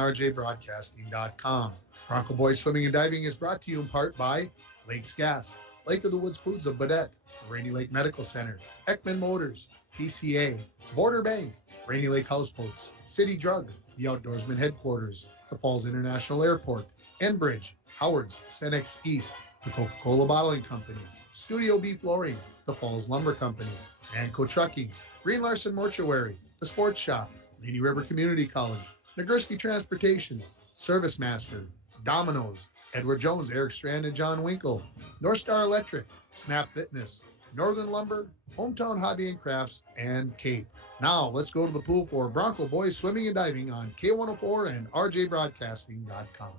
rjbroadcasting.com. Bronco Boys Swimming and Diving is brought to you in part by Lakes Gas, Lake of the Woods Foods of Baudette, the Rainy Lake Medical Center, Ekman Motors, PCA, Border Bank, Rainy Lake Houseboats, City Drug, the Outdoorsman Headquarters, the Falls International Airport, Enbridge, Howard's, Cenex East, the Coca-Cola Bottling Company, Studio B Flooring, the Falls Lumber Company, Manco Trucking, Green Larson Mortuary, the Sports Shop, Rainy River Community College, Nagurski Transportation, Service Master, Domino's, Edward Jones, Eric Strand, and John Winkle, North Star Electric, Snap Fitness, Northern Lumber, Hometown Hobby and Crafts, and Cape. Now, let's go to the pool for Bronco Boys Swimming and Diving on K104 and rjbroadcasting.com.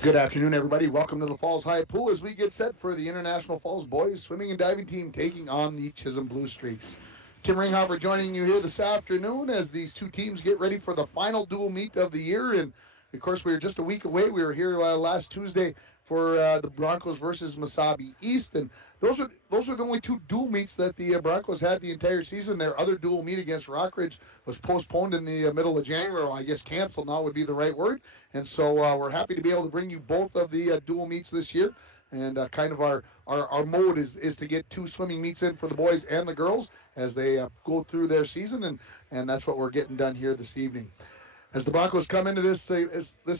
Good afternoon, everybody. Welcome to the Falls High Pool as we get set for the International Falls Boys Swimming and Diving team taking on the Chisholm Blue Streaks. Tim Ringhofer joining you here this afternoon as these two teams get ready for the final dual meet of the year. And, of course, we were just a week away. We were here last Tuesday for the Broncos versus Mesabi East. And those were the only two dual meets that the Broncos had the entire season. Their other dual meet against Rockridge was postponed in the middle of January. Well, I guess canceled now would be the right word. And so we're happy to be able to bring you both of the dual meets this year. And kind of our mode is to get two swimming meets in for the boys and the girls as they go through their season. And that's what we're getting done here this evening. As the Broncos come into this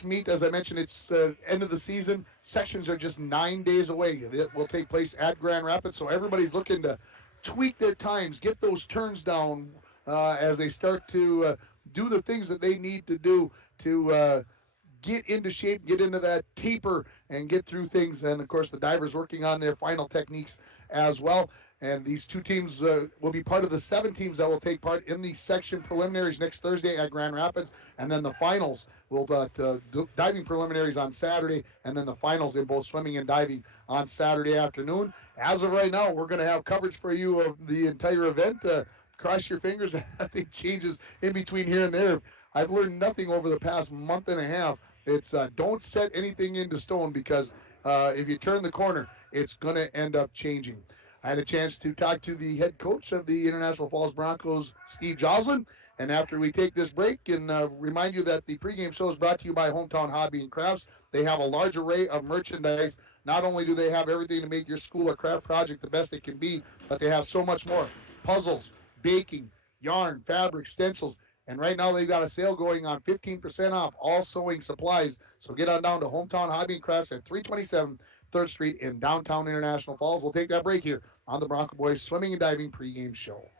meet, as I mentioned, it's end of the season. Sections are just 9 days away. It will take place at Grand Rapids, so everybody's looking to tweak their times, get those turns down as they start to do the things that they need to do to get into shape, get into that taper, and get through things. And, of course, the divers working on their final techniques as well. And these two teams will be part of the 7 teams that will take part in the section preliminaries next Thursday at Grand Rapids. And then the finals will diving preliminaries on Saturday, and then the finals in both swimming and diving on Saturday afternoon. As of right now, we're going to have coverage for you of the entire event. Cross your fingers that nothing changes in between here and there. I've learned nothing over the past month and a half. It's don't set anything into stone because if you turn the corner, it's going to end up changing. I had a chance to talk to the head coach of the International Falls Broncos, Steve Chisholm, and after we take this break and remind you that the pregame show is brought to you by Hometown Hobby and Crafts. They have a large array of merchandise. Not only do they have everything to make your school or craft project the best it can be, but they have so much more. Puzzles, baking, yarn, fabric, stencils. And right now they've got a sale going on 15% off all sewing supplies. So get on down to Hometown Hobby and Crafts at 327 3rd Street in downtown International Falls. We'll take that break here on the Bronco Boys Swimming and Diving pregame show.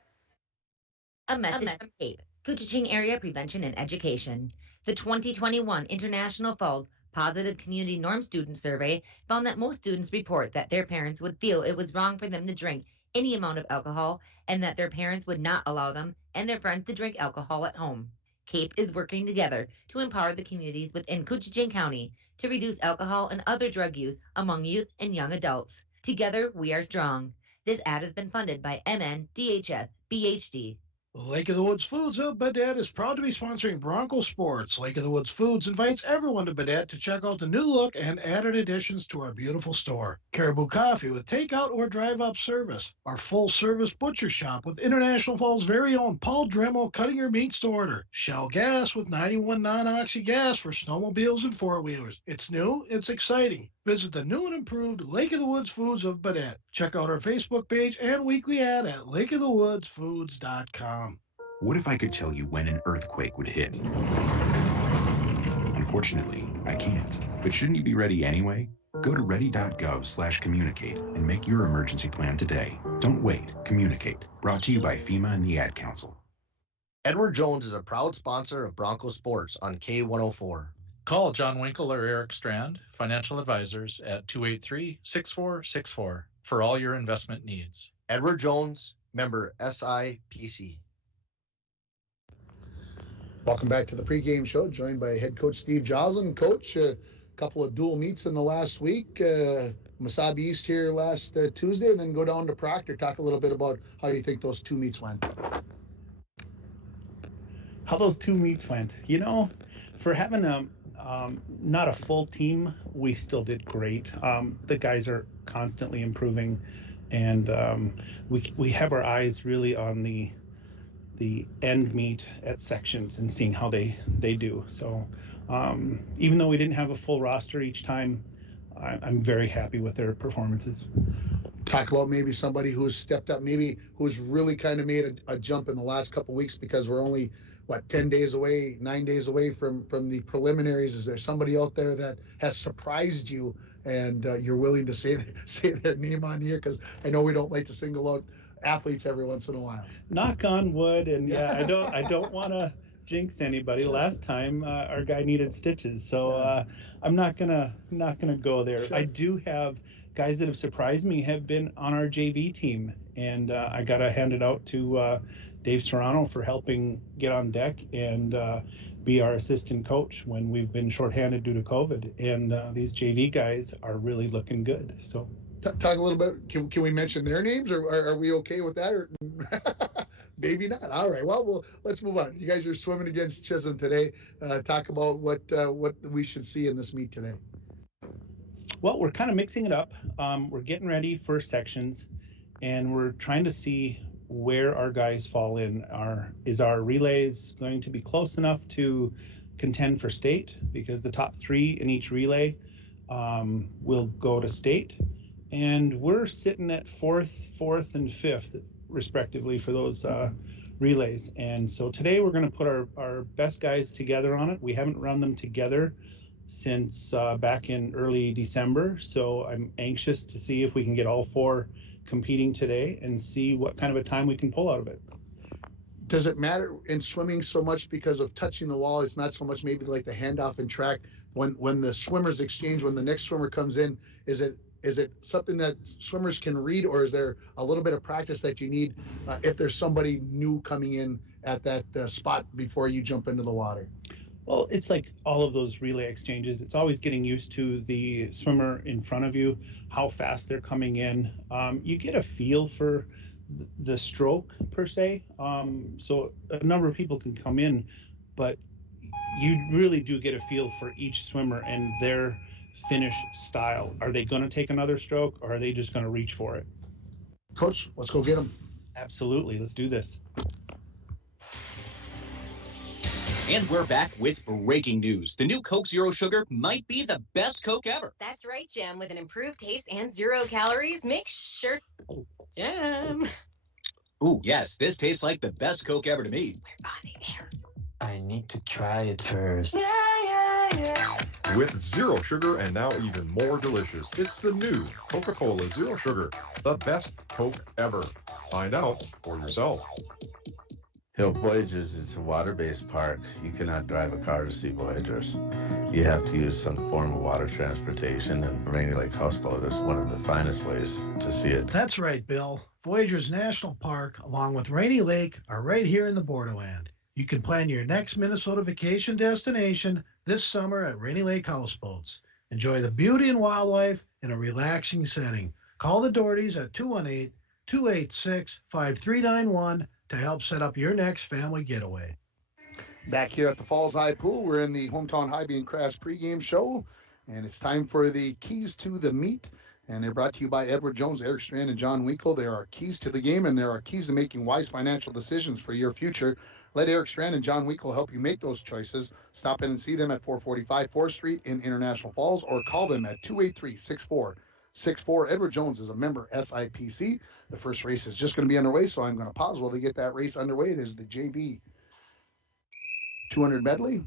A message from CAPE, Couchiching Area Prevention and Education. The 2021 International Falls Positive Community Norm Student Survey found that most students report that their parents would feel it was wrong for them to drink any amount of alcohol and that their parents would not allow them and their friends to drink alcohol at home. CAPE is working together to empower the communities within Couchiching County to reduce alcohol and other drug use among youth and young adults. Together, we are strong. This ad has been funded by MNDHS BHD. Lake of the Woods Foods of Baudette is proud to be sponsoring Bronco Sports. Lake of the Woods Foods invites everyone to Baudette to check out the new look and added additions to our beautiful store. Caribou Coffee with takeout or drive-up service. Our full-service butcher shop with International Falls' very own Paul Dremel cutting your meats to order. Shell Gas with 91 non-oxy gas for snowmobiles and four-wheelers. It's new, it's exciting. Visit the new and improved Lake of the Woods Foods of Baudette. Check out our Facebook page and weekly ad at lakeofthewoodsfoods.com. What if I could tell you when an earthquake would hit? Unfortunately, I can't. But shouldn't you be ready anyway? Go to ready.gov/communicate and make your emergency plan today. Don't wait. Communicate. Brought to you by FEMA and the Ad Council. Edward Jones is a proud sponsor of Bronco Sports on K104. Call John Winkle or Eric Strand, financial advisors, at 283-6464 for all your investment needs. Edward Jones, member SIPC. Welcome back to the pregame show, joined by head coach Steve Chisholm. Coach, a couple of dual meets in the last week. Mesabi East here last Tuesday, and then go down to Proctor. Talk a little bit about how you think those two meets went. How those two meets went? You know, for having not a full team, we still did great. The guys are constantly improving, and we have our eyes really on the the end meet at sections and seeing how they do. So even though we didn't have a full roster each time, I'm very happy with their performances. Talk about maybe somebody who's stepped up, maybe who's really kind of made a jump in the last couple of weeks, because we're only 10 days away, 9 days away from the preliminaries. Is there somebody out there that has surprised you and you're willing to say their name on here? Because I know we don't like to single out athletes every once in a while. Knock on wood, and yeah, I don't want to jinx anybody. Sure. Last time our guy needed stitches, so I'm not gonna go there. Sure. I do have guys that have surprised me have been on our JV team, and I gotta hand it out to Dave Serrano for helping get on deck and be our assistant coach when we've been shorthanded due to COVID. And these JV guys are really looking good. So. Talk a little bit. Can we mention their names, or are we okay with that? Or maybe not. All right. Well, let's move on. You guys are swimming against Chisholm today. Talk about what we should see in this meet today. Well, we're kind of mixing it up. We're getting ready for sections, and we're trying to see where our guys fall in. Is our relays going to be close enough to contend for state? Because the top 3 in each relay will go to state. And we're sitting at fourth, and fifth, respectively, for those relays. And so today we're going to put our best guys together on it. We haven't run them together since back in early December. So I'm anxious to see if we can get all 4 competing today and see what kind of a time we can pull out of it. Does it matter in swimming so much because of touching the wall? It's not so much maybe like the handoff in track when the swimmers exchange, when the next swimmer comes in, is it something that swimmers can read, or is there a little bit of practice that you need if there's somebody new coming in at that spot before you jump into the water? Well, it's like all of those relay exchanges. It's always getting used to the swimmer in front of you, how fast they're coming in. You get a feel for the stroke per se. So a number of people can come in, but you really do get a feel for each swimmer and their finish style. Are they going to take another stroke, or are they just going to reach for it? Coach, let's go get them. Absolutely. Let's do this. And we're back with breaking news. The new Coke Zero Sugar might be the best Coke ever. That's right, Jim. With an improved taste and 0 calories, make sure... Jim. Ooh, yes, this tastes like the best Coke ever to me. We're on the air. I need to try it first. With 0 sugar and now even more delicious, it's the new Coca-Cola Zero Sugar, the best Coke ever. Find out for yourself. Hill Voyagers is a water-based park. You cannot drive a car to see Voyagers. You have to use some form of water transportation, and Rainy Lake Houseboat is one of the finest ways to see it. That's right, Bill. Voyagers National Park, along with Rainy Lake, are right here in the borderland. You can plan your next Minnesota vacation destination this summer at Rainy Lake Houseboats. Enjoy the beauty and wildlife in a relaxing setting. Call the Dohertys at 218-286-5391 to help set up your next family getaway. Back here at the Falls High Pool, we're in the Hometown Hobby and Crafts pregame show, and it's time for the keys to the meet. And they're brought to you by Edward Jones, Eric Strand, and John Winkle. There are keys to the game, and there are keys to making wise financial decisions for your future. Let Eric Strand and John Winkle help you make those choices. Stop in and see them at 445 4th Street in International Falls, or call them at 283-6464. Edward Jones is a member SIPC. The first race is just going to be underway, so I'm going to pause while they get that race underway. It is the JV 200 medley.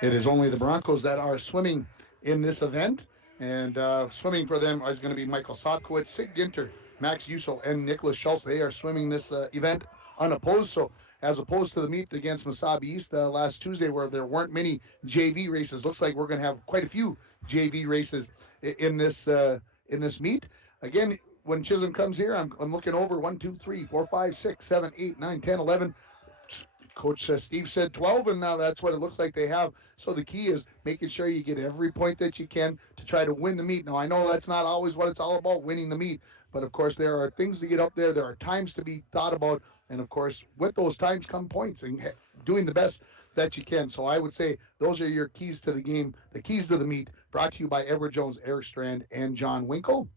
It is only the Broncos that are swimming in this event, and swimming for them is going to be Michael Sopkowitz, Sig Ginter, Max Usel, and Nicholas Schultz. They are swimming this event unopposed. So as opposed to the meet against Mesabi East last Tuesday, where there weren't many JV races, looks like we're going to have quite a few JV races in this meet. Again, when Chisholm comes here, I'm looking over 1, 2, 3, 4, 5, 6, 7, 8, 9, 10, 11. Coach Steve said 12, and now that's what it looks like they have. So the key is making sure you get every point that you can to try to win the meet. Now, I know that's not always what it's all about, winning the meet, but of course there are things to get up there. There are times to be thought about, and of course with those times come points and doing the best that you can. So I would say those are your keys to the game, the keys to the meet, brought to you by Edward Jones, Eric Strand, and John Winkle.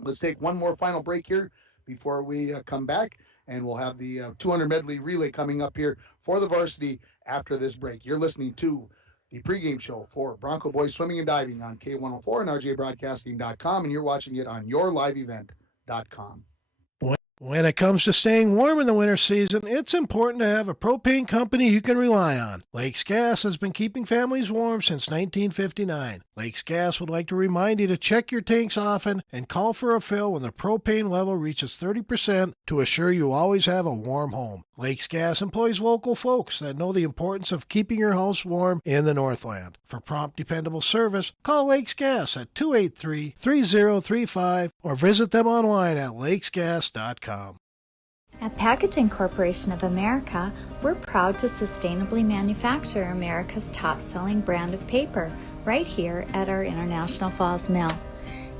Let's take one more final break here. before we come back, and we'll have the 200 medley relay coming up here for the varsity after this break. You're listening to the pregame show for Bronco Boys Swimming and Diving on K104 and RJBroadcasting.com, and you're watching it on yourliveevent.com. When it comes to staying warm in the winter season, it's important to have a propane company you can rely on. Lakes Gas has been keeping families warm since 1959. Lakes Gas would like to remind you to check your tanks often and call for a fill when the propane level reaches 30% to assure you always have a warm home. Lakes Gas employs local folks that know the importance of keeping your house warm in the Northland. For prompt, dependable service, call Lakes Gas at 283-3035 or visit them online at lakesgas.com. At Packaging Corporation of America, we're proud to sustainably manufacture America's top-selling brand of paper right here at our International Falls Mill.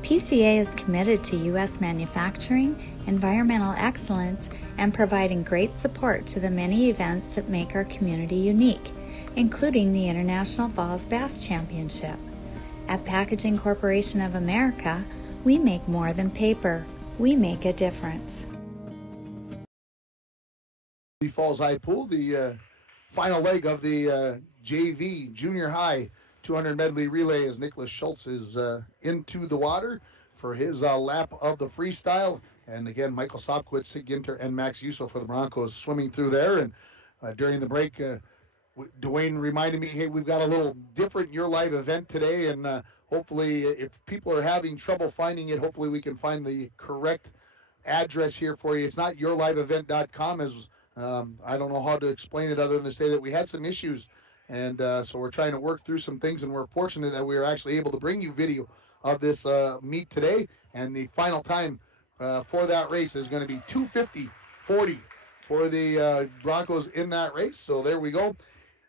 PCA is committed to U.S. manufacturing, environmental excellence, and providing great support to the many events that make our community unique, including the International Falls Bass Championship. At Packaging Corporation of America, we make more than paper. We make a difference. The Falls High Pool, the final leg of the JV Junior High 200 medley relay as Nicholas Schultz is into the water for his lap of the freestyle. And again, Michael Sopkwitz, Sig Ginter, and Max Yuso for the Broncos swimming through there. And during the break, Dwayne reminded me, hey, we've got a little different Your Live event today. And hopefully, if people are having trouble finding it, hopefully we can find the correct address here for you. It's not yourliveevent.com, as I don't know how to explain it other than to say that we had some issues. And so we're trying to work through some things, and we're fortunate that we were actually able to bring you video of this meet today. And the final time for that race is going to be 2:50:40 for the Broncos in that race. So there we go.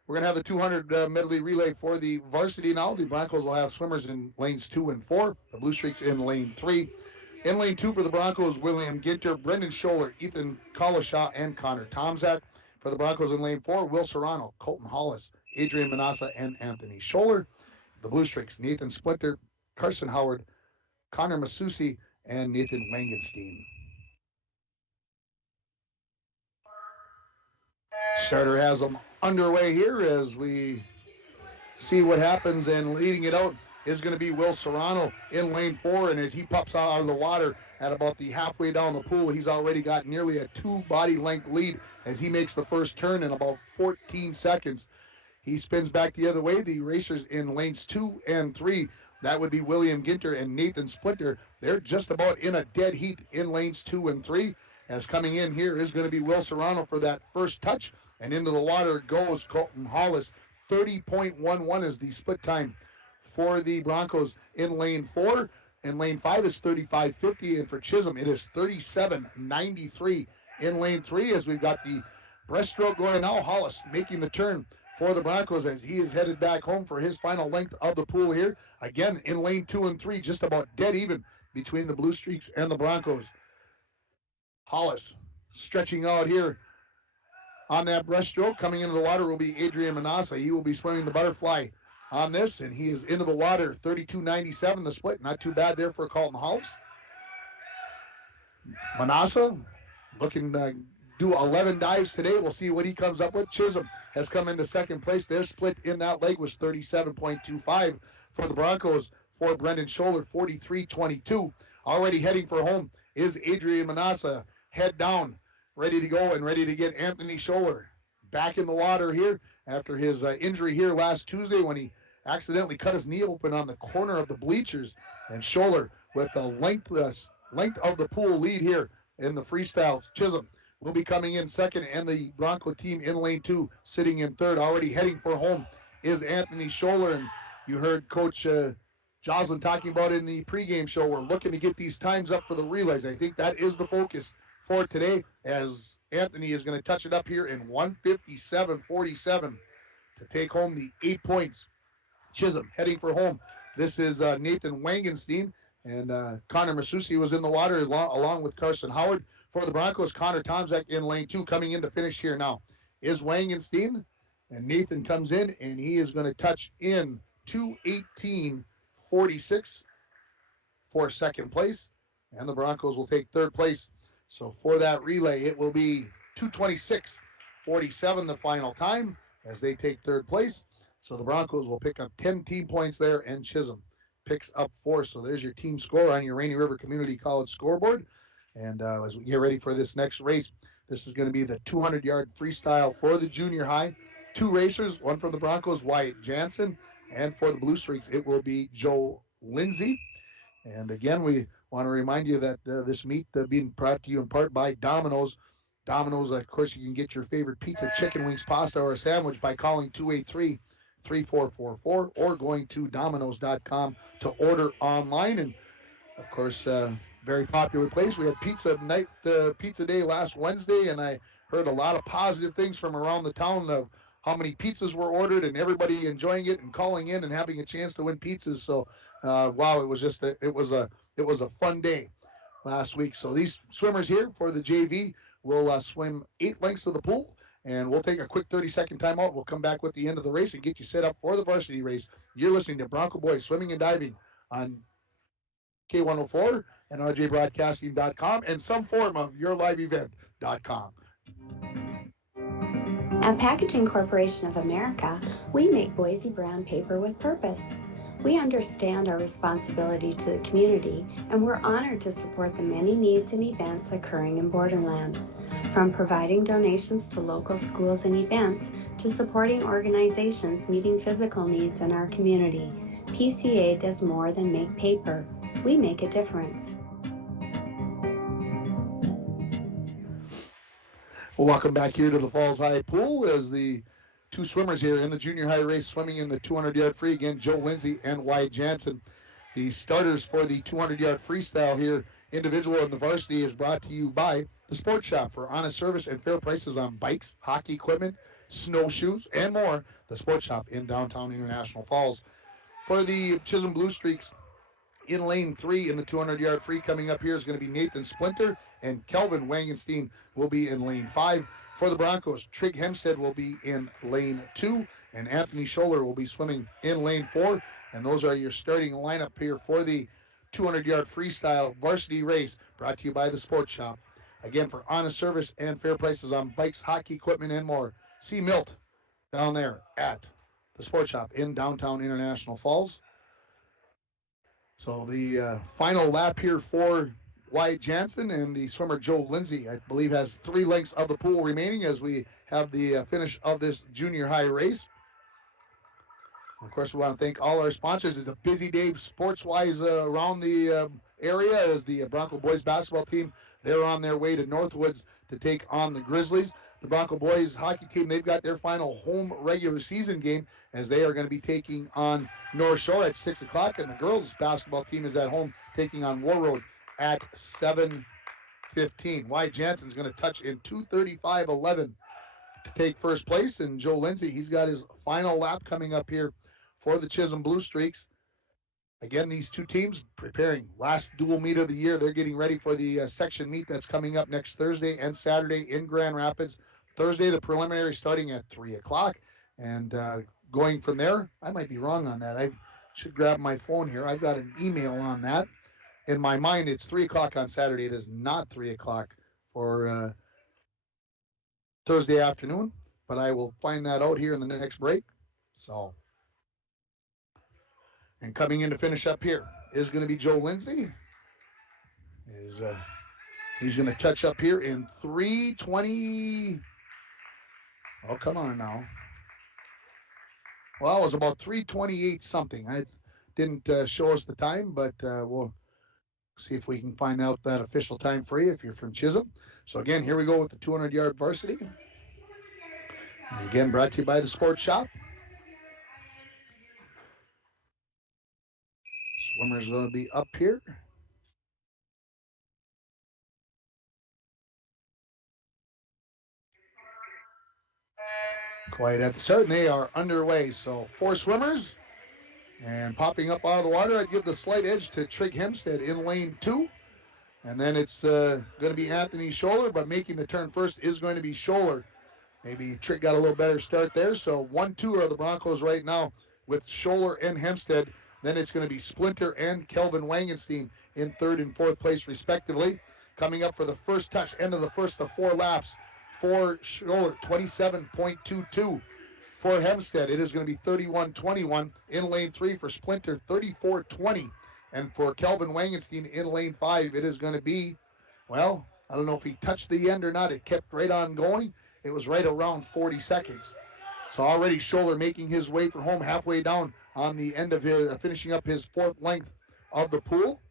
We're going to have the 200 medley relay for the varsity now. The Broncos will have swimmers in lanes 2 and 4, the Blue Streaks in lane 3. In lane 2 for the Broncos, William Ginter, Brendan Scholler, Ethan Collishaw, and Connor Tomzak. For the Broncos in lane 4, Will Serrano, Colton Hollis, Adrian Manassa, and Anthony Scholler. The Blue Streaks, Nathan Splinter, Carson Howard, Connor Masusi, and Nathan Wangenstein. Starter has them underway here as we see what happens, and leading it out is going to be Will Serrano in lane 4, and as he pops out of the water at about the halfway down the pool, he's already got nearly a 2 body length lead as he makes the first turn in about 14 seconds. He spins back the other way. The racers in lanes 2 and 3, that would be William Ginter and Nathan Splinter. They're just about in a dead heat in lanes 2 and 3. As coming in here is going to be Will Serrano for that first touch, and into the water goes Colton Hollis. 30.11 is the split time for the Broncos in lane 4. In lane 5 is 35.50, and for Chisholm it is 37.93 in lane 3 as we've got the breaststroke going now. Hollis making the turn for the Broncos as he is headed back home for his final length of the pool here. Again, in lane 2 and 3, just about dead even between the Blue Streaks and the Broncos. Hollis stretching out here on that breaststroke. Coming into the water will be Adrian Manassa. He will be swimming the butterfly on this, and he is into the water. 32.97 the split. Not too bad there for Colton Hollis. Manassa looking to do 11 dives today. We'll see what he comes up with. Chisholm has come into second place. Their split in that leg was 37.25 for the Broncos. For Brendan Scholler, 43.22. Already heading for home is Adrian Manassa. Head down, ready to go and ready to get Anthony Scholler back in the water here after his injury here last Tuesday when he accidentally cut his knee open on the corner of the bleachers. And Scholler with the length of the pool lead here in the freestyle. Chisholm will be coming in second, and the Bronco team in lane 2 sitting in third. Already heading for home is Anthony Scholler, and you heard Coach Joslin talking about in the pregame show. We're looking to get these times up for the relays. I think that is the focus for today, as Anthony is going to touch it up here in 157.47 to take home the 8 points. Chisholm heading for home. This is Nathan Wangenstein, and Connor Masusi was in the water along with Carson Howard. For the Broncos, Connor Tomzak in lane 2. Coming in to finish here now is Wangenstein, and Nathan comes in, and he is going to touch in 2:18.46 for second place, and the Broncos will take third place. So for that relay, it will be 2:26:47 the final time as they take third place. So the Broncos will pick up 10 team points there, and Chisholm picks up 4. So there's your team score on your Rainy River Community College scoreboard. And as we get ready for this next race, this is going to be the 200-yard freestyle for the junior high. 2 racers, one for the Broncos, Wyatt Jansen, and for the Blue Streaks, it will be Joe Lindsay. And again, we want to remind you that this meet being brought to you in part by Domino's. Domino's, of course, you can get your favorite pizza, chicken wings, pasta, or a sandwich by calling 283-3444 or going to Domino's.com to order online. And, of course, very popular place. We had pizza day last Wednesday, and I heard a lot of positive things from around the town of how many pizzas were ordered and everybody enjoying it and calling in and having a chance to win pizzas. So, wow, it was just it was a fun day last week. So these swimmers here for the JV will swim 8 lengths of the pool, and we'll take a quick 30-second timeout. We'll come back with the end of the race and get you set up for the varsity race. You're listening to Bronco Boys Swimming and Diving on K104 and RJBroadcasting.com and some form of yourliveevent.com. At Packaging Corporation of America, we make Boise brown paper with purpose. We understand our responsibility to the community, and we're honored to support the many needs and events occurring in Borderland. From providing donations to local schools and events, to supporting organizations meeting physical needs in our community, PCA does more than make paper. We make a difference. Well, welcome back here to the Falls High Pool as the 2 swimmers here in the junior high race swimming in the 200-yard free. Again, Joe Lindsay and Wyatt Jansen. The starters for the 200-yard freestyle here, individual and the varsity, is brought to you by the Sports Shop for honest service and fair prices on bikes, hockey equipment, snowshoes, and more. The Sports Shop in downtown International Falls. For the Chisholm Blue Streaks, in lane 3 in the 200-yard free coming up here is going to be Nathan Splinter, and Kelvin Wangenstein will be in lane 5. For the Broncos, Trig Hempstead will be in lane 2, and Anthony Scholler will be swimming in lane 4. And those are your starting lineup here for the 200-yard freestyle varsity race brought to you by the Sports Shop. Again, for honest service and fair prices on bikes, hockey equipment, and more. See Milt down there at the Sports Shop in downtown International Falls. So the final lap here for Wyatt Jansen and the swimmer Joe Lindsay, I believe, has 3 lengths of the pool remaining as we have the finish of this junior high race. Of course, we want to thank all our sponsors. It's a busy day sports-wise around the area as the Bronco boys basketball team, they're on their way to Northwoods to take on the Grizzlies. The Bronco boys hockey team, they've got their final home regular season game as they are going to be taking on North Shore at 6 o'clock, and the girls basketball team is at home taking on War Road at 7:15. Wyatt Jansen's going to touch in 2:35.11 to take first place, and Joe Lindsay, he's got his final lap coming up here for the Chisholm Blue Streaks. Again, these 2 teams preparing last dual meet of the year. They're getting ready for the section meet that's coming up next Thursday and Saturday in Grand Rapids. Thursday, the preliminary starting at 3 o'clock. And going from there, I might be wrong on that. I should grab my phone here. I've got an email on that. In my mind, it's 3 o'clock on Saturday. It is not 3 o'clock for Thursday afternoon. But I will find that out here in the next break. So... And coming in to finish up here is going to be Joe Lindsay. He's going to touch up here in 3:20. Oh, come on now. Well, it was about 3:28 something. I didn't show us the time, but we'll see if we can find out that official time for you if you're from Chisholm. So again, here we go with the 200-yard varsity. And again, brought to you by the Sports Shop. Swimmer's going to be up here. Quiet at the start, and they are underway. So 4 swimmers, and popping up out of the water, I'd give the slight edge to Trig Hempstead in lane 2. And then it's going to be Anthony Scholler, but making the turn first is going to be Scholler. Maybe Trig got a little better start there. So 1-2 are the Broncos right now with Scholler and Hempstead. Then it's going to be Splinter and Kelvin Wangenstein in 3rd and 4th place, respectively. coming up for the first touch, end of the first of 4 laps for Scholler, 27.22. For Hempstead, it is going to be 31.21. In lane 3 for Splinter, 34.20. And for Kelvin Wangenstein in lane 5, it is going to be, well, I don't know if he touched the end or not. It kept right on going. It was right around 40 seconds. So already Scholler making his way for home, halfway down on the end of his, finishing up his 4th length of the pool.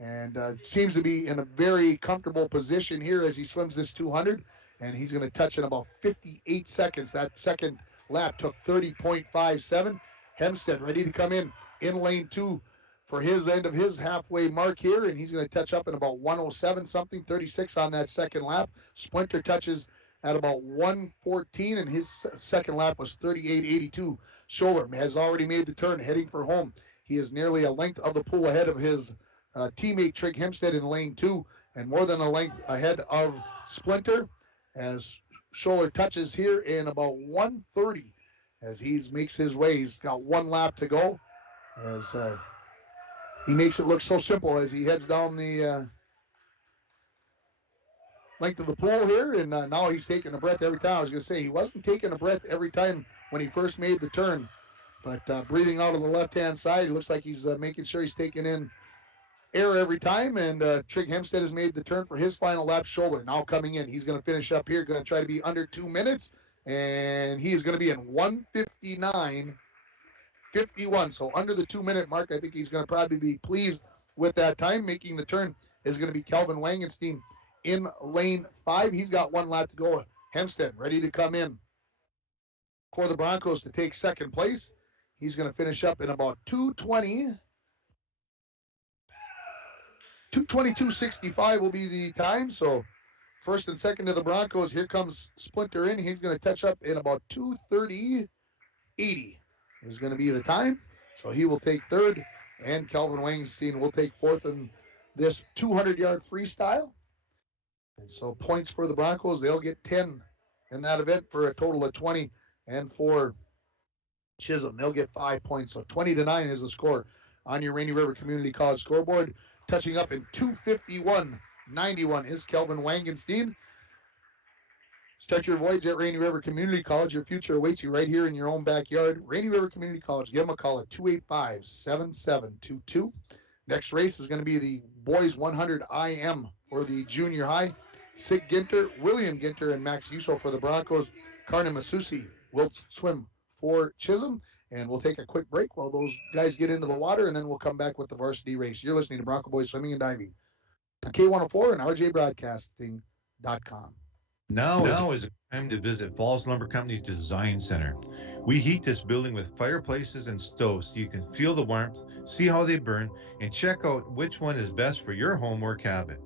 And seems to be in a very comfortable position here as he swims this 200. And he's going to touch in about 58 seconds. That second lap took 30.57. Hempstead ready to come in lane 2 for his end of his halfway mark here, and he's going to touch up in about 107 something, 36 on that second lap. Splinter touches at about 114, and his second lap was 38.82. Scholler has already made the turn, heading for home. He is nearly a length of the pool ahead of his teammate Trig Hempstead in lane 2, and more than a length ahead of Splinter, as Scholler touches here in about 130 as he makes his way. He's got 1 lap to go as he makes it look so simple as he heads down the length of the pool here, and now he's taking a breath every time. I was going to say he wasn't taking a breath every time when he first made the turn, but breathing out of the left-hand side, it looks like he's making sure he's taking in air every time, and Trig Hempstead has made the turn for his final lap. Scholler now coming in. He's going to finish up here, going to try to be under 2 minutes, and he is going to be in 1:59.51, so under the 2-minute mark. I think he's going to probably be pleased with that time. Making the turn is going to be Kelvin Wangenstein in lane 5. He's got 1 lap to go. Hempstead ready to come in for the Broncos to take second place. He's going to finish up in about 2:22.65 will be the time. So first and second to the Broncos. Here comes Splinter in. He's going to touch up in about 2:30.80 is going to be the time. So he will take third, and Kelvin Wangenstein will take fourth in this 200-yard freestyle. And so points for the Broncos, they'll get 10 in that event for a total of 20. And for Chisholm, they'll get 5 points. So 20-9 is the score on your Rainy River Community College scoreboard. Touching up in 2:51.91 is Kelvin Wangenstein. Start your voyage at Rainy River Community College. Your future awaits you right here in your own backyard. Rainy River Community College. Give them a call at 285-7722. Next race is going to be the boys 100 IM for the junior high. Sig Ginter, William Ginter, and Max Yuso for the Broncos. Karna Masusi will swim for Chisholm. And we'll take a quick break while those guys get into the water, and then we'll come back with the varsity race. You're listening to Bronco Boys Swimming and Diving on K104 and RJBroadcasting.com. Now is the time to visit Falls Lumber Company's Design Center. We heat this building with fireplaces and stoves so you can feel the warmth, see how they burn, and check out which one is best for your home or cabin.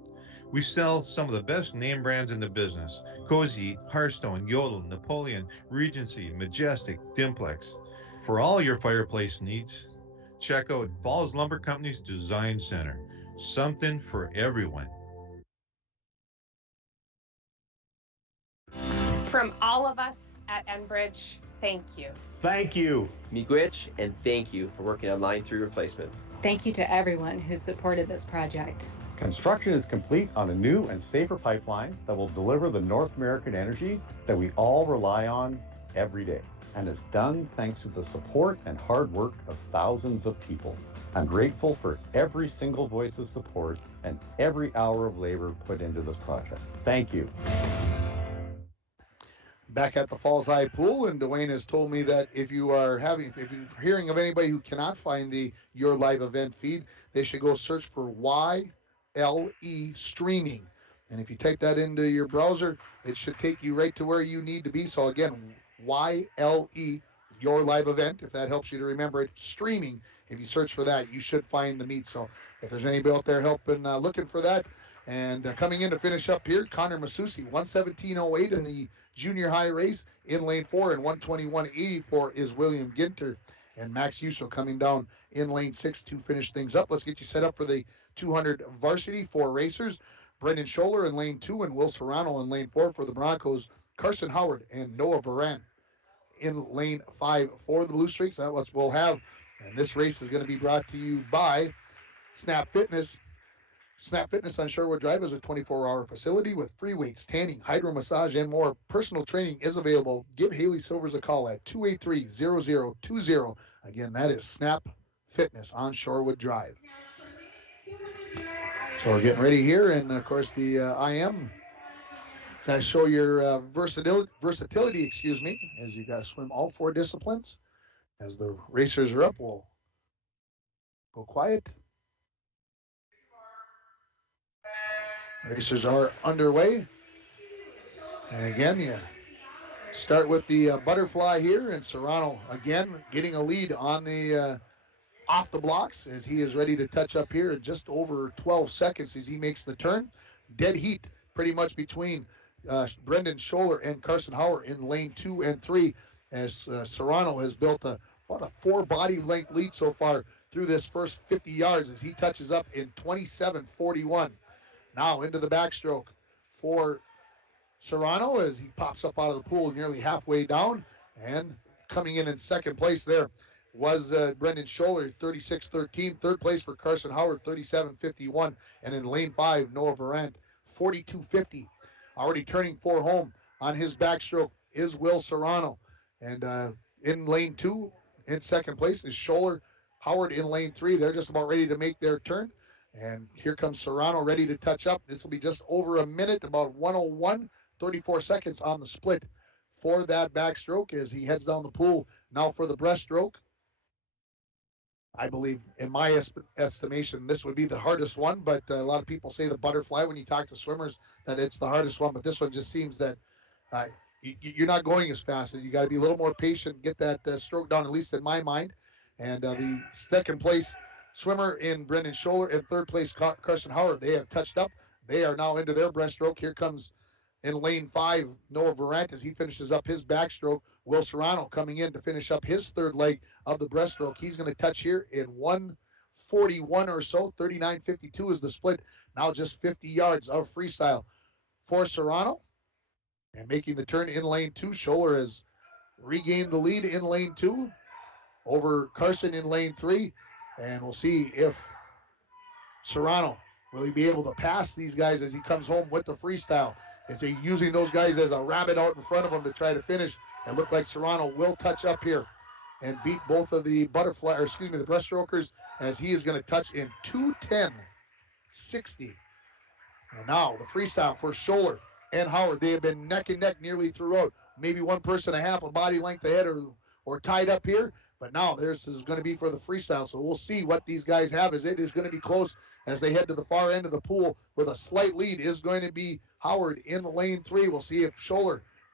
We sell some of the best name brands in the business: Cozy, Hearthstone, Yodel, Napoleon, Regency, Majestic, Dimplex. For all your fireplace needs, check out Falls Lumber Company's Design Center. Something for everyone. From all of us at Enbridge, thank you. Thank you. Miigwech, and thank you for working on Line 3 replacement. Thank you to everyone who supported this project. Construction is complete on a new and safer pipeline that will deliver the North American energy that we all rely on every day, and is done thanks to the support and hard work of thousands of people. I'm grateful for every single voice of support and every hour of labor put into this project. Thank you. Back at the Falls High Pool, and Dwayne has told me that if you're hearing of anybody who cannot find the Your Live event feed, they should go search for YLE streaming. And if you type that into your browser, it should take you right to where you need to be. So again, YLE, Your Live Event, if that helps you to remember it, streaming. If you search for that, you should find the meet. So if there's anybody out there helping, looking for that. And coming in to finish up here, Connor Masusi, 1:17.08 in the junior high race in lane 4, and 1:21.84 is William Ginter. And Max Yuso coming down in lane 6 to finish things up. Let's get you set up for the 200 varsity. 4 racers: Brendan Scholler in lane 2 and Will Serrano in lane 4 for the Broncos. Carson Howard and Noah Varan in lane 5 for the Blue Streaks. That's what we'll have. And this race is going to be brought to you by Snap Fitness. Snap Fitness on Shorewood Drive is a 24-hour facility with free weights, tanning, hydro massage, and more. Personal training is available. Give Haley Silvers a call at 283-0020. Again, that is Snap Fitness on Shorewood Drive. So we're getting ready here, and of course the IM got to show your versatility, as you got to swim all 4 disciplines. As the racers are up, we'll go quiet. Racers are underway. And again, you start with the butterfly here, and Serrano again getting a lead on the off the blocks as he is ready to touch up here in just over 12 seconds as he makes the turn. Dead heat pretty much between Brendan Scholler and Carson Howard in lane 2 and 3 as Serrano has built about a 4 body length lead so far through this first 50 yards as he touches up in 27:41. Now into the backstroke for Serrano as he pops up out of the pool nearly halfway down, and coming in second place there was Brendan Scholler, 36:13. Third place for Carson Howard, 37:51. And in lane 5, Noah Varant, 42:50. Already turning 4 home on his backstroke is Will Serrano. And in lane 2, in second place, is Scholler. Howard in lane 3. They're just about ready to make their turn. And here comes Serrano ready to touch up. This will be just over a minute, about 1:01, 34 seconds on the split for that backstroke as he heads down the pool. Now for the breaststroke. I believe, in my estimation, this would be the hardest one, but a lot of people say the butterfly when you talk to swimmers that it's the hardest one, but this one just seems that you're not going as fast. You got to be a little more patient, get that stroke down, at least in my mind. And the second place swimmer in Brendan Scholler and third place Carson Howard, they have touched up. They are now into their breaststroke. Here comes in lane 5, Noah Varant as he finishes up his backstroke. Will Serrano coming in to finish up his third leg of the breaststroke. He's going to touch here in 1:41 or so. 39:52 is the split. Now just 50 yards of freestyle for Serrano. And making the turn in lane 2, Scholler has regained the lead in lane 2 over Carson in lane 3. And we'll see if Serrano will he be able to pass these guys as he comes home with the freestyle. Is he using those guys as a rabbit out in front of him to try to finish? It looked like Serrano will touch up here and beat both of the the breaststrokers as he is going to touch in 2:10.60. And now the freestyle for Scholler and Howard. They have been neck and neck nearly throughout. Maybe one person a half a body length ahead or tied up here. But now this is going to be for the freestyle. So we'll see what these guys have as it is going to be close as they head to the far end of the pool with a slight lead is going to be Howard in lane 3. We'll see if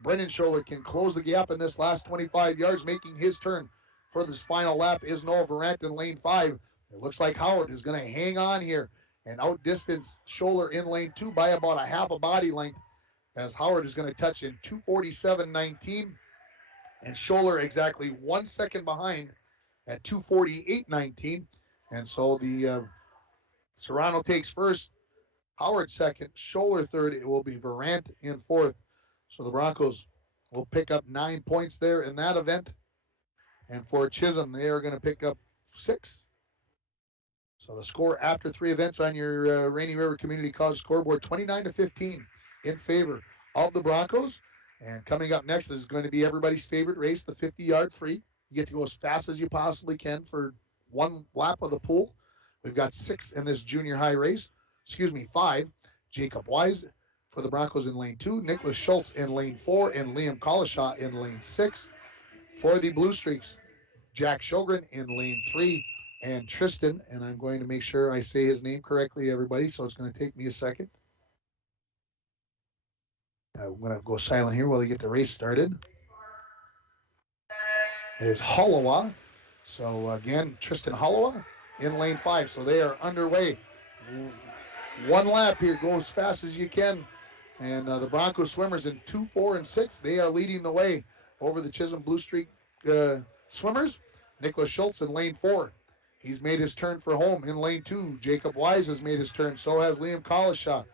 Brendan Scholler can close the gap in this last 25 yards, making his turn for this final lap is Noah Varant in lane 5. It looks like Howard is going to hang on here and outdistance Scholler in lane 2 by about a half a body length as Howard is going to touch in 2:47.19. And Scholler exactly 1 second behind at 2:48.19. And so the Serrano takes first, Howard second, Scholler third. It will be Varant in fourth. So the Broncos will pick up 9 points there in that event. And for Chisholm, they are going to pick up 6. So the score after 3 events on your Rainy River Community College scoreboard, 29-15 in favor of the Broncos. And coming up next is going to be everybody's favorite race, the 50-yard free. You get to go as fast as you possibly can for one lap of the pool. We've got 6 in this junior high race. 5. Jacob Wise for the Broncos in lane 2. Nicholas Schultz in lane 4. And Liam Collishaw in lane 6. For the Blue Streaks, Jack Sjogren in lane 3. And Tristan, and I'm going to make sure I say his name correctly, everybody, so it's going to take me a second. I'm going to go silent here while they get the race started. It is Hollowa. So, again, Tristan Hollowa in lane 5. So they are underway. One lap here. Go as fast as you can. And the Broncos swimmers in 2, 4, and 6, they are leading the way over the Chisholm Blue Streak swimmers. Nicholas Schultz in lane 4. He's made his turn for home in lane 2. Jacob Wise has made his turn. So has Liam Collishaw.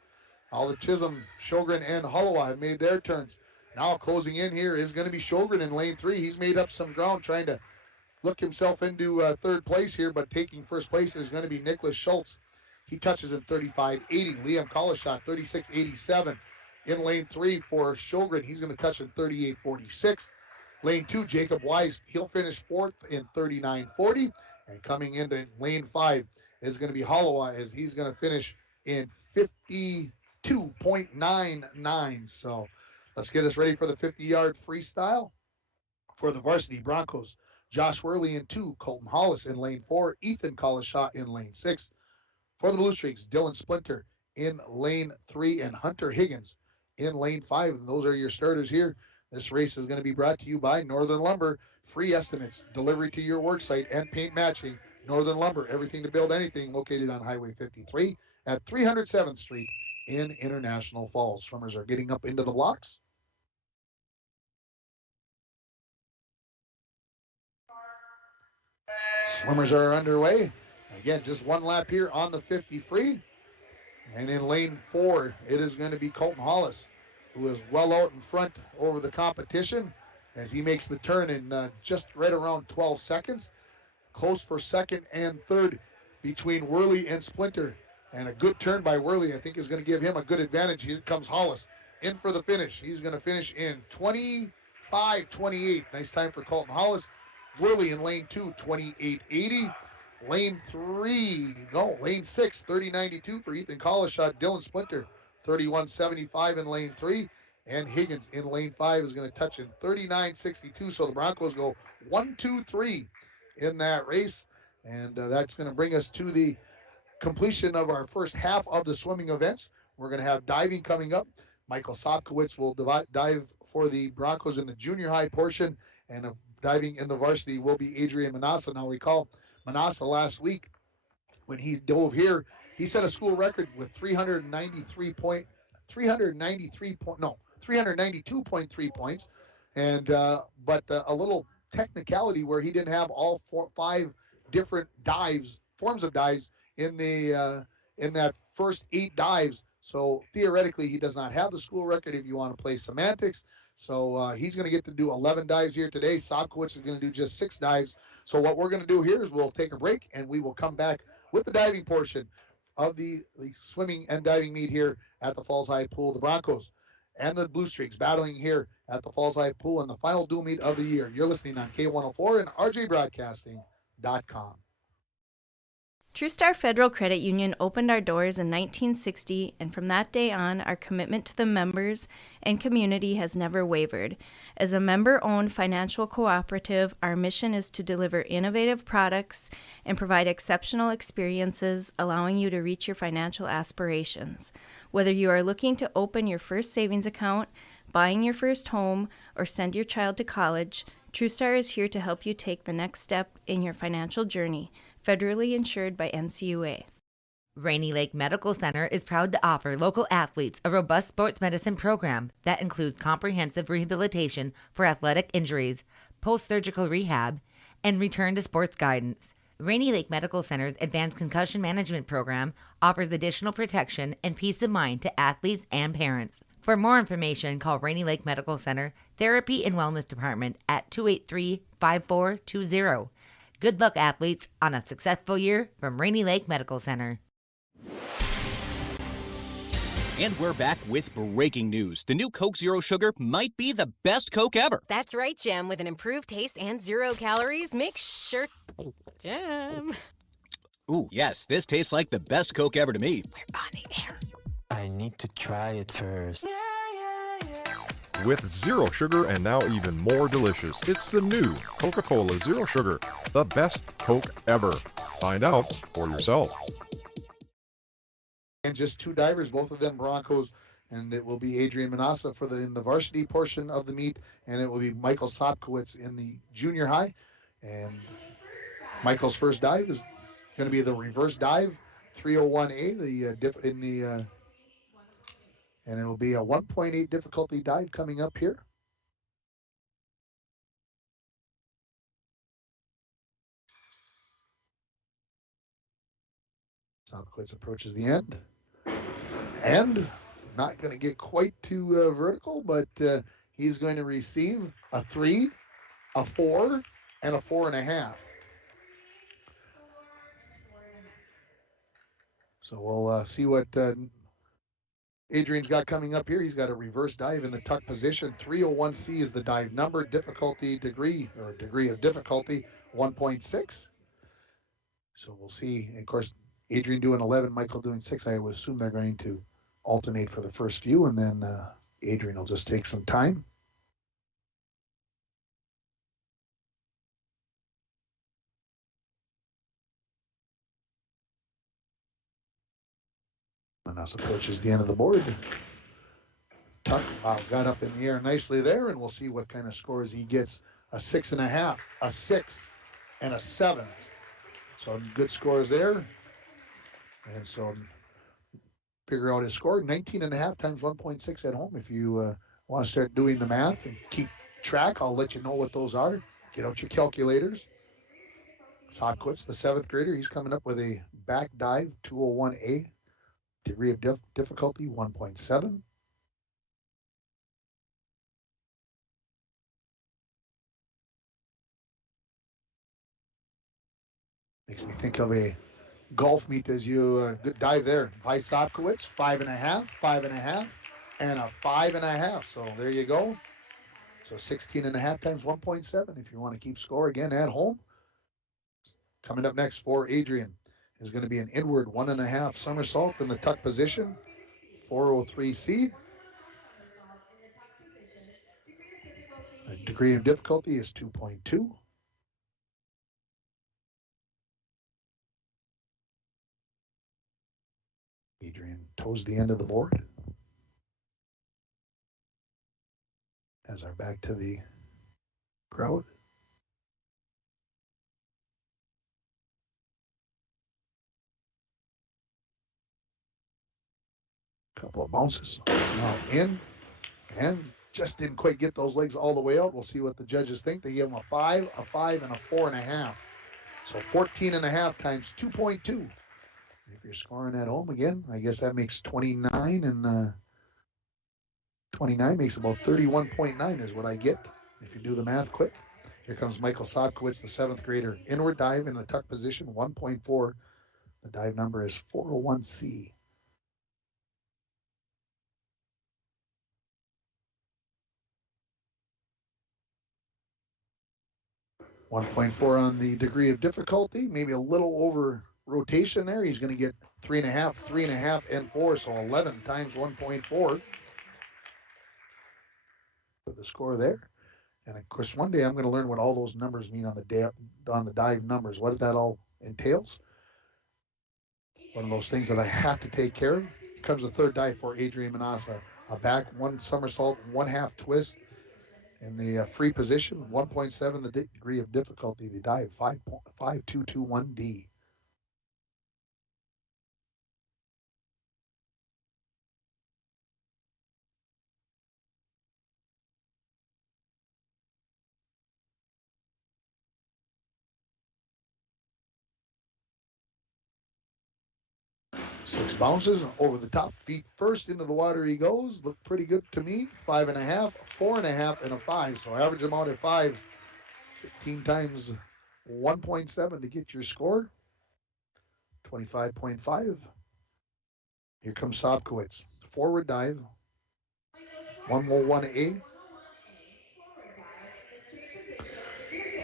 All the Chisholm, Sjogren, and Hollowa have made their turns. Now closing in here is going to be Sjogren in lane 3. He's made up some ground trying to look himself into third place here, but taking first place is going to be Nicholas Schultz. He touches in 35.80. Liam Collishaw, 36.87. In lane 3 for Shogren, he's going to touch in 38.46. Lane 2, Jacob Wise, he'll finish 4th in 39.40. And coming into lane 5 is going to be Holloway, as he's going to finish in 52.99. So let's get us ready for the 50-yard freestyle for the varsity Broncos. Josh Worley in 2, Colton Hollis in lane 4, Ethan Collishaw in lane 6. For the Blue Streaks, Dylan Splinter in lane 3 and Hunter Higgins in lane 5. And those are your starters here. This race is going to be brought to you by Northern Lumber. Free estimates, delivery to your work site, and paint matching. Northern Lumber, everything to build anything, located on Highway 53 at 307th Street in International Falls. Swimmers are getting up into the blocks. Swimmers are underway. Again, just one lap here on the 50 free. And in lane 4, it is going to be Colton Hollis, who is well out in front over the competition as he makes the turn in just right around 12 seconds. Close for second and third between Worley and Splinter. And a good turn by Worley, I think, is going to give him a good advantage. Here comes Hollis in for the finish. He's going to finish in 25.28. Nice time for Colton Hollis. Worley in lane 2, 28.80. Lane 6, 30.92 for Ethan Collishaw. Dylan Splinter, 31.75 in lane 3. And Higgins in lane 5 is going to touch in 39.62. So the Broncos go 1, 2, 3 in that race. And that's going to bring us to the completion of our first half of the swimming events. We're going to have diving coming up. Michael Sopkowitz will dive for the Broncos in the junior high portion, and diving in the varsity will be Adrian Manassa. Now, recall Manassa last week when he dove here, he set a school record with 392.3 points, and but a little technicality where he didn't have all 5 different forms of dives in that first 8 dives. So theoretically, he does not have the school record if you want to play semantics. So he's going to get to do 11 dives here today. Sopkowitz is going to do just 6 dives. So what we're going to do here is we'll take a break, and we will come back with the diving portion of the swimming and diving meet here at the Falls High Pool. The Broncos and the Blue Streaks battling here at the Falls High Pool in the final dual meet of the year. You're listening on K104 and RJBroadcasting.com. TrueStar Federal Credit Union opened our doors in 1960, and from that day on, our commitment to the members and community has never wavered. As a member-owned financial cooperative, our mission is to deliver innovative products and provide exceptional experiences, allowing you to reach your financial aspirations. Whether you are looking to open your first savings account, buying your first home, or send your child to college, TrueStar is here to help you take the next step in your financial journey. Federally insured by NCUA. Rainy Lake Medical Center is proud to offer local athletes a robust sports medicine program that includes comprehensive rehabilitation for athletic injuries, post-surgical rehab, and return to sports guidance. Rainy Lake Medical Center's Advanced Concussion Management Program offers additional protection and peace of mind to athletes and parents. For more information, call Rainy Lake Medical Center Therapy and Wellness Department at 283-5420. Good luck, athletes, on a successful year from Rainy Lake Medical Center. And we're back with breaking news. The new Coke Zero Sugar might be the best Coke ever. That's right, Jim. With an improved taste and 0 calories, make sure... Jim. Ooh, yes, this tastes like the best Coke ever to me. We're on the air. I need to try it first. With zero sugar and now even more delicious, it's the new Coca-Cola Zero Sugar, the best Coke ever. Find out for yourself. And just 2 divers, both of them Broncos, and it will be Adrian Manassa in the varsity portion of the meet, and it will be Michael Sopkowitz in the junior high. And Michael's first dive is going to be the reverse dive, 301A, and it will be a 1.8 difficulty dive coming up here. Sopkowitz approaches the end. And not going to get quite too vertical, but he's going to receive a 3, a 4, and a 4.5. So we'll see what Adrian's got coming up here. He's got a reverse dive in the tuck position. 301C is the dive number. Difficulty degree, or degree of difficulty, 1.6. So we'll see. And of course, Adrian doing 11, Michael doing 6. I would assume they're going to alternate for the first few, and then Adrian will just take some time. And us approaches the end of the board. Tuck got up in the air nicely there, and we'll see what kind of scores he gets. A 6.5, a 6, and a 7. So good scores there. And so figure out his score. 19.5 times 1.6 at home. If you want to start doing the math and keep track, I'll let you know what those are. Get out your calculators. Sopkowitz, the 7th grader, he's coming up with a back dive, 201A. Degree of difficulty, 1.7. Makes me think of a golf meet as you good dive there. By Sopkowitz, 5.5, 5.5, and a 5.5. So there you go. So 16.5 times 1.7 if you want to keep score again at home. Coming up next for Adrian is going to be an inward 1.5 somersault in the tuck position, 403C. The degree of difficulty is 2.2. Adrian toes the end of the board. As our back to the crowd. Couple of bounces. Now in, and just didn't quite get those legs all the way out. We'll see what the judges think. They give him a 5, a 5, and a 4.5. So 14.5 times 2.2. If you're scoring at home again, I guess that makes 29, and 29 makes about 31.9 is what I get if you do the math quick. Here comes Michael Sopkowitz, the 7th grader. Inward dive in the tuck position, 1.4. The dive number is 401C. $1.4 on the degree of difficulty, maybe a little over rotation there. He's going to get 3.5, 3.5, and 4, so 11 times 1.4 for the score there. And of course, one day I'm going to learn what all those numbers mean on the dive numbers, what that all entails. One of those things that I have to take care of. Here comes the third dive for Adrian Manassa. A back, 1 somersault, 1/2 twist. In the free position, 1.7 the degree of difficulty. The dive, 5.5221D. Six bounces over the top, feet first into the water he goes. Looked pretty good to me. 5.5, 4.5, and a 5. So average him out at 5. 15 times 1.7 to get your score. 25.5. Here comes Sopkowitz. Forward dive. 101A.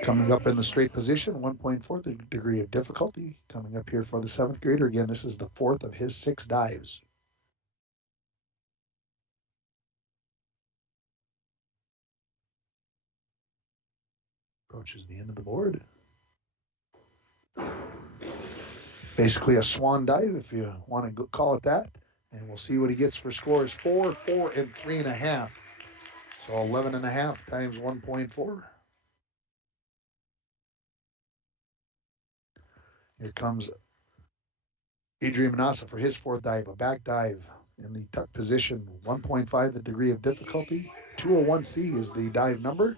Coming up in the straight position, 1.4 the degree of difficulty. Coming up here for the 7th grader. Again, this is the 4th of his 6 dives. Approaches the end of the board. Basically a swan dive, if you want to call it that. And we'll see what he gets for scores. 4, 4, and 3.5. So 11.5 times 1.4. Here comes Adrian Manassa for his 4th dive, a back dive in the tuck position, 1.5 the degree of difficulty. 201C is the dive number.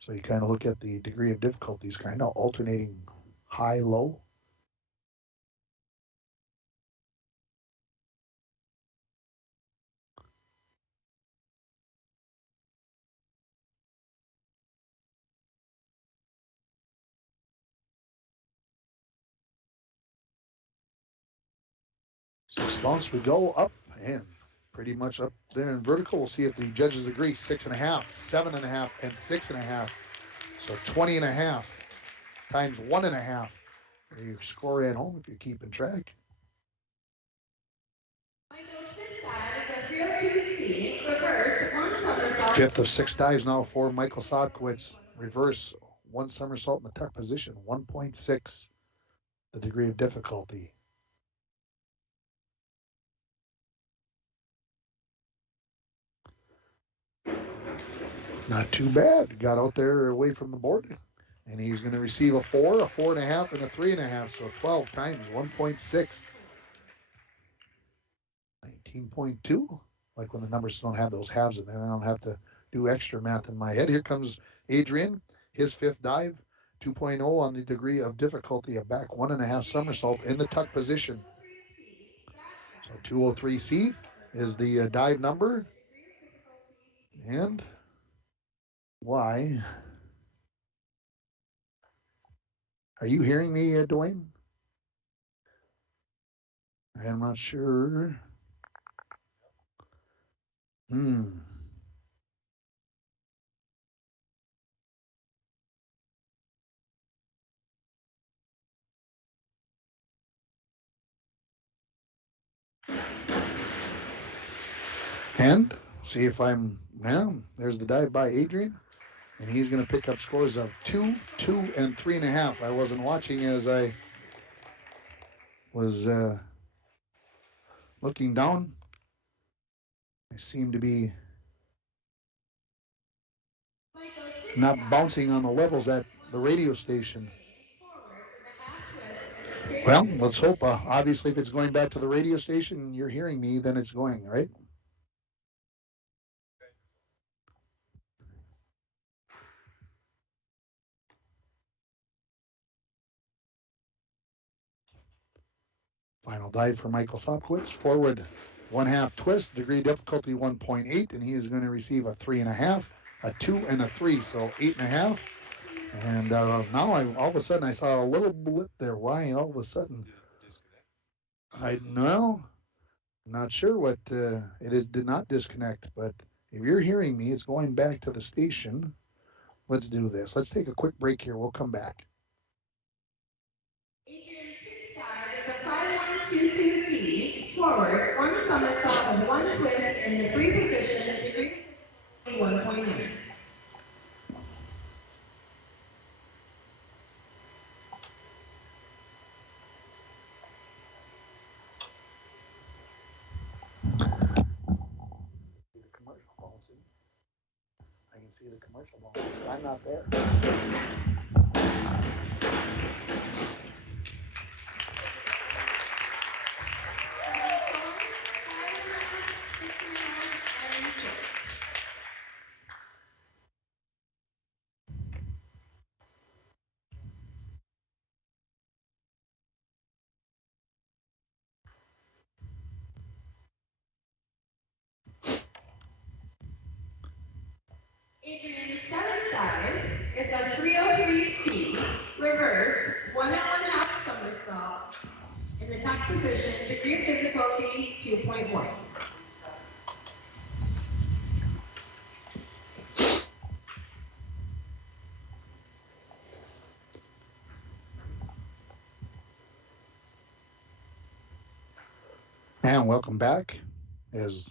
So you kind of look at the degree of difficulties, kind of alternating high, low. 6 bumps, we go up and pretty much up there in vertical. We'll see if the judges agree. 6.5, 7.5, and 6.5. So 20.5 times 1.5. You score at home if you're keeping track. Fifth of 6 dives now for Michael Sobkowitz. Reverse, 1 somersault in the tuck position, 1.6, the degree of difficulty. Not too bad. Got out there away from the board. And he's going to receive a 4, a 4.5, and a 3.5. So 12 times 1.6. 19.2. Like when the numbers don't have those halves in there. I don't have to do extra math in my head. Here comes Adrian, his 5th dive. 2.0 on the degree of difficulty, a back 1.5 somersault in the tuck position. So 203C is the dive number. And why? Are you hearing me, Dwayne? I'm not sure. And see if I'm now. There's the dive by Adrian. And he's going to pick up scores of 2, 2, and 3.5. I wasn't watching as I was looking down. I seem to be not bouncing on the levels at the radio station. Well, let's hope. Obviously, if it's going back to the radio station and you're hearing me, then it's going, right? Final dive for Michael Sobkowitz. Forward 1/2 twist, degree difficulty 1.8, and he is going to receive a 3.5, a 2, and a 3, so 8.5. And now all of a sudden I saw a little blip there. Why all of a sudden? I know. I'm not sure what it is. Did not disconnect, but if you're hearing me, it's going back to the station. Let's do this. Let's take a quick break here. We'll come back. Adrian's 6th dive is a 5122C forward, 1 somersault and 1 twist in the 3 position, degree 1.9. I can see the commercial ball. I'm not there. Adrian's 7th dive is a 303C reverse, 1 and 1/2 somersault in the tuck position, degree of difficulty 2.1. And welcome back. As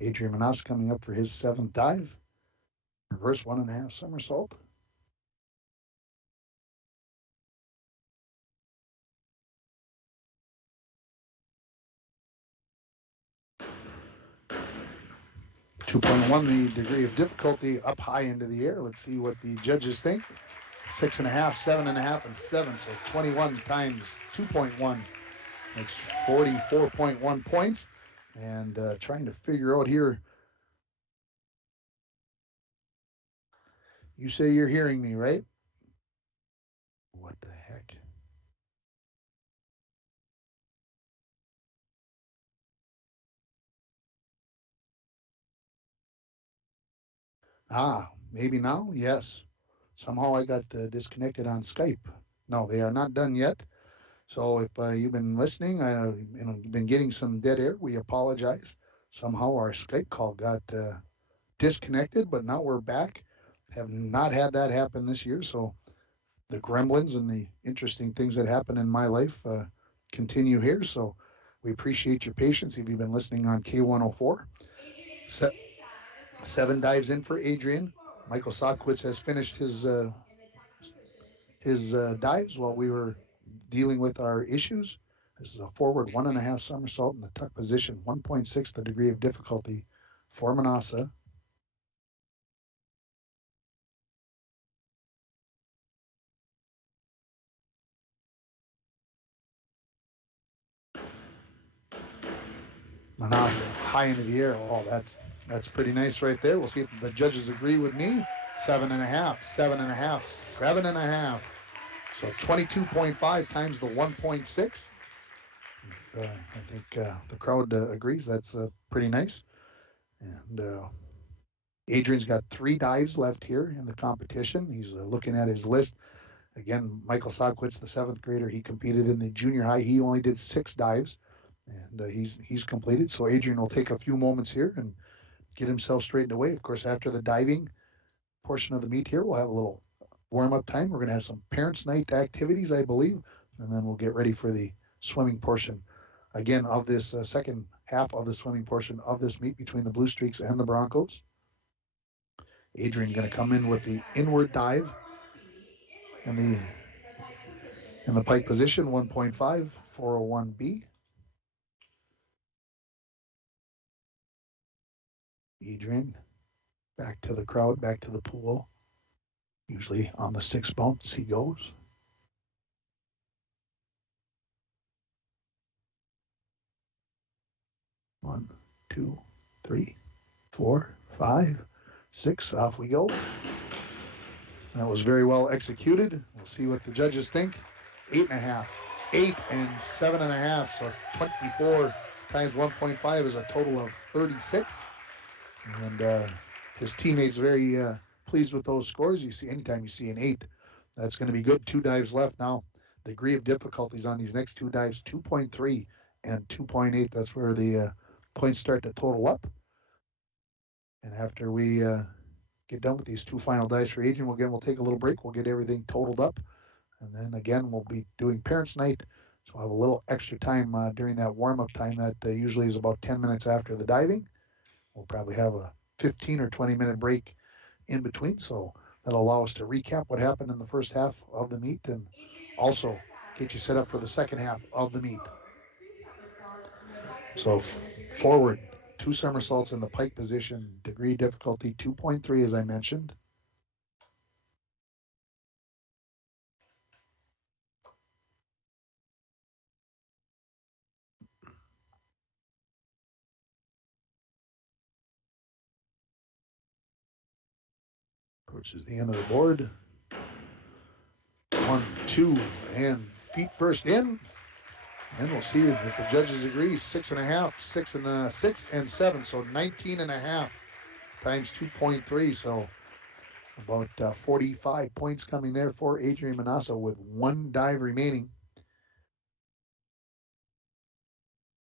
Adrian Manas coming up for his 7th dive. Reverse 1.5 somersault. .1, the degree of difficulty up high into the air. Let's see what the judges think. 6.5, 7.5, and 7. So 21 times 2.1 makes 44.1 points. And trying to figure out here. You say you're hearing me, right? What the heck? Maybe now? Yes. Somehow I got disconnected on Skype. No, they are not done yet. So if you've been listening, you've been getting some dead air, we apologize. Somehow our Skype call got disconnected, but now we're back. Have not had that happen this year, so the gremlins and the interesting things that happen in my life continue here. So we appreciate your patience if you've been listening on K104. 7 dives in for Adrian. Michael Sokwitz has finished his dives while we were dealing with our issues. This is a forward 1.5 somersault in the tuck position, 1.6 the degree of difficulty for Manasa. Manasa high into the air. Oh, that's pretty nice right there. We'll see if the judges agree with me. 7.5, 7.5, 7.5. So 22.5 times the 1.6. I think the crowd agrees. That's pretty nice. And Adrian's got 3 dives left here in the competition. He's looking at his list. Again, Michael Sokwitz, the 7th grader, he competed in the junior high. He only did 6 dives, and he's completed. So Adrian will take a few moments here and get himself straightened away. Of course, after the diving portion of the meet here, we'll have a little warm-up time. We're going to have some parents' night activities, I believe, and then we'll get ready for the swimming portion, again, of this second half of the swimming portion of this meet between the Blue Streaks and the Broncos. Adrian going to come in with the inward dive in the pike position, 1.5, 401B. Adrian, back to the crowd, back to the pool. Usually on the 6 bounce he goes. One, 2, 3, 4, 5, 6. Off we go. That was very well executed. We'll see what the judges think. 8.5, 8 and 7.5. So 24 times 1.5 is a total of 36. And his teammates very pleased with those scores. You see, anytime you see an 8, that's going to be good. 2 dives left now. Degree of difficulties on these next 2 dives, 2.3 and 2.8. That's where the points start to total up. And after we get done with these 2 final dives for Adrian, we'll take a little break. We'll get everything totaled up. And then again, we'll be doing parents' night. So we'll have a little extra time during that warm-up time that usually is about 10 minutes after the diving. We'll probably have a 15 or 20-minute break in between. So that'll allow us to recap what happened in the first half of the meet and also get you set up for the second half of the meet. So forward, 2 somersaults in the pike position, degree difficulty 2.3, as I mentioned. Approaches the end of the board. 1, 2, and feet first in. And we'll see if the judges agree. 6.5, 6 and 7. So 19.5 times 2.3. So about 45 points coming there for Adrian Manassa with 1 dive remaining.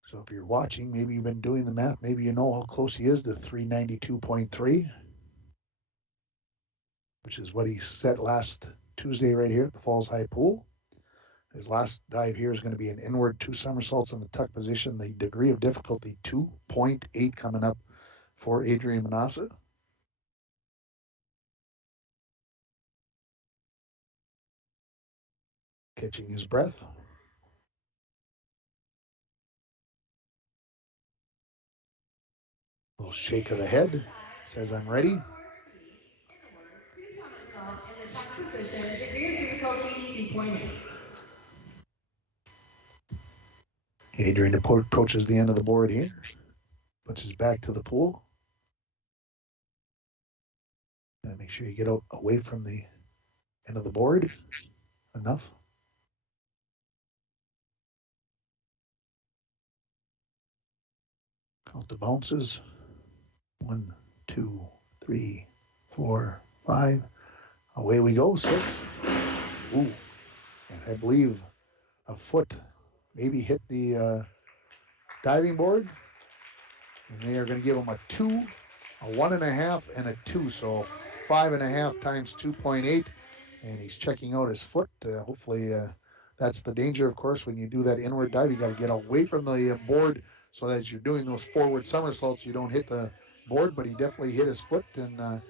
So if you're watching, maybe you've been doing the math. Maybe you know how close he is to 392.3, which is what he set last Tuesday right here at the Falls High Pool. His last dive here is going to be an inward 2 somersaults in the tuck position. The degree of difficulty 2.8 coming up for Adrian Manassa. Catching his breath. A little shake of the head. Says, I'm ready. Degree of difficulty 2.8. Adrian approaches the end of the board here. Puts his back to the pool. Gotta make sure you get out away from the end of the board. Enough. Count the bounces. 1, 2, 3, 4, 5. Away we go. 6. Ooh. And I believe a foot maybe hit the diving board. And they are going to give him a 2, a 1.5, and a 2. So 5.5 times 2.8. And he's checking out his foot. Hopefully, that's the danger, of course, when you do that inward dive. You got to get away from the board so that as you're doing those forward somersaults, you don't hit the board. But he definitely hit his foot and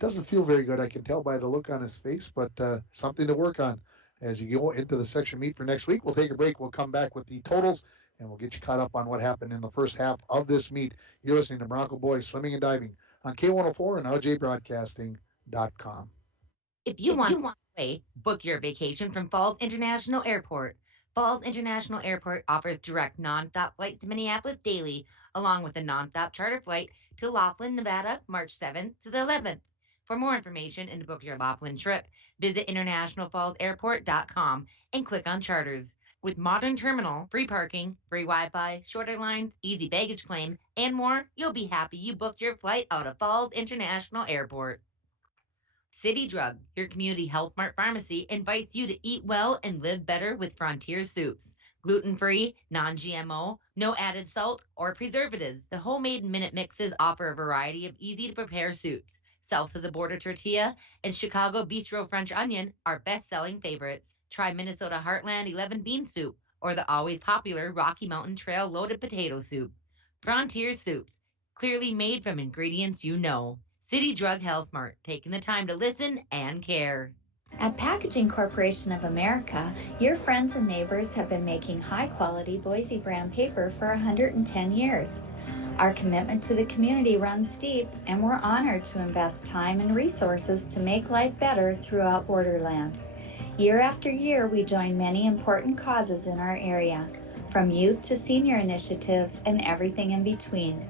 doesn't feel very good. I can tell by the look on his face, but something to work on as you go into the section meet for next week. We'll take a break. We'll come back with the totals, and we'll get you caught up on what happened in the first half of this meet. You're listening to Bronco Boys Swimming and Diving on K104 and RJBroadcasting.com. If you want to away, book your vacation from Falls International Airport. Falls International Airport offers direct nonstop flights to Minneapolis daily, along with a nonstop charter flight to Laughlin, Nevada, March 7th to the 11th. For more information and to book your Laughlin trip, visit internationalfallsairport.com and click on charters. With modern terminal, free parking, free Wi-Fi, shorter lines, easy baggage claim, and more, you'll be happy you booked your flight out of Falls International Airport. City Drug, your community health mart pharmacy, invites you to eat well and live better with Frontier Soups. Gluten-free, non-GMO, no added salt or preservatives. The homemade minute mixes offer a variety of easy-to-prepare soups. South of the Border Tortilla and Chicago Bistro French Onion are best-selling favorites. Try Minnesota Heartland 11 Bean Soup or the always popular Rocky Mountain Trail Loaded Potato Soup. Frontier Soups, clearly made from ingredients you know. City Drug Health Mart, taking the time to listen and care. At Packaging Corporation of America, your friends and neighbors have been making high-quality Boise brand paper for 110 years. Our commitment to the community runs deep, and we're honored to invest time and resources to make life better throughout Borderland. Year after year, we join many important causes in our area, from youth to senior initiatives and everything in between.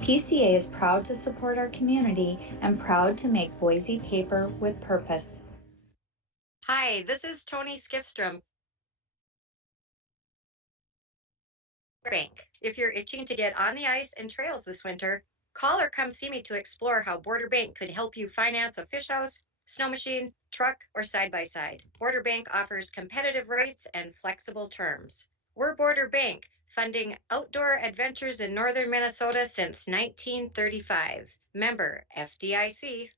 PCA is proud to support our community and proud to make Boise paper with purpose. Hi, this is Tony Skifstrom. Bank. If you're itching to get on the ice and trails this winter, call or come see me to explore how Border Bank could help you finance a fish house, snow machine, truck, or side-by-side. Border Bank offers competitive rates and flexible terms. We're Border Bank, funding outdoor adventures in northern Minnesota since 1935. Member FDIC.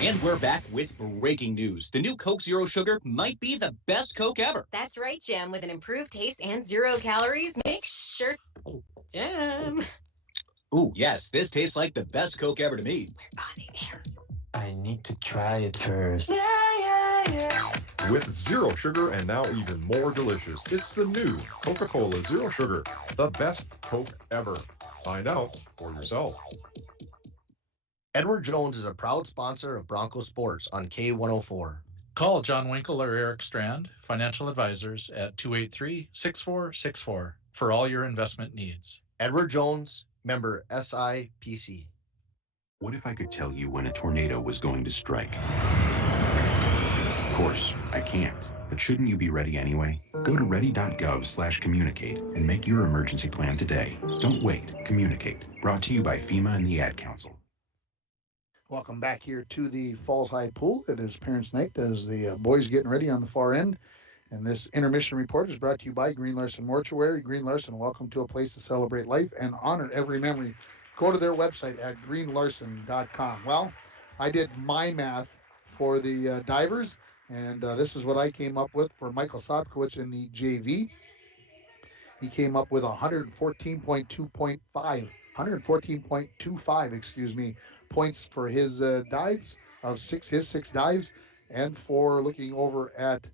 And we're back with breaking news. The new Coke Zero Sugar might be the best Coke ever. That's right, Jim. With an improved taste and 0 calories, make sure. Jim. Ooh, yes, this tastes like the best Coke ever to me. We're on the air. I need to try it first. With zero sugar and now even more delicious, it's the new Coca-Cola Zero Sugar, the best Coke ever. Find out for yourself. Edward Jones is a proud sponsor of Bronco Sports on K104. Call John Winkle or Eric Strand, financial advisors, at 283-6464 for all your investment needs. Edward Jones, member SIPC. What if I could tell you when a tornado was going to strike? Of course, I can't. But shouldn't you be ready anyway? Go to ready.gov/communicate and make your emergency plan today. Don't wait. Communicate. Brought to you by FEMA and the Ad Council. Welcome back here to the Falls High Pool. It is Parents' Night as the boys getting ready on the far end. And this intermission report is brought to you by Green Larson Mortuary. Green Larson, welcome to a place to celebrate life and honor every memory. Go to their website at greenlarson.com. Well, I did my math for the divers, and this is what I came up with for Michael Sopkowitz in the JV. He came up with 114.25 points for his dives of his six dives. And for looking over at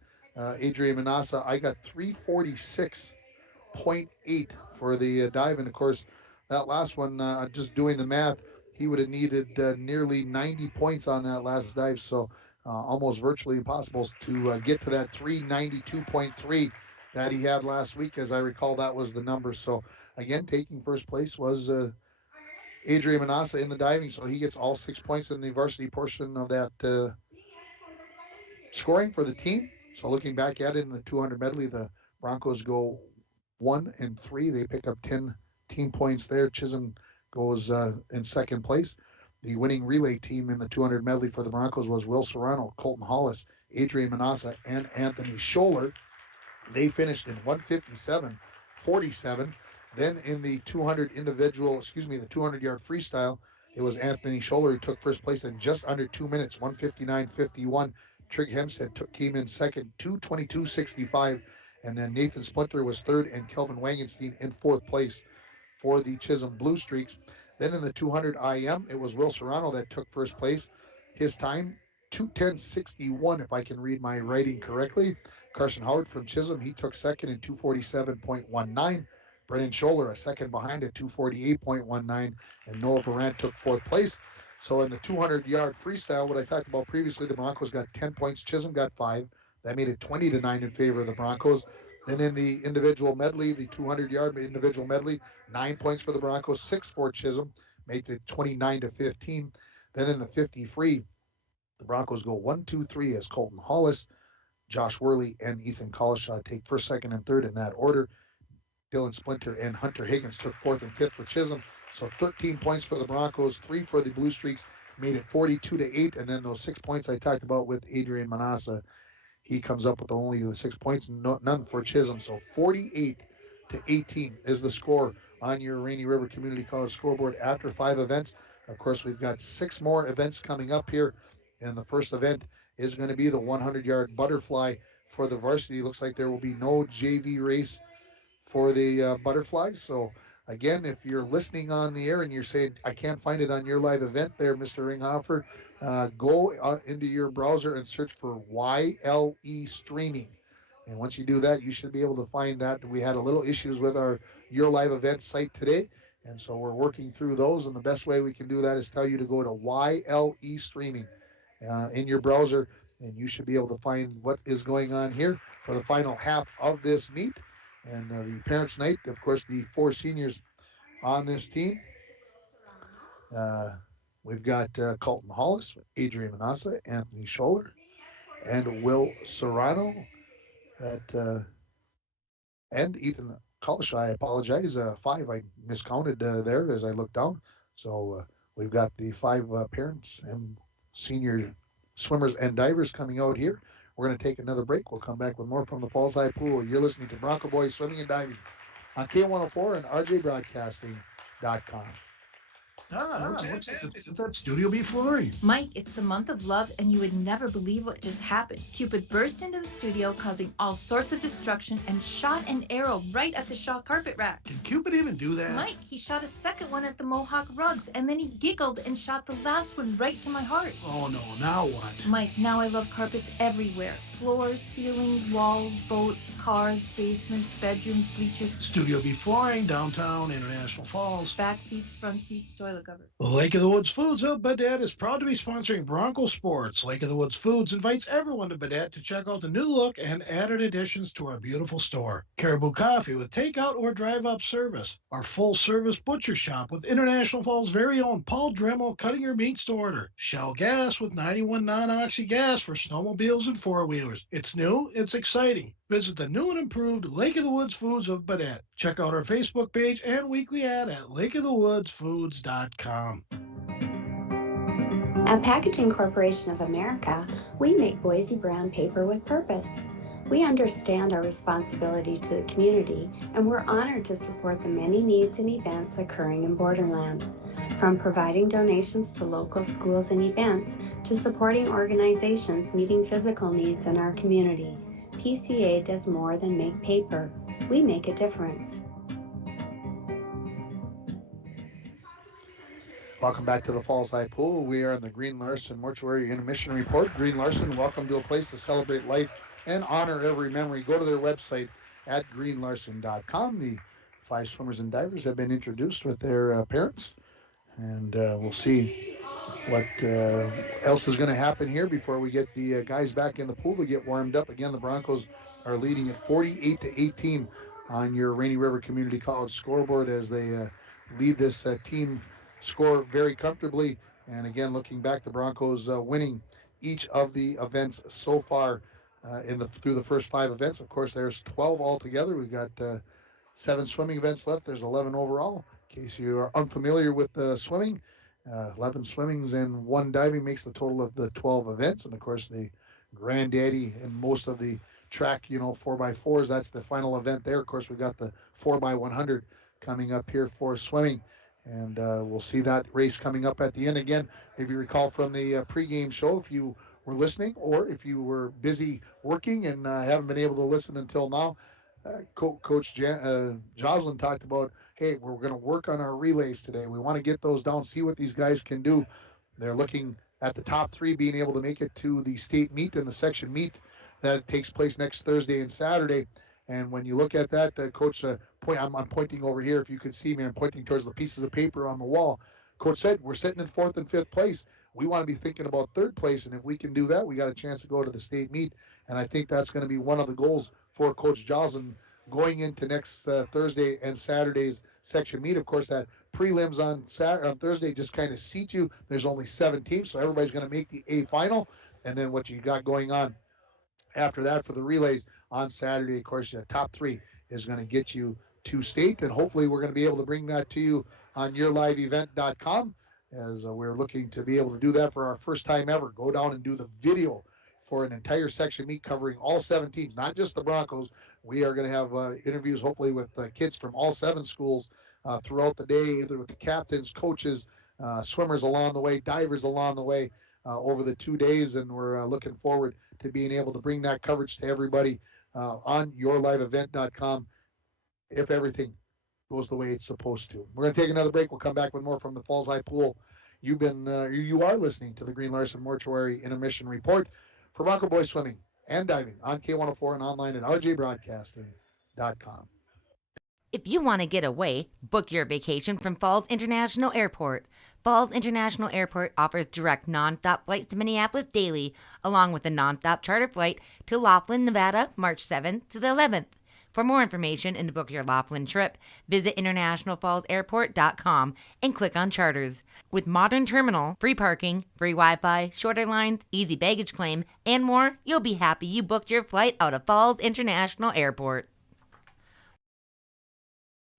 Adrian Manassa, I got 346.8 for the dive. And of course, that last one, just doing the math, he would have needed nearly 90 points on that last dive. So almost virtually impossible to get to that 392.3 that he had last week. As I recall, that was the number. So again, taking first place was Adrian Manassa in the diving. So he gets all 6 points in the varsity portion of that scoring for the team. So looking back at it in the 200 medley, the Broncos go 1 and 3. They pick up 10 team points there. Chisholm goes in second place. The winning relay team in the 200 medley for the Broncos was Will Serrano, Colton Hollis, Adrian Manassa, and Anthony Scholler. They finished in 157.47. Then in the 200 the 200-yard freestyle, it was Anthony Scholler who took first place in just under 2 minutes, 159.51. Trig Hempstead came in second, 222.65. And then Nathan Splinter was third, and Kelvin Wangenstein in fourth place for the Chisholm Blue Streaks. Then in the 200 IM, it was Will Serrano that took first place. His time, 2:10.61, if I can read my writing correctly. Carson Howard from Chisholm, he took second in 2:47.19. Brennan Scholler, a second behind at 2:48.19. And Noah Barant took fourth place. So in the 200-yard freestyle, what I talked about previously, the Broncos got 10 points. Chisholm got 5. That made it 20-9 in favor of the Broncos. Then in the individual medley, the 200-yard individual medley, 9 points for the Broncos, 6 for Chisholm, makes it 29-15. Then in the 50 free, the Broncos go 1-2-3 as Colton Hollis, Josh Worley, and Ethan Collishaw take first, second, and third in that order. Dylan Splinter and Hunter Higgins took fourth and fifth for Chisholm. So 13 points for the Broncos, 3 for the Blue Streaks, made it 42-8. And then those 6 points I talked about with Adrian Manassa, he comes up with only the 6 points, none for Chisholm. So 48-18 is the score on your Rainy River Community College scoreboard after 5 events. Of course, we've got 6 more events coming up here. And the first event is going to be the 100-yard butterfly for the varsity. Looks like there will be no JV race for the butterflies. So again, if you're listening on the air and you're saying, I can't find it on your live event there, Mr. Ringhofer, go into your browser and search for YLE streaming. And once you do that, you should be able to find that. We had a little issues with our Your Live Event site today, and so we're working through those. And the best way we can do that is tell you to go to YLE streaming in your browser, and you should be able to find what is going on here for the final half of this meet. And the parents' night, of course, the 4 seniors on this team. We've got Colton Hollis, Adrian Manassa, Anthony Scholler, and Will Serrano. And Ethan Collishaw, I apologize, 5. I miscounted there as I looked down. So we've got the 5 parents and senior swimmers and divers coming out here. We're going to take another break. We'll come back with more from the Falls High Pool. You're listening to Bronco Boys Swimming and Diving on K104 and RJBroadcasting.com. What's that Studio B flooring? Mike, it's the month of love, and you would never believe what just happened. Cupid burst into the studio, causing all sorts of destruction, and shot an arrow right at the Shaw carpet rack. Can Cupid even do that? Mike, he shot a second one at the Mohawk rugs, and then he giggled and shot the last one right to my heart. Oh no, now what? Mike, now I love carpets everywhere. Floors, ceilings, walls, boats, cars, basements, bedrooms, bleachers. Studio B flooring, downtown, International Falls. Back seats, front seats, toilet cover. Lake of the Woods Foods of Baudette is proud to be sponsoring Bronco Sports. Lake of the Woods Foods invites everyone to Baudette to check out the new look and added additions to our beautiful store. Caribou Coffee with takeout or drive-up service. Our full-service butcher shop with International Falls' very own Paul Dremel cutting your meats to order. Shell Gas with 91 non-oxy gas for snowmobiles and four-wheelers. It's new, it's exciting. Visit the new and improved Lake of the Woods Foods of Baudette. Check out our Facebook page and weekly ad at lakeofthewoodsfoods.com. At Packaging Corporation of America, we make Boise brown paper with purpose. We understand our responsibility to the community, and we're honored to support the many needs and events occurring in Borderland. From providing donations to local schools and events, to supporting organizations meeting physical needs in our community, PCA does more than make paper. We make a difference. Welcome back to the Falls High Pool. We are in the Green Larson Mortuary Intermission Report. Green Larson, welcome to a place to celebrate life and honor every memory. Go to their website at greenlarson.com. The 5 swimmers and divers have been introduced with their parents, and we'll see what else is going to happen here before we get the guys back in the pool to get warmed up. Again, the Broncos are leading at 48-18 on your Rainy River Community College scoreboard as they lead this team score very comfortably. And again, looking back, the Broncos winning each of the events so far through the first 5 events. Of course, there's 12 altogether. We've got 7 swimming events left. There's 11 overall. In case you are unfamiliar with swimming, 11 swimmings and 1 diving makes the total of the 12 events. And of course, the granddaddy in most of the track, 4x4s, that's the final event there. Of course, we've got the 4x100 coming up here for swimming. And we'll see that race coming up at the end again. If you recall from the pregame show, if you were listening or if you were busy working and haven't been able to listen until now, Coach Jocelyn talked about, hey, we're going to work on our relays today. We want to get those down, see what these guys can do. They're looking at the top 3 being able to make it to the state meet and the section meet that takes place next Thursday and Saturday. And when you look at that, Coach, I'm pointing over here. If you could see me, I'm pointing towards the pieces of paper on the wall. Coach said we're sitting in 4th and 5th place. We want to be thinking about 3rd place, and if we can do that, we got a chance to go to the state meet. And I think that's going to be one of the goals for Coach Jocelyn going into next Thursday and Saturday's section meet. Of course, that prelims on Thursday just kind of seat you. There's only 7 teams, so everybody's going to make the A final. And then what you got going on after that for the relays on Saturday, of course, the top 3 is going to get you to state. And hopefully we're going to be able to bring that to you on yourliveevent.com as we're looking to be able to do that for our first time ever. Go down and do the video for an entire section meet covering all 7 teams, not just the Broncos. We are going to have interviews hopefully with kids from all 7 schools throughout the day, either with the captains, coaches, swimmers along the way, divers along the way over the 2 days. And we're looking forward to being able to bring that coverage to everybody on yourliveevent.com if everything goes the way it's supposed to. We're going to take another break. We'll come back with more from the Falls High Pool. You are listening to the Green Larson Mortuary Intermission Report for Bronco Boys Swimming and Diving on K104 and online at rjbroadcasting.com. If you want to get away, book your vacation from Falls International Airport. Falls International Airport offers direct non-stop flights to Minneapolis daily, along with a non-stop charter flight to Laughlin, Nevada, March 7th to the 11th. For more information and to book your Laughlin trip, visit internationalfallsairport.com and click on Charters. With modern terminal, free parking, free Wi-Fi, shorter lines, easy baggage claim, and more, you'll be happy you booked your flight out of Falls International Airport.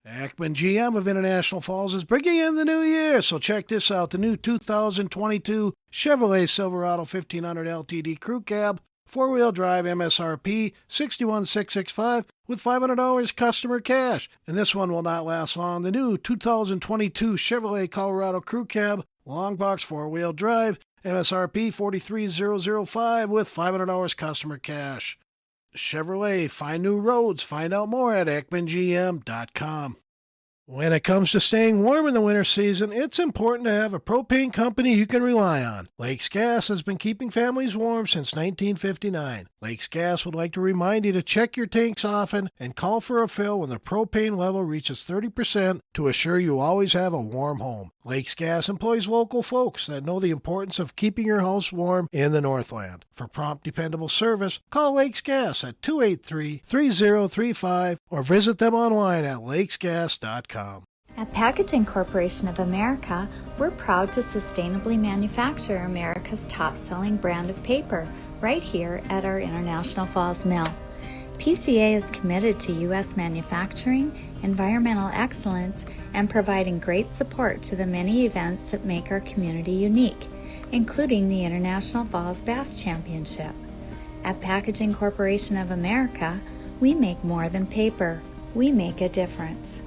Ackman GM of International Falls is bringing in the new year, so check this out. The new 2022 Chevrolet Silverado 1500 LTD Crew Cab, 4-wheel drive, MSRP $61,665 with $500 customer cash. And this one will not last long. The new 2022 Chevrolet Colorado Crew Cab, long box 4-wheel drive, MSRP $43,005 with $500 customer cash. Chevrolet, find new roads. Find out more at EckmanGM.com. When it comes to staying warm in the winter season, it's important to have a propane company you can rely on. Lakes Gas has been keeping families warm since 1959. Lakes Gas would like to remind you to check your tanks often and call for a fill when the propane level reaches 30% to assure you always have a warm home. Lakes Gas employs local folks that know the importance of keeping your house warm in the Northland. For prompt, dependable service, call Lakes Gas at 283-3035 or visit them online at lakesgas.com. At Packaging Corporation of America, we're proud to sustainably manufacture America's top-selling brand of paper right here at our International Falls Mill. PCA is committed to U.S. manufacturing, environmental excellence, and providing great support to the many events that make our community unique, including the International Falls Bass Championship. At Packaging Corporation of America, we make more than paper. We make a difference.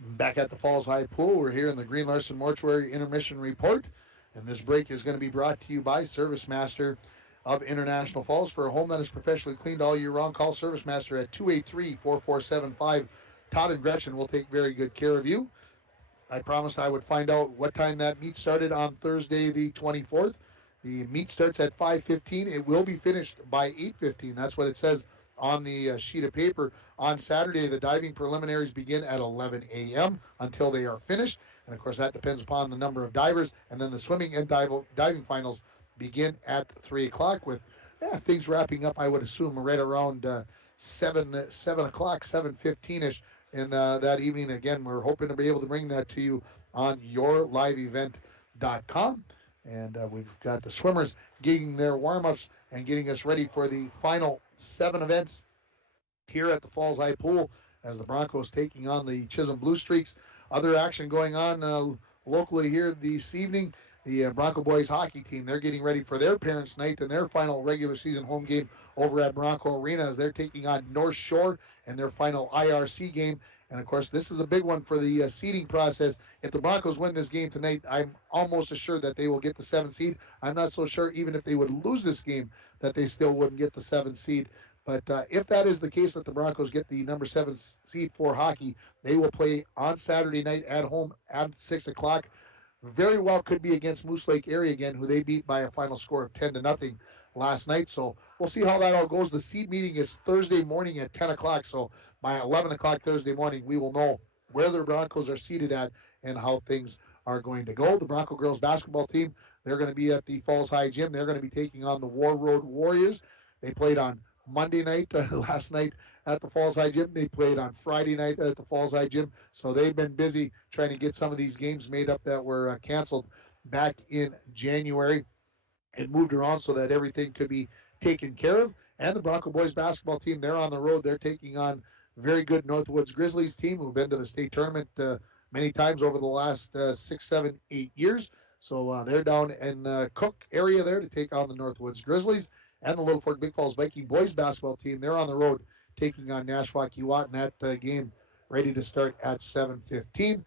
Back at the Falls High Pool, we're here in the Green Larson Mortuary Intermission Report, and this break is going to be brought to you by Service Master of International Falls. For a home that is professionally cleaned all year round, call Service Master at 283-4475. Todd and Gretchen will take very good care of you. I promised I would find out what time that meet started on Thursday the 24th. The meet starts at 5:15. It will be finished by 8:15. That's what it says on the sheet of paper. On Saturday, the diving preliminaries begin at 11 a.m. until they are finished. And, of course, that depends upon the number of divers. And then the swimming and diving finals begin at 3 o'clock with things wrapping up, I would assume, right around 7 o'clock, 7:15-ish in that evening. Again, we're hoping to be able to bring that to you on yourliveevent.com. And we've got the swimmers getting their warm-ups and getting us ready for the final 7 events here at the Falls High Pool as the Broncos taking on the Chisholm Blue Streaks. Other action going on locally here this evening, the Bronco Boys hockey team, they're getting ready for their parents' night and their final regular season home game over at Bronco Arena as they're taking on North Shore in their final IRC game. And, of course, this is a big one for the seeding process. If the Broncos win this game tonight, I'm almost assured that they will get the 7th seed. I'm not so sure even if they would lose this game that they still wouldn't get the 7th seed. But if that is the case, that the Broncos get the number 7 seed for hockey, they will play on Saturday night at home at 6 o'clock. Very well could be against Moose Lake Area again, who they beat by a final score of 10-0 last night. So we'll see how that all goes. The seed meeting is Thursday morning at 10 o'clock. So by 11 o'clock Thursday morning, we will know where the Broncos are seated at and how things are going to go. The Bronco girls basketball team, they're going to be at the Falls High Gym. They're going to be taking on the War Road Warriors. They played on Monday night, last night at the Falls High Gym. They played on Friday night at the Falls High Gym. So they've been busy trying to get some of these games made up that were canceled back in January and moved around so that everything could be taken care of. And the Bronco boys basketball team, they're on the road. They're taking on very good Northwoods Grizzlies team who've been to the state tournament many times over the last 6, 7, 8 years. So they're down in Cook area there to take on the Northwoods Grizzlies. And the Little Fork Big Falls Viking boys basketball team, they're on the road taking on Nashwauk Keewatin. That game ready to start at 7:15.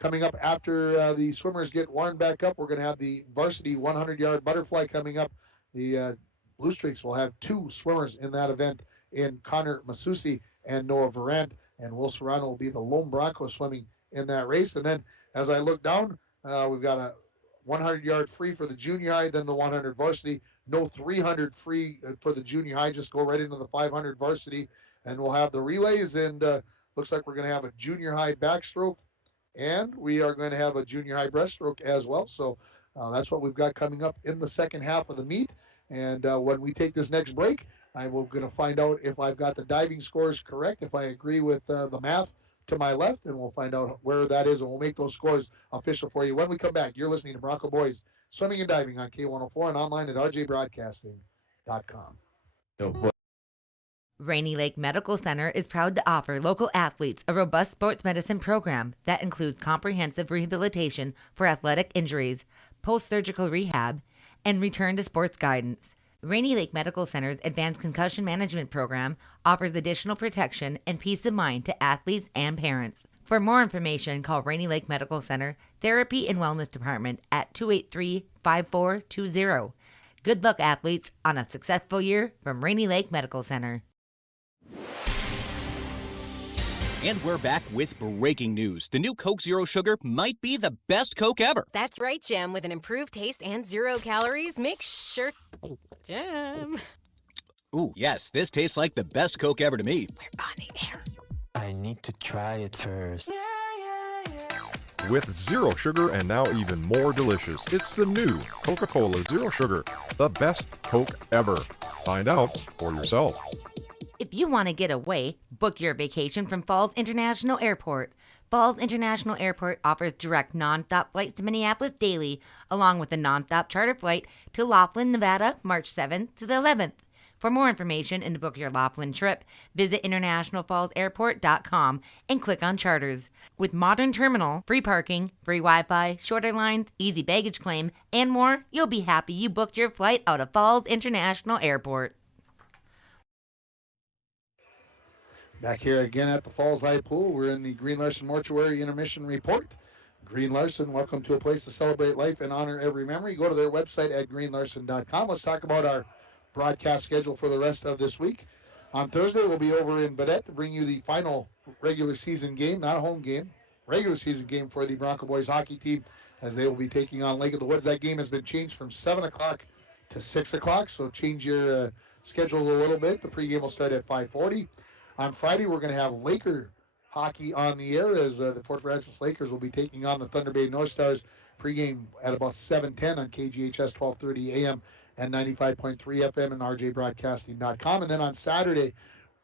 Coming up after the swimmers get warmed back up, we're going to have the varsity 100-yard butterfly coming up. The Blue Streaks will have 2 swimmers in that event in Connor Masusi and Noah Varant. And Will Serrano will be the lone Bronco swimming in that race. And then as I look down, we've got a 100-yard free for the junior high, then the 100 varsity. No 300 free for the junior high. Just go right into the 500 varsity. And we'll have the relays. And looks like we're going to have a junior high backstroke. And we are going to have a junior high breaststroke as well. So that's what we've got coming up in the second half of the meet. And when we take this next break, I'm going to find out if I've got the diving scores correct, if I agree with the math to my left, and we'll find out where that is, and we'll make those scores official for you when we come back. You're listening to Bronco Boys Swimming and Diving on K104 and online at rjbroadcasting.com. Rainy Lake Medical Center is proud to offer local athletes a robust sports medicine program that includes comprehensive rehabilitation for athletic injuries, post-surgical rehab, and return to sports guidance. Rainy Lake Medical Center's Advanced Concussion Management Program offers additional protection and peace of mind to athletes and parents. For more information, call Rainy Lake Medical Center Therapy and Wellness Department at 283-5420. Good luck, athletes, on a successful year from Rainy Lake Medical Center. And we're back with breaking news. The new Coke Zero Sugar might be the best Coke ever. That's right, Jim. With an improved taste and 0 calories, make sure... Jim. Ooh, yes, this tastes like the best Coke ever to me. We're on the air. I need to try it first. With zero sugar and now even more delicious, it's the new Coca-Cola Zero Sugar, the best Coke ever. Find out for yourself. If you want to get away, book your vacation from Falls International Airport. Falls International Airport offers direct non-stop flights to Minneapolis daily, along with a non-stop charter flight to Laughlin, Nevada, March 7th to the 11th. For more information and to book your Laughlin trip, visit internationalfallsairport.com and click on charters. With modern terminal, free parking, free Wi-Fi, shorter lines, easy baggage claim, and more, you'll be happy you booked your flight out of Falls International Airport. Back here again at the Falls High Pool, we're in the Green Larson Mortuary Intermission Report. Green Larson, welcome to a place to celebrate life and honor every memory. Go to their website at greenlarson.com. Let's talk about our broadcast schedule for the rest of this week. On Thursday, we'll be over in Badette to bring you the final regular season game, not a home game, regular season game for the Bronco Boys hockey team as they will be taking on Lake of the Woods. That game has been changed from 7 o'clock to 6 o'clock, so change your schedules a little bit. The pregame will start at 5:40. On Friday, we're going to have Laker hockey on the air as the Port Francis Lakers will be taking on the Thunder Bay North Stars. Pregame at about 7:10 on KGHS 1230 AM and 95.3 FM and rjbroadcasting.com. And then on Saturday,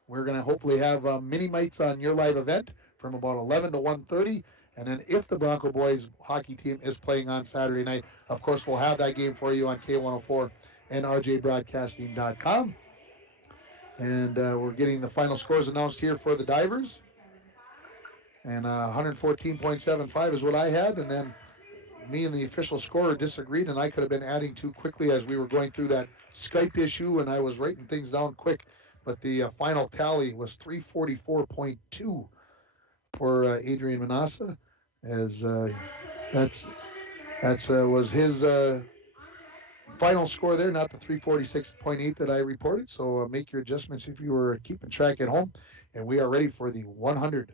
we're going to hopefully have mini mites on your live event from about 11 to 1:30. And then if the Bronco Boys hockey team is playing on Saturday night, of course, we'll have that game for you on K104 and rjbroadcasting.com. And we're getting the final scores announced here for the divers. And 114.75 is what I had. And then me and the official scorer disagreed, and I could have been adding too quickly as we were going through that Skype issue, and I was writing things down quick. But the final tally was 344.2 for Adrian Manassa, as that's was his final score there, not the 346.8 that I reported. So make your adjustments if you were keeping track at home. And we are ready for the 100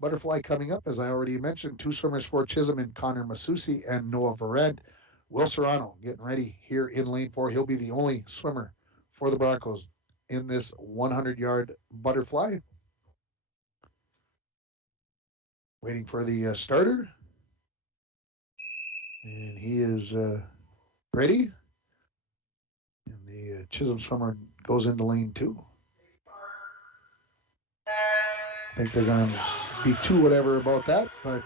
butterfly coming up. As I already mentioned, 2 swimmers for Chisholm and Connor Masusi and Noah Varand. Will Serrano getting ready here in lane 4. He'll be the only swimmer for the Broncos in this 100-yard butterfly. Waiting for the starter. And he is ready. And the Chisholm swimmer goes into lane 2. I think they're going to be 2 whatever about that, but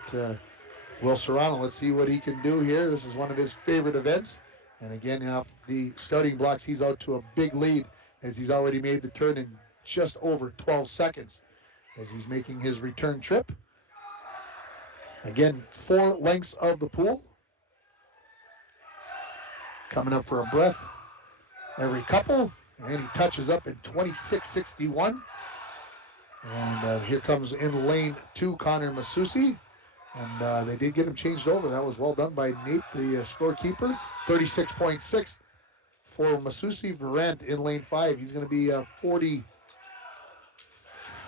Will Serrano, let's see what he can do here. This is one of his favorite events. And again, off the starting blocks, he's out to a big lead as he's already made the turn in just over 12 seconds as he's making his return trip. Again, 4 lengths of the pool. Coming up for a breath every couple. And he touches up in 26.61. And here comes in lane 2, Connor Masusi. And they did get him changed over. That was well done by Nate, the scorekeeper. 36.6 for Masusi. Varant in lane 5. He's going to be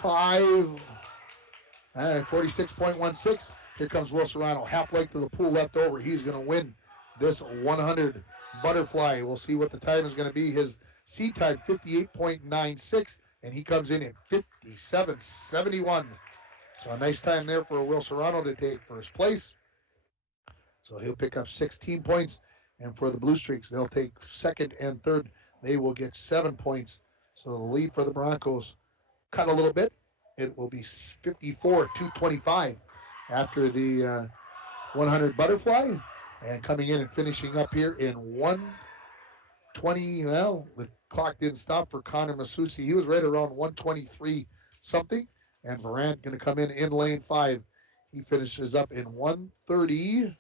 46.16. Here comes Will Serrano. Half length of the pool left over. He's going to win this 100 butterfly. We'll see what the time is going to be. His seed time, 58.96. And he comes in at 57.71. So a nice time there for Will Serrano to take first place. So he'll pick up 16 points. And for the Blue Streaks, they'll take second and third. They will get 7 points. So the lead for the Broncos cut a little bit. It will be 54-25 after the 100 butterfly. And coming in and finishing up here in 1:20. Well, the clock didn't stop for Connor Masusi. He was right around 1:23 something. And Varant going to come in lane 5. He finishes up in 1:30.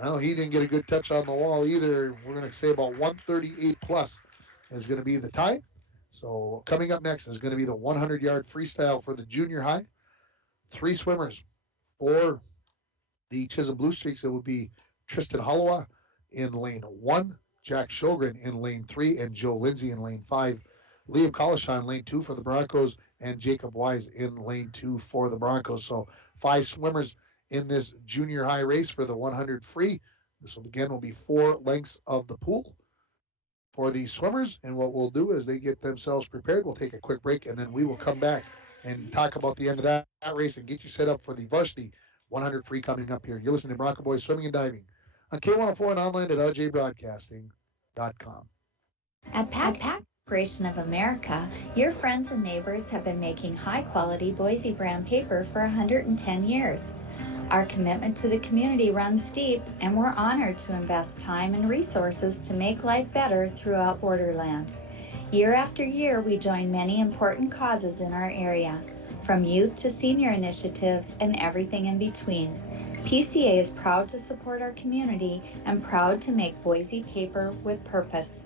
Well, he didn't get a good touch on the wall either. We're going to say about 1:38 plus is going to be the time. So coming up next is going to be the 100-yard freestyle for the junior high. 3 swimmers for the Chisholm Blue Streaks. It would be Tristan Hollowa in lane 1, Jack Sjogren in lane 3, and Joe Lindsay in lane 5. Liam Collishaw in lane 2 for the Broncos, and Jacob Wise in lane 2 for the Broncos. So 5 swimmers in this junior high race for the 100 free. This will be 4 lengths of the pool for these swimmers. And what we'll do is they get themselves prepared. We'll take a quick break, and then we will come back and talk about the end of that race and get you set up for the varsity 100 free coming up here. You're listening to Bronco Boys Swimming and Diving on K104 and online at rjbroadcasting.com. At Pack Corporation of America, your friends and neighbors have been making high-quality Boise brand paper for 110 years. Our commitment to the community runs deep, and we're honored to invest time and resources to make life better throughout Borderland. Year after year, we join many important causes in our area, from youth to senior initiatives and everything in between. PCA is proud to support our community and proud to make Boise paper with purpose.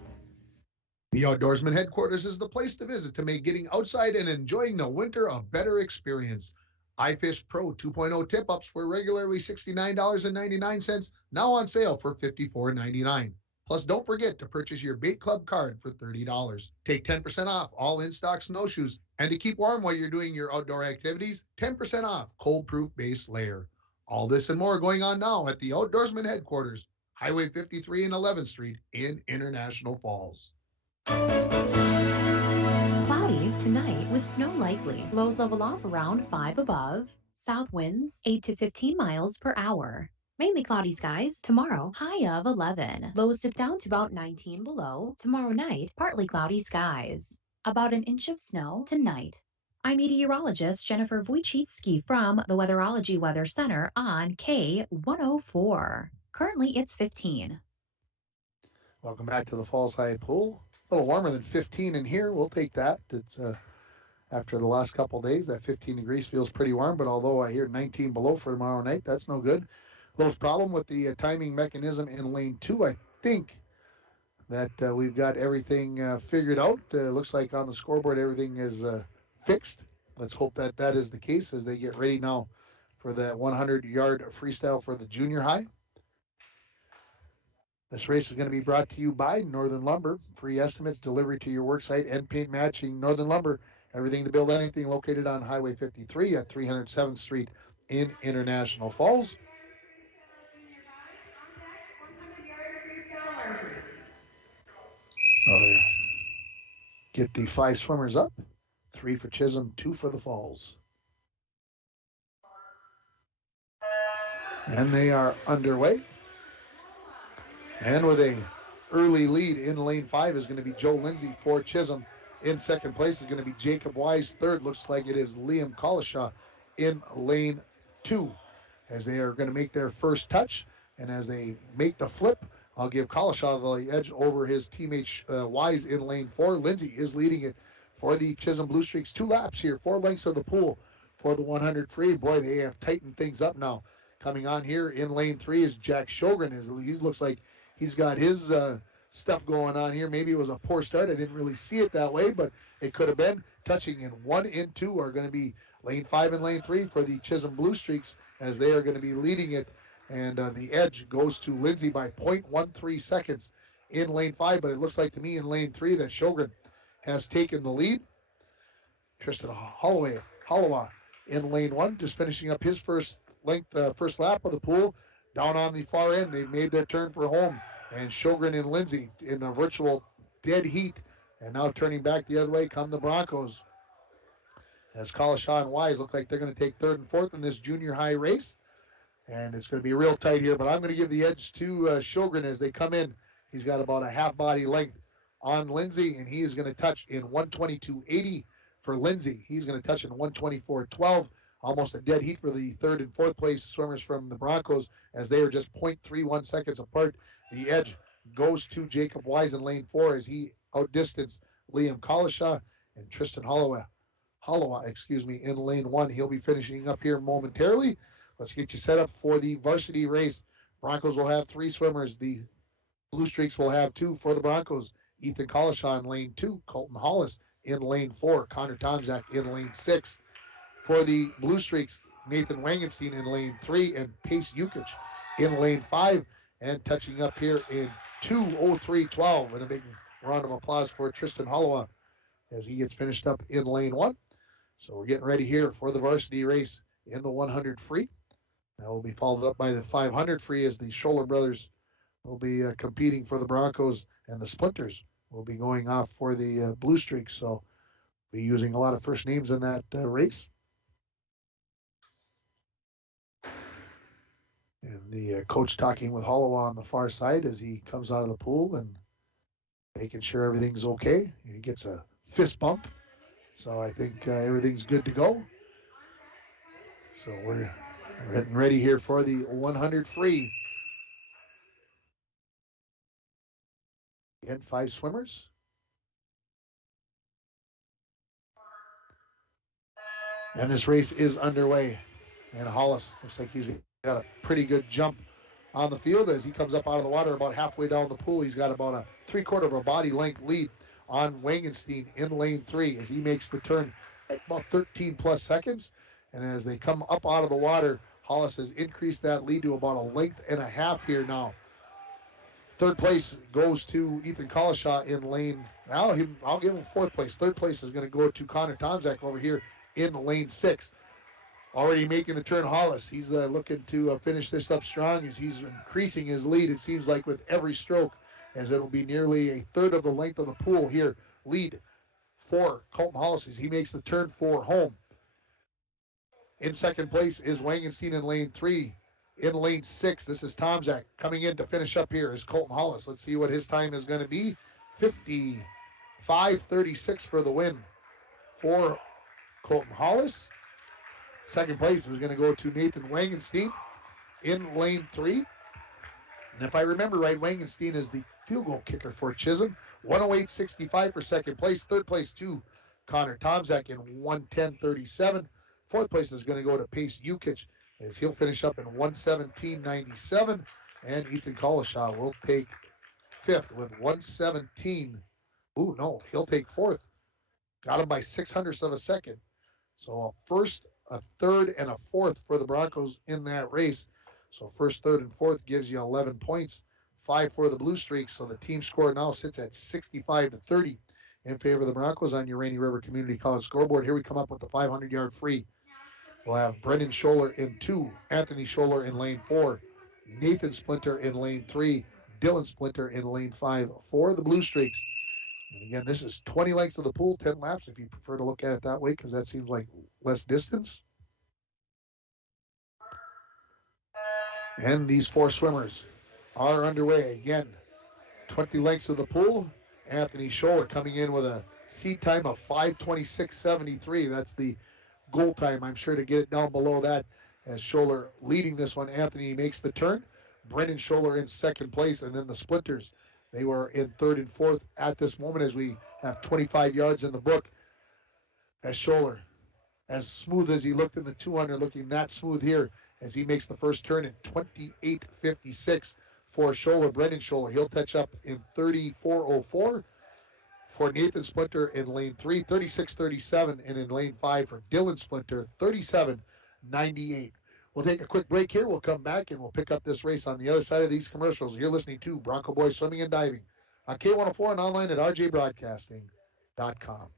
The Outdoorsman headquarters is the place to visit to make getting outside and enjoying the winter a better experience. iFish Pro 2.0 tip-ups were regularly $69.99, now on sale for $54.99. Plus, don't forget to purchase your Bait Club card for $30. Take 10% off all in-stock snowshoes. And to keep warm while you're doing your outdoor activities, 10% off cold-proof base layer. All this and more going on now at the Outdoorsman headquarters, Highway 53 and 11th Street in International Falls. Cloudy tonight with snow likely. Lows level off around 5 above. South winds 8 to 15 miles per hour. Mainly cloudy skies tomorrow, high of 11. Lows dip down to about 19 below. Tomorrow night, partly cloudy skies. About an inch of snow tonight. I'm meteorologist Jennifer Wojcicki from the Weatherology Weather Center on K104. Currently, it's 15. Welcome back to the Falls High Pool. A little warmer than 15 in here. We'll take that. It's after the last couple of days. That 15 degrees feels pretty warm, but although I hear 19 below for tomorrow night, that's no good. Little problem with the timing mechanism in lane 2. I think that we've got everything figured out. Looks like on the scoreboard everything is fixed. Let's hope that that is the case as they get ready now for the 100-yard freestyle for the junior high. This race is going to be brought to you by Northern Lumber. Free estimates, delivery to your worksite, and paint matching. Northern Lumber, everything to build anything, located on Highway 53 at 307th Street in International Falls. Get the 5 swimmers up. 3 for Chisholm, 2 for the Falls. And they are underway. And with a early lead in lane 5 is going to be Joe Lindsay for Chisholm. In second place is going to be Jacob Wise. Third looks like it is Liam Collishaw in lane 2 as they are going to make their first touch. And as they make the flip, I'll give Collishaw the edge over his teammate Wise in lane 4. Lindsay is leading it for the Chisholm Blue Streaks. 2 laps here, 4 lengths of the pool for the 100 free. Boy, they have tightened things up now. Coming on here in lane 3 is Jack Sjogren. He looks like he's got his stuff going on here. Maybe it was a poor start. I didn't really see it that way, but it could have been. Touching in 1 and 2 are going to be lane 5 and lane 3 for the Chisholm Blue Streaks as they are going to be leading it. And the edge goes to Lindsay by 0.13 seconds in lane 5. But it looks like to me in lane 3 that Sjogren has taken the lead. Tristan Holloway in lane 1, just finishing up his first lap of the pool. Down on the far end, they made their turn for home. And Sjogren and Lindsay in a virtual dead heat. And now turning back the other way come the Broncos. As Collishaw and Wise look like they're going to take 3rd and 4th in this junior high race. And it's going to be real tight here, but I'm going to give the edge to Sjogren as they come in. He's got about a half body length on Lindsay, and he is going to touch in 122.80 for Lindsay. He's going to touch in 124.12. Almost a dead heat for the 3rd and 4th place swimmers from the Broncos as they are just 0.31 seconds apart. The edge goes to Jacob Wise in lane 4 as he outdistanced Liam Collishaw and Tristan Holloway, in lane 1. He'll be finishing up here momentarily. Let's get you set up for the varsity race. Broncos will have 3 swimmers. The Blue Streaks will have 2 for the Broncos. Ethan Collishaw in lane 2, Colton Hollis in lane 4, Connor Tomczak in lane 6. For the Blue Streaks, Nathan Wangenstein in lane 3 and Pace Yukich in lane 5. And touching up here in 2:03.12. And a big round of applause for Tristan Holloway as he gets finished up in lane 1. So we're getting ready here for the varsity race in the 100 free. That will be followed up by the 500 free as the Scholler brothers will be competing for the Broncos, and the Splinters will be going off for the Blue Streaks. So we'll be using a lot of first names in that race. And the coach talking with Holloway on the far side as he comes out of the pool and making sure everything's okay. He gets a fist bump. So I think everything's good to go. So we're getting ready here for the 100 free. Again, 5 swimmers. And this race is underway. And Hollis looks like he's got a pretty good jump on the field as he comes up out of the water about halfway down the pool. He's got about a 3/4 of a body length lead on Wangenstein in lane 3 as he makes the turn at about 13 plus seconds. And as they come up out of the water, Hollis has increased that lead to about a length and a half here now. 3rd place goes to Ethan Collishaw in lane. I'll give him 4th place. 3rd place is going to go to Connor Tomczak over here in lane 6. Already making the turn, Hollis. He's looking to finish this up strong as he's increasing his lead, it seems like, with every stroke, as it'll be nearly a 1/3 of the length of the pool here. Lead for Colton Hollis as he makes the turn for home. In 2nd place is Wangenstein in lane 3. In lane 6, this is Tomczak. Coming in to finish up here is Colton Hollis. Let's see what his time is going to be. 55:36 for the win for Colton Hollis. 2nd place is going to go to Nathan Wangenstein in lane 3. And if I remember right, Wangenstein is the field goal kicker for Chisholm. 108.65 for 2nd place. 3rd place to Connor Tomzak in 1:10.37. Fourth place is going to go to Pace Yukich as he'll finish up in 1:17.97. And Ethan Collishaw will take fifth with 1:17. Ooh, no, he'll take fourth. Got him by 600ths of a second. So a first, a third, and a fourth for the Broncos in that race. So first, third, and fourth gives you 11 points, 5 for the Blue Streaks. So the team score now sits at 65-30 in favor of the Broncos on your Rainy River Community College scoreboard. Here we come up with the 500-yard free. We'll have Brendan Scholler in 2, Anthony Scholler in lane 4, Nathan Splinter in lane 3, Dylan Splinter in lane 5 for the Blue Streaks. And again, this is 20 lengths of the pool, 10 laps if you prefer to look at it that way, because that seems like less distance. And these 4 swimmers are underway. Again, 20 lengths of the pool. Anthony Scholler coming in with a seed time of 5:26.73. That's the goal time. I'm sure to get it down below that as Scholler leading this one. Anthony makes the turn. Brendan Scholler in second place, and then the Splinters. They were in third and fourth at this moment as we have 25 yards in the book. As Scholler, as smooth as he looked in the 200, looking that smooth here as he makes the first turn in 28.56 for Scholler, Brendan Scholler. He'll touch up in 34.04 for Nathan Splinter in lane 3, 36.37, and in lane 5 for Dylan Splinter, 37.98. We'll take a quick break here. We'll come back and we'll pick up this race on the other side of these commercials. You're listening to Bronco Boys Swimming and Diving on K104 and online at rjbroadcasting.com.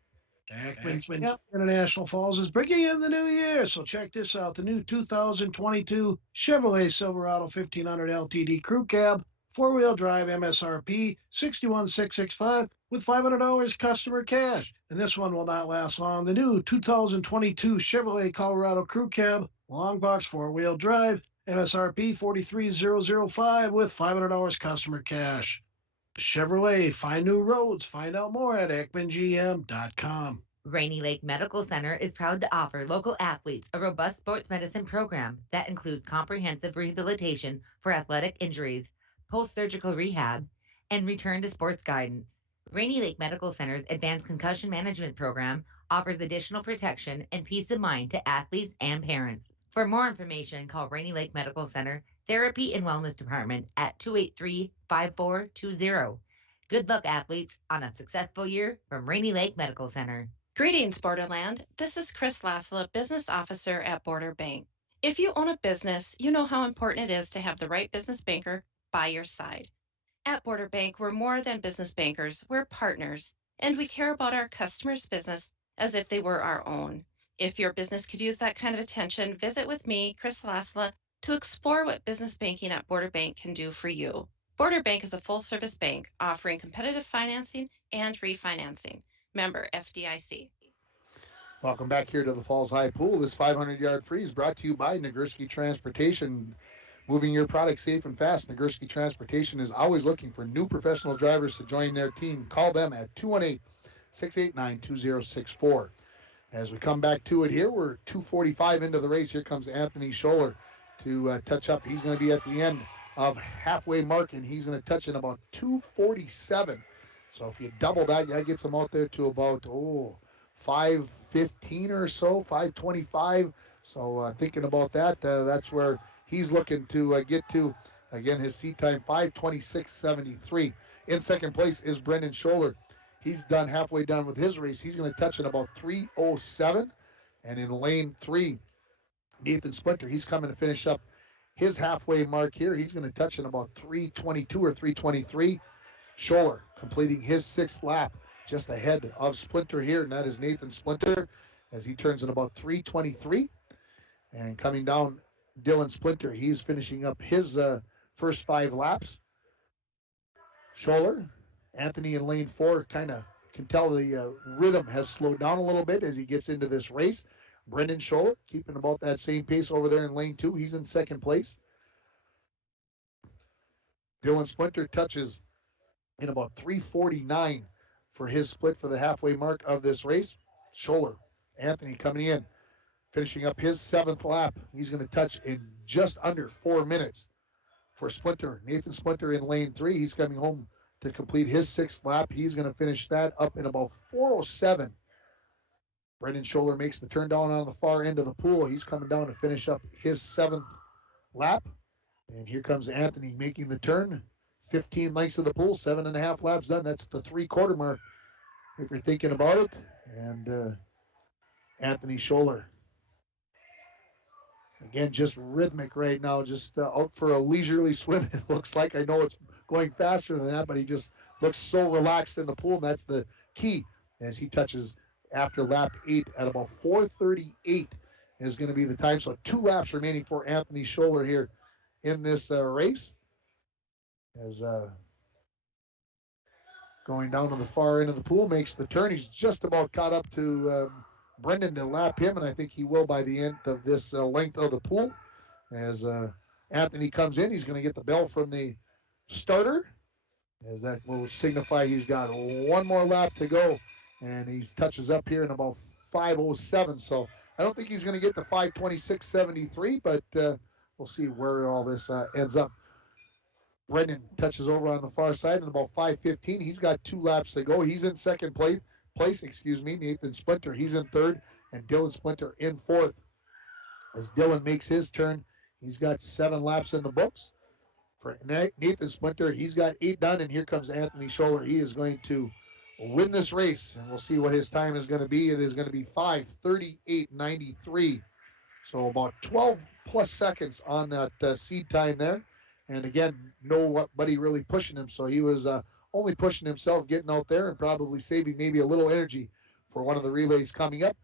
Ackman International Falls is bringing in the new year, so check this out. The new 2022 Chevrolet Silverado 1500 LTD Crew Cab, 4-wheel drive MSRP, $61,665 with $500 customer cash. And this one will not last long. The new 2022 Chevrolet Colorado Crew Cab, long box 4-wheel drive, MSRP $43,005 with $500 customer cash. Chevrolet, find new roads. Find out more at EckmanGM.com. Rainy Lake Medical Center is proud to offer local athletes a robust sports medicine program that includes comprehensive rehabilitation for athletic injuries, post-surgical rehab, and return to sports guidance. Rainy Lake Medical Center's Advanced Concussion Management Program offers additional protection and peace of mind to athletes and parents. For more information, call Rainy Lake Medical Center Therapy and Wellness Department at 283-5420. Good luck, athletes, on a successful year from Rainy Lake Medical Center. Greetings, Borderland. This is Chris Laszlo, Business Officer at Border Bank. If you own a business, you know how important it is to have the right business banker by your side. At Border Bank, we're more than business bankers, we're partners, and we care about our customers' business as if they were our own. If your business could use that kind of attention, visit with me, Chris Laszlo, to explore what business banking at Border Bank can do for you. Border Bank is a full-service bank offering competitive financing and refinancing. Member FDIC. Welcome back here to the Falls High Pool. This 500-yard free is brought to you by Nagurski Transportation. Moving your product safe and fast, Nagurski Transportation is always looking for new professional drivers to join their team. Call them at 218-689-2064. As we come back to it here, we're 2:45 into the race. Here comes Anthony Scholler to touch up. He's going to be at the end of halfway mark, and he's going to touch in about 2:47. So if you double that, that gets him out there to about 5:15 or so, 5:25. So thinking about that, that's where he's looking to get to. Again, his seat time 5:26.73. In second place is Brendan Scholler. He's halfway done with his race. He's going to touch in about 3:07. And in lane 3, Nathan Splinter, he's coming to finish up his halfway mark here. He's going to touch in about 3:22 or 3:23. Scholler completing his 6th lap just ahead of Splinter here, and that is Nathan Splinter as he turns in about 3:23. And coming down, Dylan Splinter, he's finishing up his first 5 laps. Scholler, Anthony in lane 4, kind of can tell the rhythm has slowed down a little bit as he gets into this race. Brendan Scholler keeping about that same pace over there in lane 2. He's in second place. Dylan Splinter touches in about 3:49 for his split for the halfway mark of this race. Scholler, Anthony coming in, finishing up his 7th lap. He's going to touch in just under 4 minutes for Splinter. Nathan Splinter in lane 3. He's coming home to complete his 6th lap. He's going to finish that up in about 4:07 Brendan Scholler makes the turn down on the far end of the pool. He's coming down to finish up his 7th lap. And here comes Anthony making the turn. 15 lengths of the pool, 7.5 laps done. That's the 3/4 mark if you're thinking about it. And Anthony Scholler, again, just rhythmic right now, just out for a leisurely swim. It looks like, I know it's going faster than that, but he just looks so relaxed in the pool, and that's the key as he touches after lap 8 at about 4:38 is going to be the time. So 2 laps remaining for Anthony Scholler here in this race. As going down to the far end of the pool, makes the turn. He's just about caught up to Brendan to lap him, and I think he will by the end of this length of the pool. As Anthony comes in, he's going to get the bell from the starter, as that will signify he's got 1 more lap to go, and he touches up here in about 5:07. So I don't think he's going to get to 5:26.73, but we'll see where all this ends up. Brendan touches over on the far side in about 5:15. He's got 2 laps to go. He's in second place. Nathan Splinter, he's in third, and Dylan Splinter in fourth. As Dylan makes his turn, he's got 7 laps in the books. For Nathan Splinter, he's got 8 done, and here comes Anthony Scholler. He is going to win this race, and we'll see what his time is going to be. It is going to be 5:38.93. So about 12 plus seconds on that seed time there. And again, nobody really pushing him. So he was only pushing himself, getting out there and probably saving maybe a little energy for one of the relays coming up.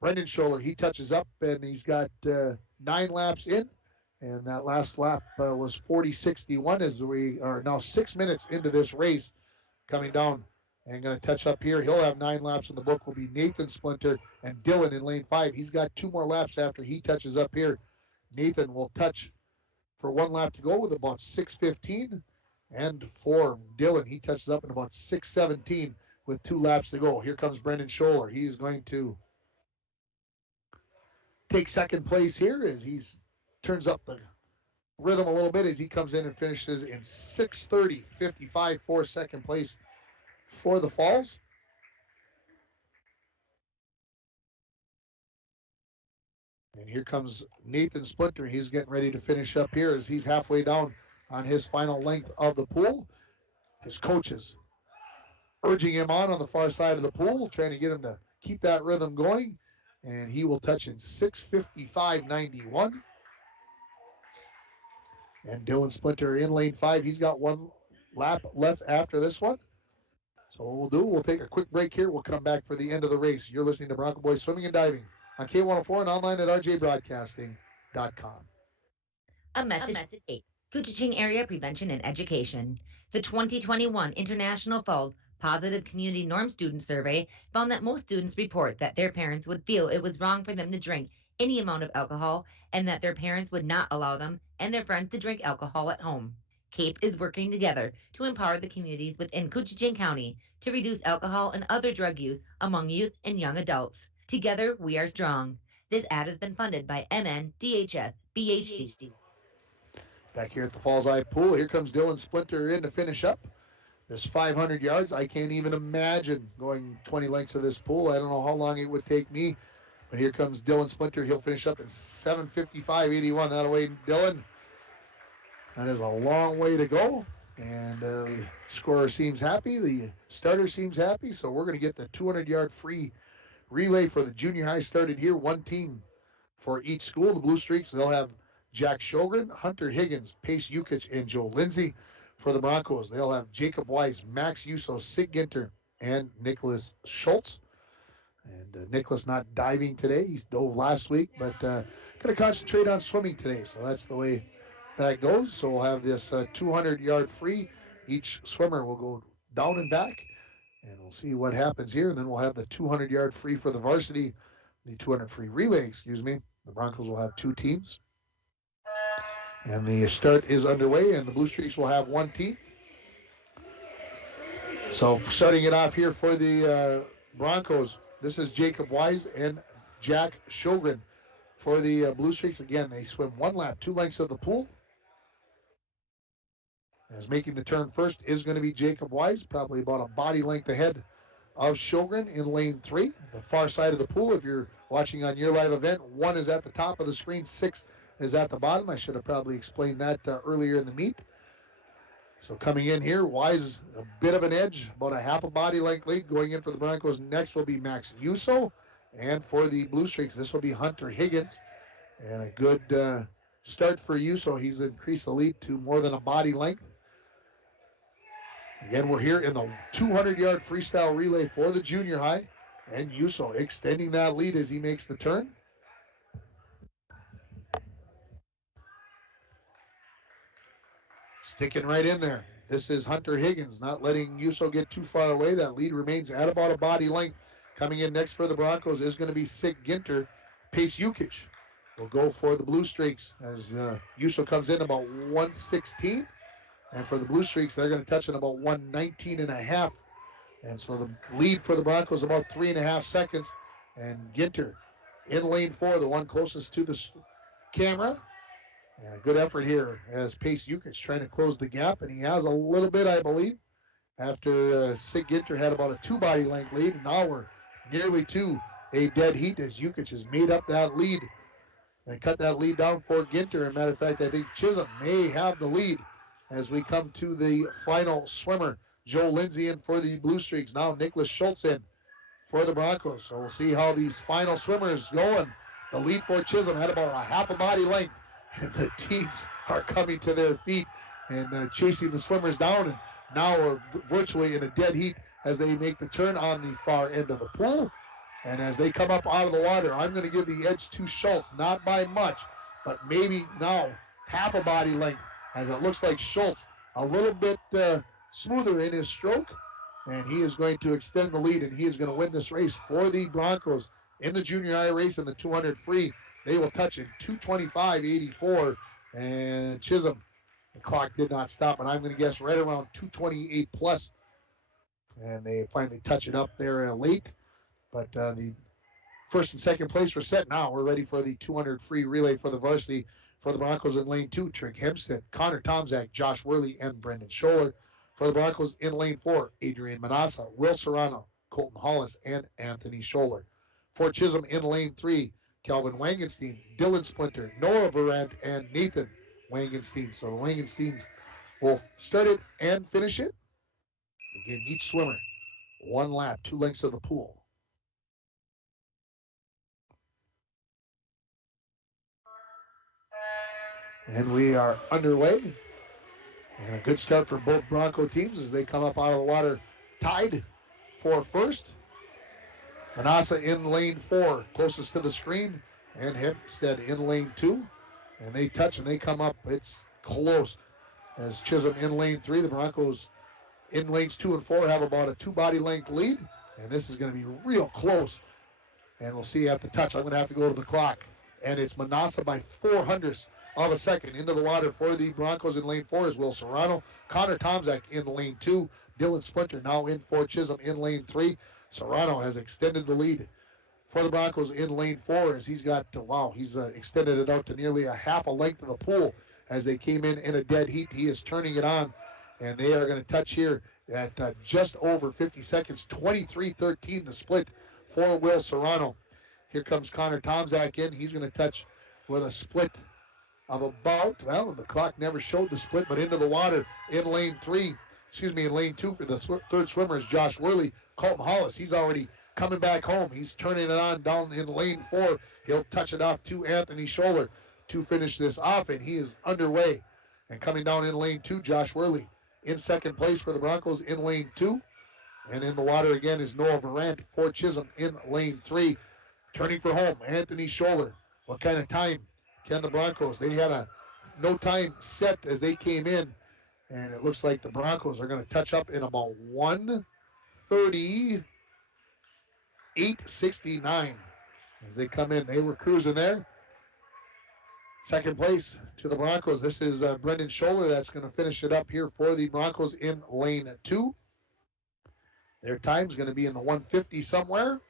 Brendan Scholler, he touches up, and he's got 9 laps in. And that last lap was 40:61 as we are now 6 minutes into this race coming down. And going to touch up here. He'll have 9 laps in the book. Will be Nathan Splinter and Dylan in lane 5. He's got 2 more laps after he touches up here. Nathan will touch for 1 lap to go with about 6:15. And for Dylan, he touches up in about 6:17 with 2 laps to go. Here comes Brendan Scholler. He is going to take second place here as he turns up the rhythm a little bit as he comes in and finishes in 6:30.55 for second place for the Falls. And here comes Nathan Splinter. He's getting ready to finish up here as he's halfway down on his final length of the pool. His coaches urging him on the far side of the pool, trying to get him to keep that rhythm going. And he will touch in 6:55.91. And Dylan Splinter in lane 5. He's got 1 lap left after this one. So what we'll do, we'll take a quick break here. We'll come back for the end of the race. You're listening to Bronco Boys Swimming and Diving on K104 and online at rjbroadcasting.com. A message to date. Cooching Area Prevention and Education. The 2021 International Falls Positive Community Norm Student Survey found that most students report that their parents would feel it was wrong for them to drink any amount of alcohol and that their parents would not allow them and their friends to drink alcohol at home. CAPE is working together to empower the communities within Cooching County to reduce alcohol and other drug use among youth and young adults. Together, we are strong. This ad has been funded by MNDHS BHD. Back here at the Falls Eye Pool, here comes Dylan Splinter in to finish up this 500 yards. I can't even imagine going 20 lengths of this pool. I don't know how long it would take me, but here comes Dylan Splinter. He'll finish up in 7:55.81. That away, Dylan. That is a long way to go, and the scorer seems happy. The starter seems happy, so we're going to get the 200-yard free relay for the junior high started here. 1 team for each school. The Blue Streaks, they'll have Jack Shogren, Hunter Higgins, Pace Yukich, and Joe Lindsay. For the Broncos, they'll have Jacob Weiss, Max Uso, Sig Ginter, and Nicholas Schultz. And Nicholas not diving today. He dove last week, but going to concentrate on swimming today. So that's the way that goes. So we'll have this 200-yard free. Each swimmer will go down and back, and we'll see what happens here. And then we'll have the 200-yard free for the varsity, the 200 free relay, The Broncos will have 2 teams. And the start is underway, and the Blue Streaks will have 1 team. So starting it off here for the Broncos, this is Jacob Wise and Jack Shogren. For the Blue Streaks, again, they swim 1 lap, 2 lengths of the pool. As making the turn first is going to be Jacob Wise, probably about a body length ahead of Shogren in lane 3. The far side of the pool, if you're watching on your live event, 1 is at the top of the screen, 6 is at the bottom. I should have probably explained that earlier in the meet. So coming in here, Wise a bit of an edge, about a half a body length lead. Going in for the Broncos next will be Max Yuso. And for the Blue Streaks, this will be Hunter Higgins. And a good start for Yuso. He's increased the lead to more than a body length. Again, we're here in the 200-yard freestyle relay for the junior high. And Yuso extending that lead as he makes the turn. Sticking right in there. This is Hunter Higgins, not letting Yuso get too far away. That lead remains at about a body length. Coming in next for the Broncos is going to be Sig Ginter. Pace Jukic will go for the Blue Streaks as Yuso comes in about 116. And for the Blue Streaks, they're going to touch in about 119 and a half. And so the lead for the Broncos about 3.5 seconds. And Ginter in lane 4, the one closest to the camera. And a good effort here as Pace Jukic trying to close the gap. And he has a little bit, I believe, after Sig Ginter had about a 2-body length lead. And now we're nearly to a dead heat as Jukic has made up that lead and cut that lead down for Ginter. As a matter of fact, I think Chisholm may have the lead as we come to the final swimmer. Joe Lindsay in for the Blue Streaks. Now Nicholas Schultz in for the Broncos. So we'll see how these final swimmers go. And the lead for Chisholm had about a half a body length. And the teams are coming to their feet and chasing the swimmers down. And now we're virtually in a dead heat as they make the turn on the far end of the pool. And as they come up out of the water, I'm going to give the edge to Schultz, not by much, but maybe now half a body length, as it looks like Schultz a little bit smoother in his stroke. And he is going to extend the lead, and he is going to win this race for the Broncos in the junior high race in the 200 free. They will touch it 2:25.84, and Chisholm, the clock did not stop, but I'm going to guess right around 2:28 plus. And they finally touch it up there late, but the first and second place were set. Now we're ready for the 200 free relay for the varsity for the Broncos in lane 2. Trig Hempstead, Connor Tomzak, Josh Worley, and Brendan Scholler. For the Broncos in lane 4, Adrian Manassa, Will Serrano, Colton Hollis, and Anthony Scholler. For Chisholm in lane 3, Calvin Wangenstein, Dylan Splinter, Noah Varant, and Nathan Wangenstein. So the Wangensteins will start it and finish it. Again, each swimmer, 1 lap, 2 lengths of the pool. And we are underway. And a good start for both Bronco teams as they come up out of the water tied for first. Manassa in lane 4, closest to the screen, and Hempstead in lane 2. And they touch and they come up. It's close. As Chisholm in lane 3, the Broncos in lanes 2 and 4 have about a 2-body length lead. And this is going to be real close. And we'll see at the touch. I'm going to have to go to the clock. And it's Manassa by 0.04 of a second into the water for the Broncos in lane 4 is Will Serrano. Connor Tomzak in lane 2. Dylan Splinter now in for Chisholm in lane 3. Serrano has extended the lead for the Broncos in lane 4 as he's got, he's extended it out to nearly a half a length of the pool as they came in a dead heat. He is turning it on, and they are going to touch here at just over 50 seconds, 23:13 the split for Will Serrano. Here comes Connor Tomzak in. He's going to touch with a split of about, the clock never showed the split, but into the water in lane 2 for the third swimmer is Josh Worley. Colton Hollis, he's already coming back home. He's turning it on down in lane 4. He'll touch it off to Anthony Scholler to finish this off, and he is underway. And coming down in lane 2, Josh Worley in second place for the Broncos in lane 2. And in the water again is Noah Varant for Chisholm in lane 3. Turning for home, Anthony Scholler. What kind of time can the Broncos? They had no time set as they came in. And it looks like the Broncos are going to touch up in about 1:38.69 as they come in. They were cruising there. Second place to the Broncos. This is Brendan Scholler that's going to finish it up here for the Broncos in lane 2. Their time's going to be in the 150 somewhere.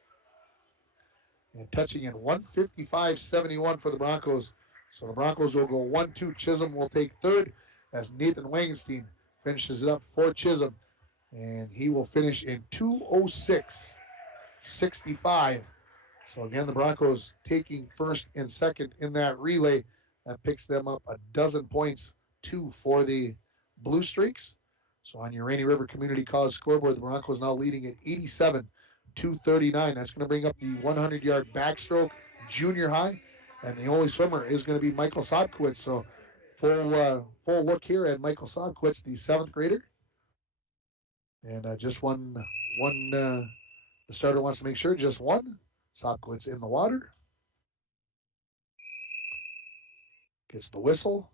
And touching in 1:55.71 for the Broncos. So the Broncos will go 1-2. Chisholm will take third as Nathan Wangenstein finishes it up for Chisholm And he will finish in 2:06.65. So again, the Broncos taking first and second in that relay. That picks them up a dozen points, 2 for the Blue Streaks. So on your Rainy River Community College scoreboard, the Broncos now leading at 87-39. That's going to bring up the 100-yard backstroke junior high. And the only swimmer is going to be Michael Sobkowitz. So full look here at Michael Sobkowitz, the 7th grader. And just one, the starter wants to make sure, just one. Sobkowitz in the water. Gets the whistle.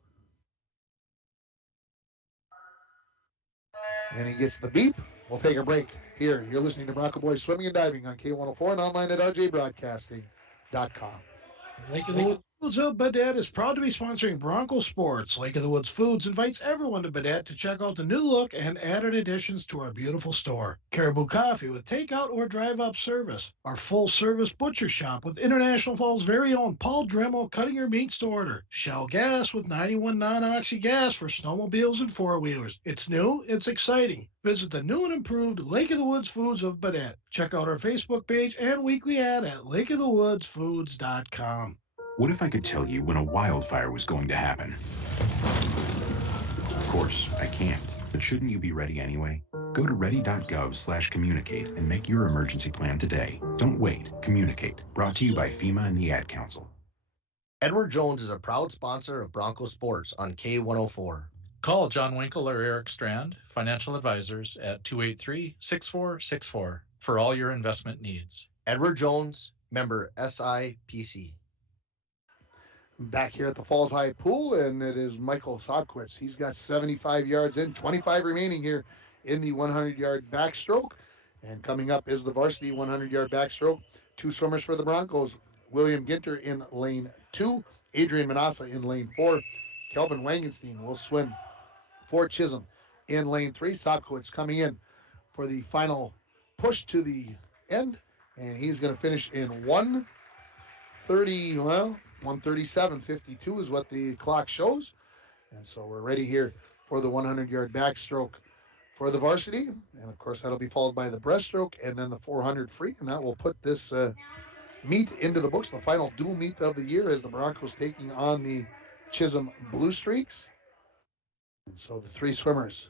And he gets the beep. We'll take a break here. You're listening to Bronco Boys Swimming and Diving on K104 and online at rjbroadcasting.com. Lake of the Woods Foods of Baudette is proud to be sponsoring Bronco Sports. Lake of the Woods Foods invites everyone to Baudette to check out the new look and added additions to our beautiful store. Caribou Coffee with takeout or drive-up service. Our full-service butcher shop with International Falls' very own Paul Dremel cutting your meats to order. Shell Gas with 91 non-oxy gas for snowmobiles and four-wheelers. It's new, it's exciting. Visit the new and improved Lake of the Woods Foods of Baudette. Check out our Facebook page and weekly ad at lakeofthewoodsfoods.com. What if I could tell you when a wildfire was going to happen? Of course, I can't. But shouldn't you be ready anyway? Go to ready.gov/communicate and make your emergency plan today. Don't wait. Communicate. Brought to you by FEMA and the Ad Council. Edward Jones is a proud sponsor of Bronco Sports on K104. Call John Winkle or Eric Strand, financial advisors, at 283-6464 for all your investment needs. Edward Jones, member SIPC. Back here at the Falls High Pool, and it is Michael Sobkowitz. He's got 75 yards in, 25 remaining here in the 100-yard backstroke. And coming up is the varsity 100-yard backstroke. 2 swimmers for the Broncos. William Ginter in lane 2, Adrian Manassa in lane 4. Kelvin Wangenstein will swim for Chisholm in lane 3. Sobkowitz coming in for the final push to the end, and he's going to finish in 1:37.52 is what the clock shows. And so we're ready here for the 100-yard backstroke for the varsity. And, of course, that'll be followed by the breaststroke and then the 400 free. And that will put this meet into the books, the final dual meet of the year, as the Broncos taking on the Chisholm Blue Streaks. And so the 3 swimmers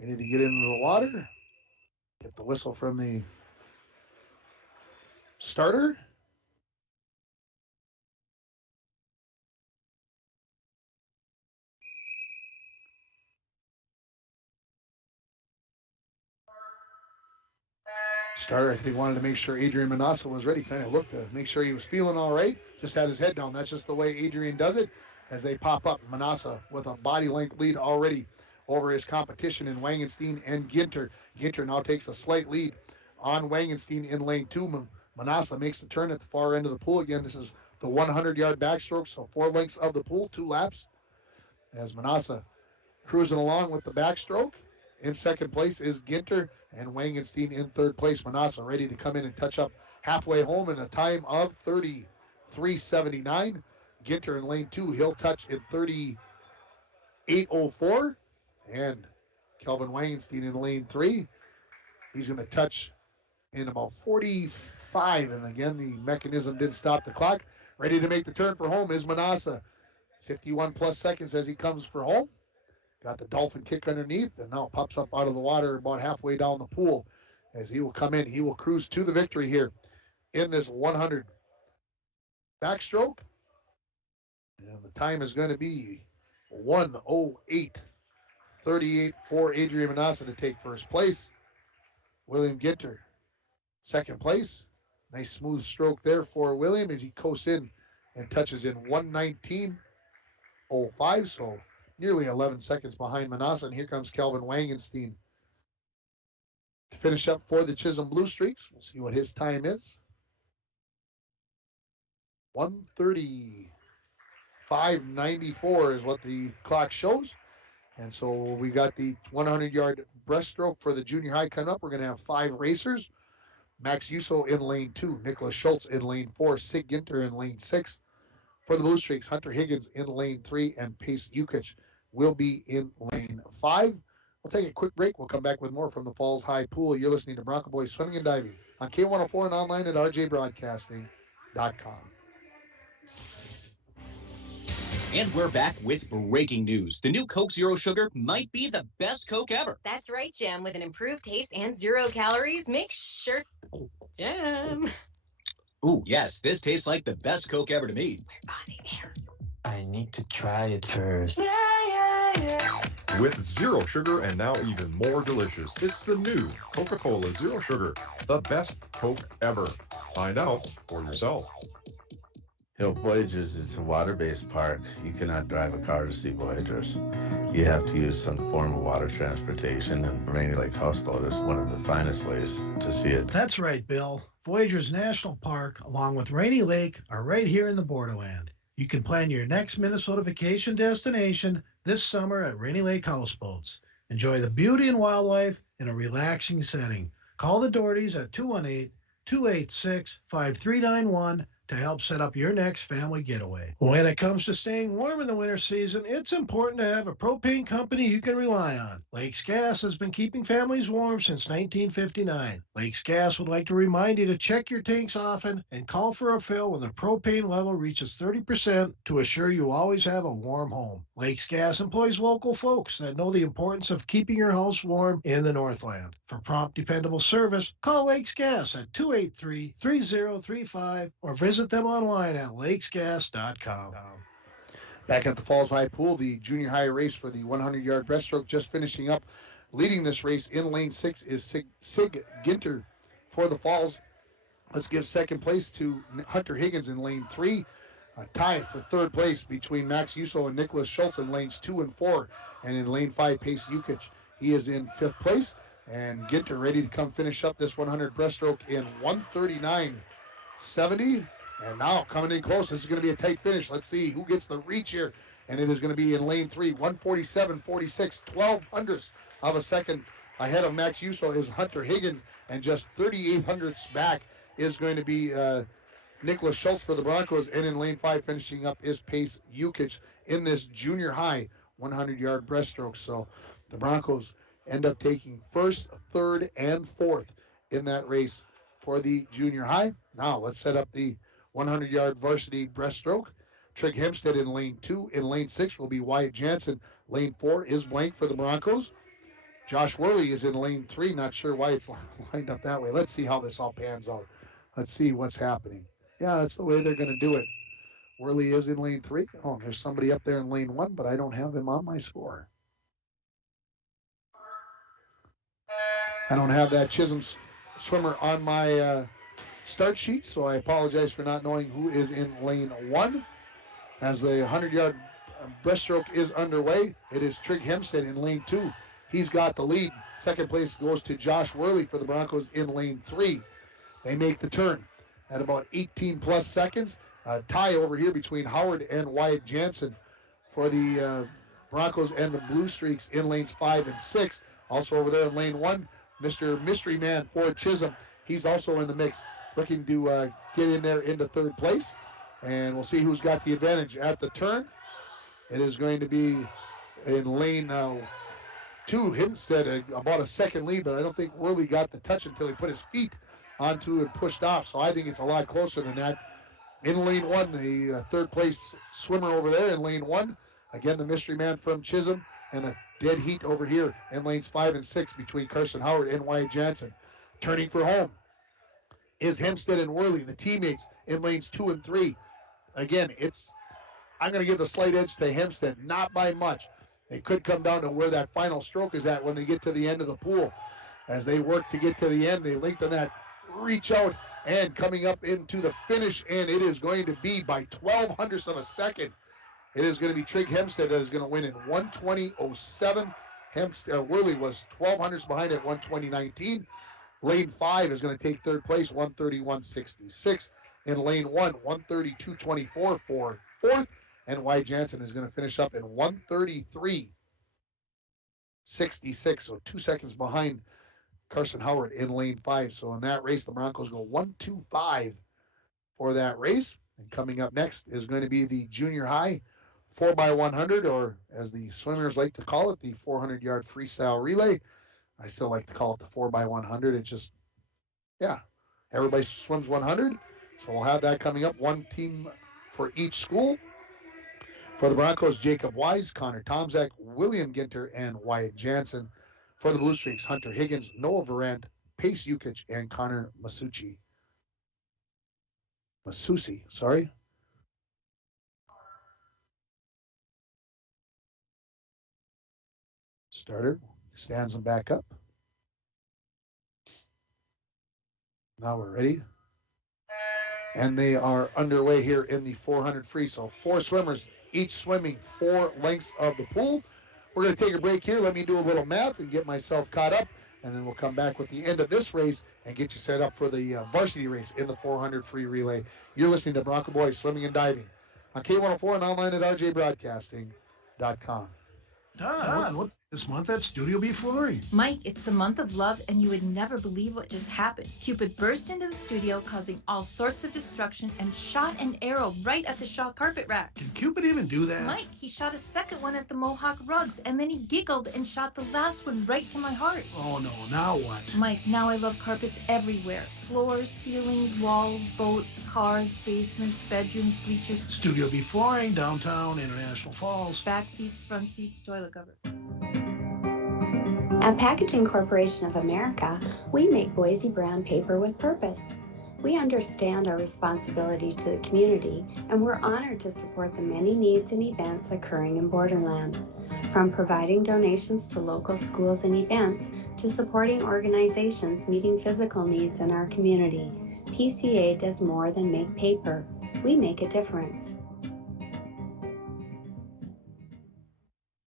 ready to get into the water. Get the whistle from the starter. Starter, I think, wanted to make sure Adrian Manassa was ready. Kind of looked to make sure he was feeling all right. Just had his head down. That's just the way Adrian does it as they pop up. Manassa with a body length lead already over his competition in Wangenstein and Ginter. Ginter now takes a slight lead on Wangenstein in lane 2. Manassa makes the turn at the far end of the pool again. This is the 100-yard backstroke, so 4 lengths of the pool, 2 laps. As Manassa cruising along with the backstroke. In second place is Ginter, and Wangenstein in third place. Manassa ready to come in and touch up halfway home in a time of 33:79. Ginter in lane 2, he'll touch in 38:04. And Kelvin Wangenstein in lane 3, he's going to touch in about 45. And again, the mechanism didn't stop the clock. Ready to make the turn for home is Manassa. 51 plus seconds as he comes for home. Got the dolphin kick underneath, and now pops up out of the water about halfway down the pool. As he will come in, he will cruise to the victory here in this 100 backstroke. And the time is going to be 1:08:38 for Adrian Manassa to take first place. William Ginter, second place. Nice smooth stroke there for William as he coasts in and touches in 1:19:05. So nearly 11 seconds behind Manassa, and here comes Kelvin Wangenstein to finish up for the Chisholm Blue Streaks. We'll see what his time is. 1:35:94 is what the clock shows. And so we got the 100-yard breaststroke for the junior high coming up. We're going to have 5 racers. Max Yuso in lane 2, Nicholas Schultz in lane 4, Sig Ginter in lane 6. For the Blue Streaks, Hunter Higgins in lane 3, and Pace Yukich will be in lane 5. We'll take a quick break. We'll come back with more from the Falls High Pool. You're listening to Bronco Boys Swimming and Diving on K104 and online at rjbroadcasting.com. And we're back with breaking news. The new Coke Zero Sugar might be the best Coke ever. That's right, Jim. With an improved taste and 0 calories, make sure. Jim. Ooh, yes, this tastes like the best Coke ever to me. We're on the air. I need to try it first. With zero sugar and now even more delicious, it's the new Coca-Cola Zero Sugar, the best Coke ever. Find out for yourself. Voyagers is a water-based park. You cannot drive a car to see Voyagers. You have to use some form of water transportation, and Rainy Lake Houseboat is one of the finest ways to see it. That's right, Bill. Voyagers National Park, along with Rainy Lake, are right here in the borderland. You can plan your next Minnesota vacation destination this summer at Rainy Lake Houseboats. Enjoy the beauty and wildlife in a relaxing setting. Call the Dohertys at 218-286-5391 to help set up your next family getaway. When it comes to staying warm in the winter season, it's important to have a propane company you can rely on. Lakes Gas has been keeping families warm since 1959. Lakes Gas would like to remind you to check your tanks often and call for a fill when the propane level reaches 30% to assure you always have a warm home. Lakes Gas employs local folks that know the importance of keeping your house warm in the Northland. For prompt, dependable service, call Lakes Gas at 283-3035 or visit them online at lakesgas.com. Back at the Falls High Pool, the junior high race for the 100-yard breaststroke just finishing up. Leading this race in lane 6 is Sig Ginter for the Falls. Let's give second place to Hunter Higgins in lane 3. A tie for third place between Max Uso and Nicholas Schultz in lanes 2 and 4. And in lane 5, Pace Jukic, he is in 5th place. And Ginter ready to come finish up this 100 breaststroke in 1:39.70. And now coming in close, this is going to be a tight finish. Let's see who gets the reach here. And it is going to be in lane 3, 1:47.46, 12 hundredths of a second ahead of Max Uso is Hunter Higgins. And just 38 hundredths back is going to be Nicholas Schultz for the Broncos. And in lane 5 finishing up is Pace Jukic in this junior high 100-yard breaststroke. So the Broncos end up taking first, third, and fourth in that race for the junior high. Now let's set up the 100-yard varsity breaststroke. Trig Hempstead in lane 2. In lane 6 will be Wyatt Jansen. Lane 4 is blank for the Broncos. Josh Worley is in lane 3. Not sure why it's lined up that way. Let's see how this all pans out. Let's see what's happening. Yeah, that's the way they're going to do it. Worley is in lane 3. Oh, there's somebody up there in lane 1, but I don't have him on my score. I don't have that Chisholm swimmer on my start sheet, so I apologize for not knowing who is in lane 1. As the 100-yard breaststroke is underway, it is Trig Hempstead in lane 2. He's got the lead. Second place goes to Josh Worley for the Broncos in lane 3. They make the turn at about 18 plus seconds. A tie over here between Howard and Wyatt Jansen for the Broncos and the Blue Streaks in lanes 5 and 6. Also over there in lane 1, Mr. Mystery Man for Chisholm. He's also in the mix, looking to get in there into third place. And we'll see who's got the advantage at the turn. It is going to be in lane 2, Hempstead, about a second lead, but I don't think Worley got the touch until he put his feet onto and pushed off. So I think it's a lot closer than that. In lane 1, the third place swimmer over there in lane 1. Again, the Mystery Man from Chisholm, and a dead heat over here in lanes 5 and 6 between Carson Howard and Wyatt Jansen. Turning for home is Hempstead and Worley, the teammates, in lanes 2 and 3. Again, I'm going to give the slight edge to Hempstead, not by much. It could come down to where that final stroke is at when they get to the end of the pool. As they work to get to the end, they lengthen that reach out and coming up into the finish, and it is going to be by 12 hundredths of a second. It is going to be Trig Hempstead that is going to win in 1:20.07. Worley was 12 hundredths behind at 1:20.19. Lane 5 is going to take third place, 1:31.66. In lane 1, 1:32.24 for fourth. And Wyatt Jansen is going to finish up in 1:33.66. So 2 seconds behind Carson Howard in lane 5. So in that race, the Broncos go 1:25 for that race. And coming up next is going to be the junior high 4x100, or as the swimmers like to call it, the 400-yard freestyle relay. I still like to call it the 4x100. It's just, yeah, everybody swims 100. So we'll have that coming up. One team for each school. For the Broncos, Jacob Wise, Connor Tomzak, William Ginter, and Wyatt Jansen. For the Blue Streaks, Hunter Higgins, Noah Varant, Pace Yukich, and Connor Masucci. Sorry. Starter stands them back up. Now we're ready. And they are underway here in the 400 free. So 4 swimmers, each swimming 4 lengths of the pool. We're going to take a break here. Let me do a little math and get myself caught up. And then we'll come back with the end of this race and get you set up for the varsity race in the 400 free relay. You're listening to Bronco Boys Swimming and Diving on K104 and online at rjbroadcasting.com. Don, what this month at Studio B Flooring? Mike, it's the month of love, and you would never believe what just happened. Cupid burst into the studio, causing all sorts of destruction, and shot an arrow right at the Shaw carpet rack. Can Cupid even do that? Mike, he shot a second one at the Mohawk rugs, and then he giggled and shot the last one right to my heart. Oh no, now what? Mike, now I love carpets everywhere. Floors, ceilings, walls, boats, cars, basements, bedrooms, bleachers. Studio B Flooring, downtown, International Falls. Back seats, front seats, toilet cover. At Packaging Corporation of America, we make Boise brown paper with purpose. We understand our responsibility to the community, and we're honored to support the many needs and events occurring in Borderland. From providing donations to local schools and events, to supporting organizations meeting physical needs in our community, PCA does more than make paper. We make a difference.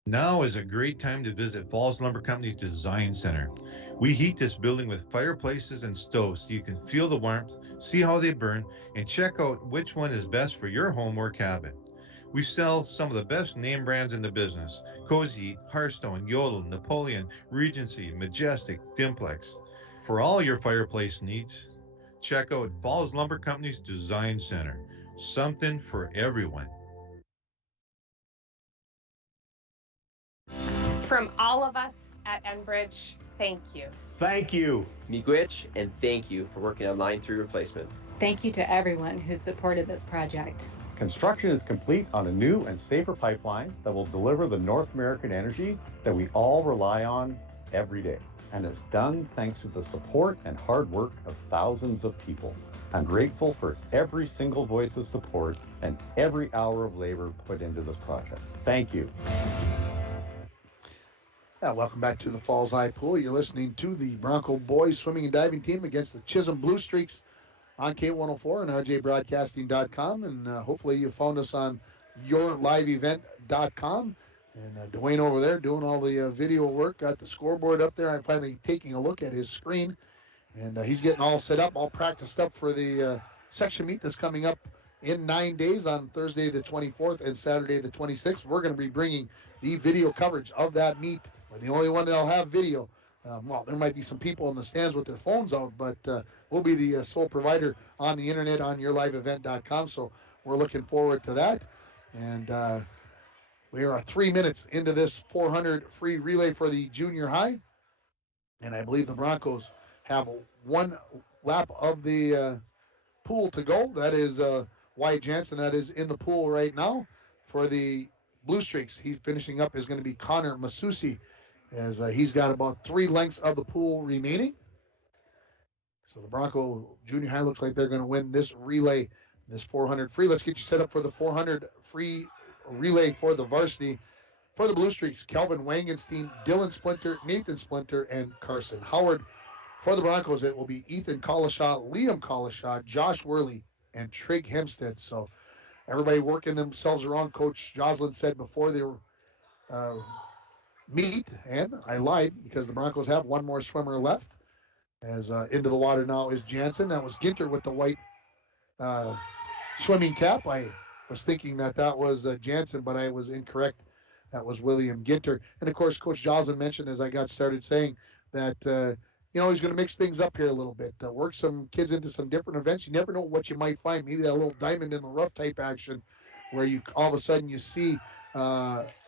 Now is a great time to visit Falls Lumber Company's Design Center. We heat this building with fireplaces and stoves so you can feel the warmth, see how they burn, and check out which one is best for your home or cabin. We sell some of the best name brands in the business: Cozy, Hearthstone, Yodel, Napoleon, Regency, Majestic, Dimplex. For all your fireplace needs, check out Falls Lumber Company's Design Center. Something for everyone. From all of us at Enbridge, thank you. Thank you. Miigwech, and thank you for working on Line 3 replacement. Thank you to everyone who supported this project. Construction is complete on a new and safer pipeline that will deliver the North American energy that we all rely on every day. And it's done thanks to the support and hard work of thousands of people. I'm grateful for every single voice of support and every hour of labor put into this project. Thank you. Yeah, welcome back to the Falls High Pool. You're listening to the Bronco Boys Swimming and Diving Team against the Chisholm Blue Streaks on K104 and rjbroadcasting.com. And hopefully you found us on yourliveevent.com. And Dwayne over there doing all the video work, got the scoreboard up there. I'm finally taking a look at his screen. And he's getting all set up, all practiced up for the section meet that's coming up in 9 days on Thursday the 24th and Saturday the 26th. We're going to be bringing the video coverage of that meet. We're the only one that'll have video. Well, there might be some people in the stands with their phones out, but we'll be the sole provider on the internet on yourliveevent.com. So we're looking forward to that. And we are 3 minutes into this 400 free relay for the junior high. And I believe the Broncos have 1 lap of the pool to go. That is Wyatt Jansen. That is in the pool right now. For the Blue Streaks, he's finishing up is going to be Connor Masucci, as he's got about 3 lengths of the pool remaining. So the Bronco Junior High looks like they're going to win this relay, this 400 free. Let's get you set up for the 400 free relay for the varsity. For the Blue Streaks, Kelvin Wangenstein, Dylan Splinter, Nathan Splinter, and Carson Howard. For the Broncos, it will be Ethan Collishaw, Liam Collishaw, Josh Worley, and Trig Hempstead. So everybody working themselves around. Coach Joslin said before they were meet, and I lied because the Broncos have 1 more swimmer left. As into the water now is Jansen. That was Ginter with the white swimming cap. I was thinking that was Jansen, but I was incorrect. That was William Ginter. And of course, Coach Joslin mentioned as I got started saying that he's going to mix things up here a little bit, work some kids into some different events. You never know what you might find. Maybe that little diamond in the rough type action where you all of a sudden you see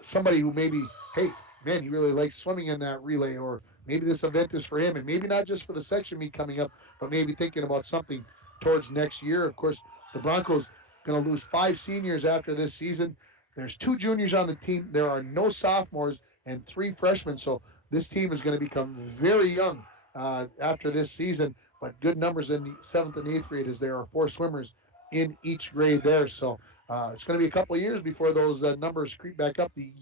somebody who maybe, hey, man, he really likes swimming in that relay, or maybe this event is for him, and maybe not just for the section meet coming up, but maybe thinking about something towards next year. Of course, the Broncos going to lose 5 seniors after this season. There's 2 juniors on the team. There are no sophomores and 3 freshmen, so this team is going to become very young after this season, but good numbers in the 7th and 8th grade, as there are 4 swimmers in each grade there. So it's going to be a couple of years before those numbers creep back up. The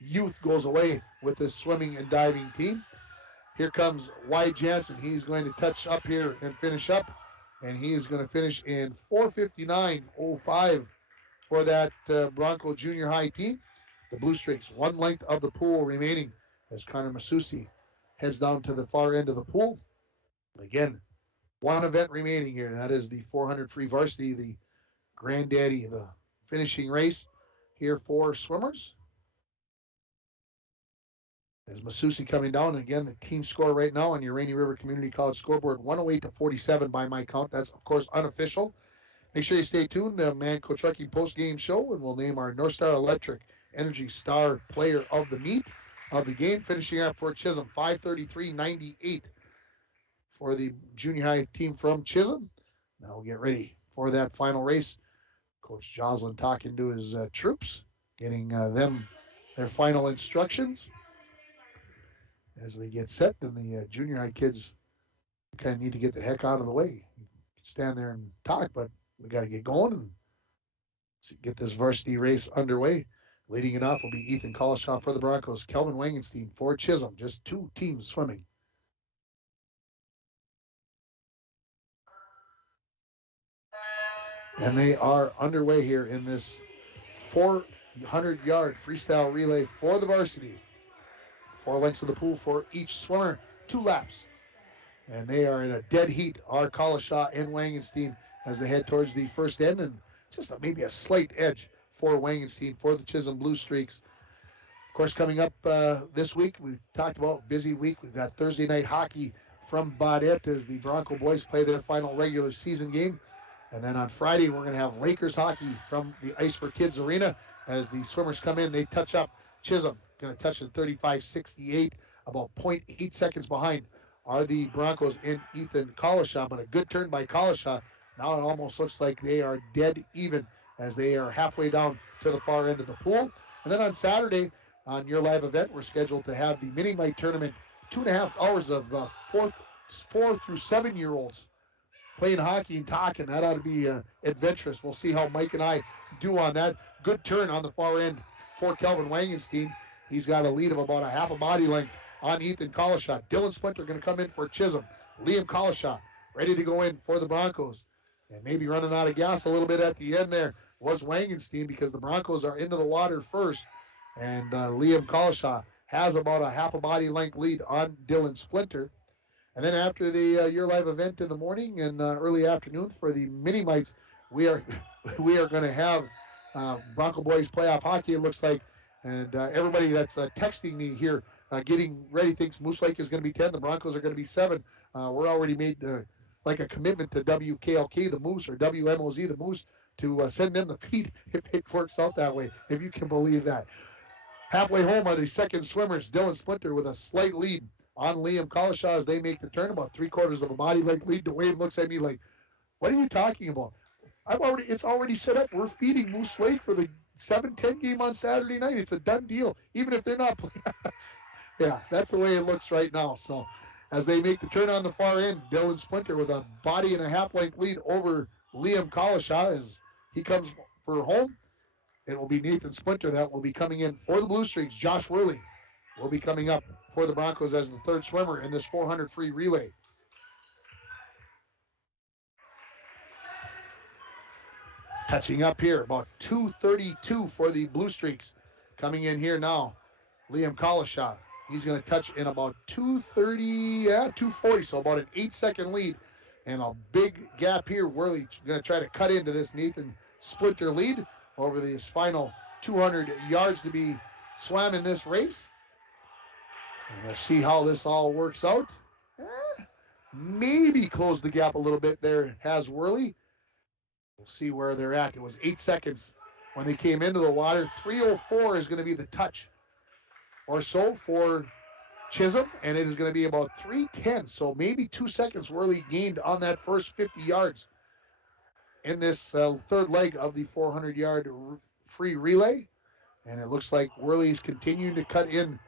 youth goes away with this swimming and diving team. Here comes Wyatt Jansen. He's going to touch up here and finish up, and he is going to finish in 4:59.05 for that Bronco junior high team. The Blue Streaks, 1 length of the pool remaining as Connor Masusi heads down to the far end of the pool. Again, 1 event remaining here. That is the 400 free varsity, the granddaddy, the finishing race here for swimmers. As Masusi coming down, and again, the team score right now on your Rainy River Community College scoreboard, 108-47 by my count. That's, of course, unofficial. Make sure you stay tuned. Manco Trucking post-game show, and we'll name our North Star Electric Energy Star Player of the Meet of the game. Finishing up for Chisholm, 5:33.98 for the junior high team from Chisholm. Now we'll get ready for that final race. Coach Joslin talking to his troops, getting them their final instructions. As we get set, then the junior high kids kind of need to get the heck out of the way. Stand there and talk, but we got to get going and get this varsity race underway. Leading it off will be Ethan Collishaw for the Broncos, Kelvin Wangenstein for Chisholm. Just 2 teams swimming. And they are underway here in this 400-yard freestyle relay for the varsity. 4 lengths of the pool for each swimmer, 2 laps. And they are in a dead heat, are Collishaw and Wangenstein, as they head towards the first end, and just maybe a slight edge for Wangenstein for the Chisholm Blue Streaks. Of course, coming up this week, we talked about busy week. We've got Thursday night hockey from Baudette as the Bronco boys play their final regular season game. And then on Friday, we're going to have Lakers hockey from the Ice for Kids Arena as the swimmers come in. They touch up Chisholm, going to touch it 35-68, about 0.8 seconds behind are the Broncos in Ethan Collishaw, but a good turn by Collishaw. Now it almost looks like they are dead even as they are halfway down to the far end of the pool. And then on Saturday, on your live event, we're scheduled to have the mini mite tournament, 2.5 hours of 4 through 7-year-olds playing hockey and talking. That ought to be adventurous. We'll see how Mike and I do on that. Good turn on the far end for Kelvin Wangenstein. He's got a lead of about a half a body length on Ethan Collishaw. Dylan Splinter going to come in for Chisholm. Liam Collishaw ready to go in for the Broncos. And maybe running out of gas a little bit at the end there was Wangenstein, because the Broncos are into the water first. And Liam Collishaw has about a half a body length lead on Dylan Splinter. And then after the your live event in the morning and early afternoon for the mini mites, we are going to have Bronco boys playoff hockey, it looks like. And everybody that's texting me here, getting ready, thinks Moose Lake is going to be 10. The Broncos are going to be 7. We're already made like a commitment to WKLK, the Moose, or WMOZ, the Moose, to send them the feed if it works out that way, if you can believe that. Halfway home are the second swimmers, Dylan Splinter with a slight lead on Liam Collishaw as they make the turn, about 3/4 of a body length lead. Dwayne looks at me like, what are you talking about? It's already set up. We're feeding Moose Lake for the 7-10 game on Saturday night. It's a done deal, even if they're not playing. Yeah, that's the way it looks right now. So as they make the turn on the far end, Dylan Splinter with a body and a half length lead over Liam Collishaw as he comes for home. It will be Nathan Splinter that will be coming in for the Blue Streaks. Josh Worley will be coming up for the Broncos as the third swimmer in this 400 free relay. Touching up here, about 2:32 for the Blue Streaks. Coming in here now, Liam Collishaw. He's going to touch in about 2:40, so about an 8-second lead. And a big gap here. Worley going to try to cut into this Nathan Splinter lead over this final 200 yards to be swam in this race. And we'll see how this all works out. Maybe close the gap a little bit there has Worley. We'll see where they're at. It was 8 seconds when they came into the water. 3:04 is going to be the touch or so for Chisholm, and it is going to be about 3:10, so maybe 2 seconds Worley gained on that first 50 yards in this third leg of the 400-yard free relay. And it looks like Worley's continuing to cut in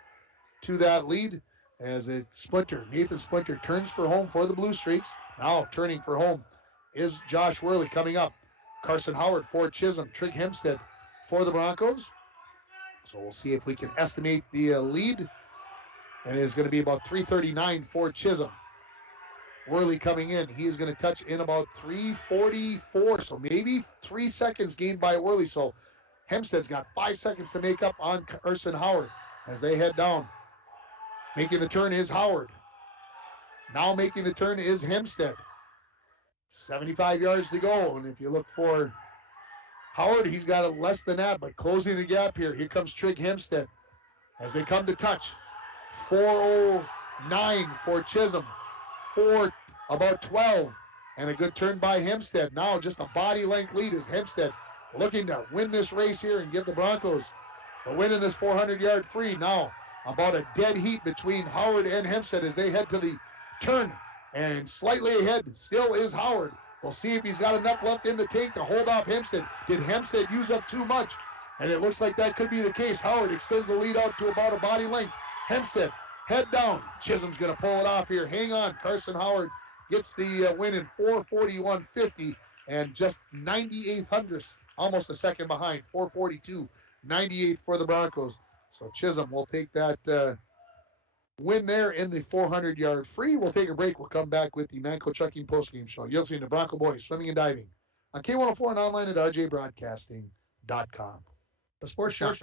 to that lead as Nathan Splinter turns for home for the Blue Streaks. Now turning for home is Josh Worley coming up. Carson Howard for Chisholm. Trig Hempstead for the Broncos. So we'll see if we can estimate the lead. And it is going to be about 3:39 for Chisholm. Worley coming in. He is going to touch in about 3:44. So maybe 3 seconds gained by Worley. So Hempstead's got 5 seconds to make up on Carson Howard as they head down. Making the turn is Howard. Now making the turn is Hempstead. 75 yards to go. And if you look for Howard, he's got it less than that, but closing the gap here. Here comes Trig Hempstead as they come to touch. 4:09 for Chisholm. About 12. And a good turn by Hempstead. Now just a body length lead as Hempstead looking to win this race here and give the Broncos the win in this 400-yard free. Now about a dead heat between Howard and Hempstead as they head to the turn. And slightly ahead still is Howard. We'll see if he's got enough left in the tank to hold off Hempstead. Did Hempstead use up too much? And it looks like that could be the case. Howard extends the lead out to about a body length. Hempstead, head down. Chisholm's going to pull it off here. Hang on. Carson Howard gets the win in 4:41.50 and just 98 hundredths, almost a second behind. 4:42.98 for the Broncos. So Chisholm will take that win there in the 400-yard free. We'll take a break. We'll come back with the Manco Trucking postgame show. You're listening to Bronco Boys Swimming and Diving on K104 and online at rjbroadcasting.com. The Sports Shop.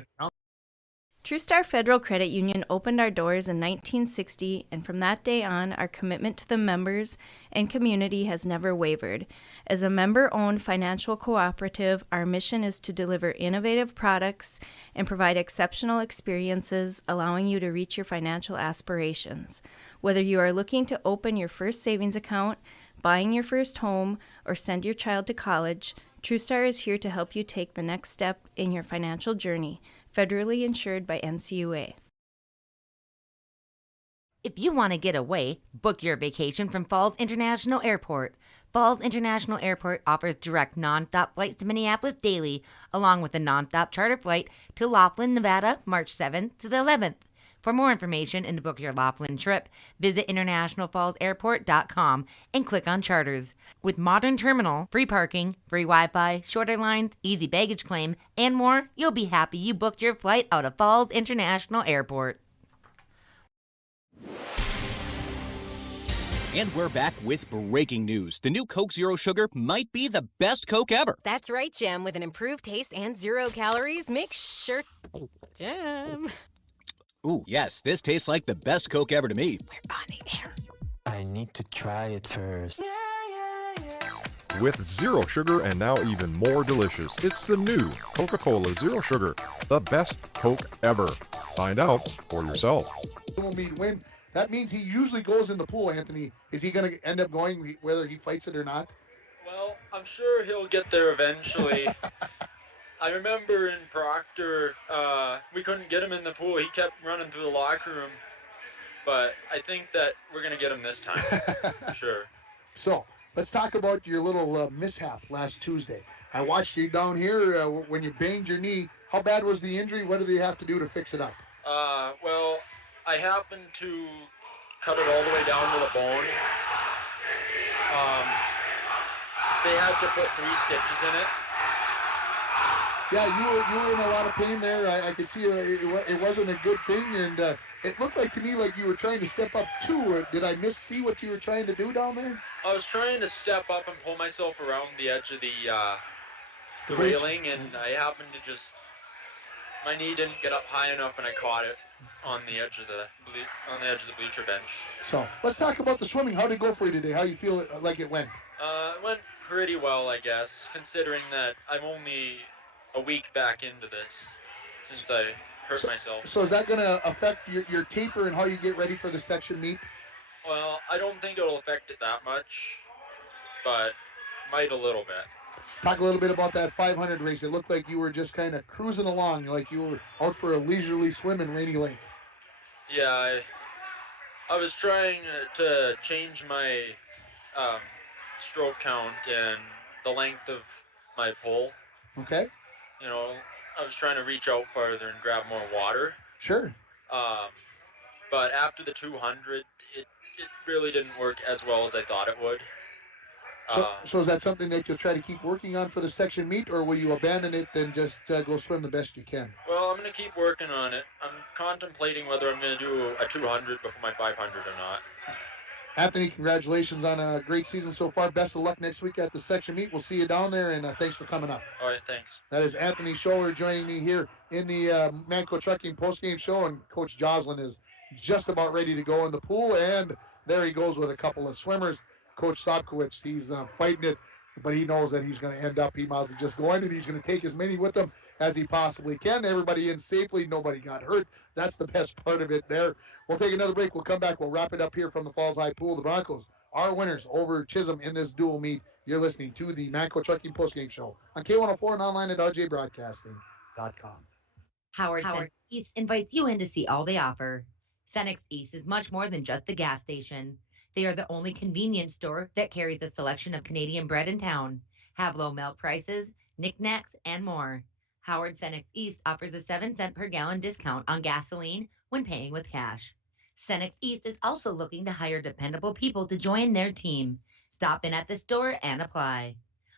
TrueStar Federal Credit Union opened our doors in 1960, and from that day on, our commitment to the members and community has never wavered. As a member-owned financial cooperative, our mission is to deliver innovative products and provide exceptional experiences, allowing you to reach your financial aspirations. Whether you are looking to open your first savings account, buying your first home, or send your child to college, TrueStar is here to help you take the next step in your financial journey. Federally insured by NCUA. If you want to get away, book your vacation from Falls International Airport. Falls International Airport offers direct non-stop flights to Minneapolis daily, along with a non-stop charter flight to Laughlin, Nevada, March 7th to the 11th. For more information and to book your Laughlin trip, visit internationalfallsairport.com and click on Charters. With modern terminal, free parking, free Wi-Fi, shorter lines, easy baggage claim, and more, you'll be happy you booked your flight out of Falls International Airport. And we're back with breaking news. The new Coke Zero Sugar might be the best Coke ever. That's right, Jim. With an improved taste and 0 calories, make sure... Jim... Ooh, yes, this tastes like the best Coke ever to me. We're on the air. I need to try it first. With zero sugar and now even more delicious, it's the new Coca-Cola Zero Sugar, the best Coke ever. Find out for yourself. Win. That means he usually goes in the pool, Anthony. Is he going to end up going whether he fights it or not? Well, I'm sure he'll get there eventually. I remember in Proctor, we couldn't get him in the pool. He kept running through the locker room. But I think that we're going to get him this time, for sure. So, let's talk about your little mishap last Tuesday. I watched you down here when you banged your knee. How bad was the injury? What did they have to do to fix it up? Well, I happened to cut it all the way down to the bone. They had to put 3 stitches in it. Yeah, you were in a lot of pain there. I could see it wasn't a good thing, and it looked like to me like you were trying to step up too. Did I see what you were trying to do down there? I was trying to step up and pull myself around the edge of the railing, and I happened to just, my knee didn't get up high enough, and I caught it on the edge of the bleacher bench. So let's talk about the swimming. How did it go for you today? How you feel like it went? It went pretty well, I guess, considering that I'm only a week back into this since I hurt myself. So is that going to affect your taper and how you get ready for the section meet? Well, I don't think it'll affect it that much, but might a little bit. Talk a little bit about that 500 race. It looked like you were just kind of cruising along, like you were out for a leisurely swim in Rainy Lake. Yeah, I was trying to change my um, stroke count and the length of my pole. Okay. You know, I was trying to reach out farther and grab more water. Sure. But after the 200, it really didn't work as well as I thought it would. So is that something that you'll try to keep working on for the section meet, or will you abandon it and just go swim the best you can? Well, I'm going to keep working on it. I'm contemplating whether I'm going to do a 200 before my 500 or not. Anthony, congratulations on a great season so far. Best of luck next week at the section meet. We'll see you down there, and thanks for coming up. All right, thanks. That is Anthony Scholler joining me here in the Manco Trucking postgame show, and Coach Joslin is just about ready to go in the pool, and there he goes with a couple of swimmers. Coach Sopkowicz, he's fighting it, but he knows that he's going to end up, he might as well just go in, and he's going to take as many with him as he possibly can. Everybody in safely, nobody got hurt. That's the best part of it there. We'll take another break. We'll come back. We'll wrap it up here from the Falls High Pool. The Broncos are winners over Chisholm in this dual meet. You're listening to the Manco Trucking postgame show on K104 and online at rjbroadcasting.com. Howard East invites you in to see all they offer. Cenex East is much more than just a gas station. They are the only convenience store that carries a selection of Canadian bread in town, have low milk prices, knickknacks, and more. Howard Cenex East offers a 7-cent per gallon discount on gasoline when paying with cash. Cenex East is also looking to hire dependable people to join their team. Stop in at the store and apply.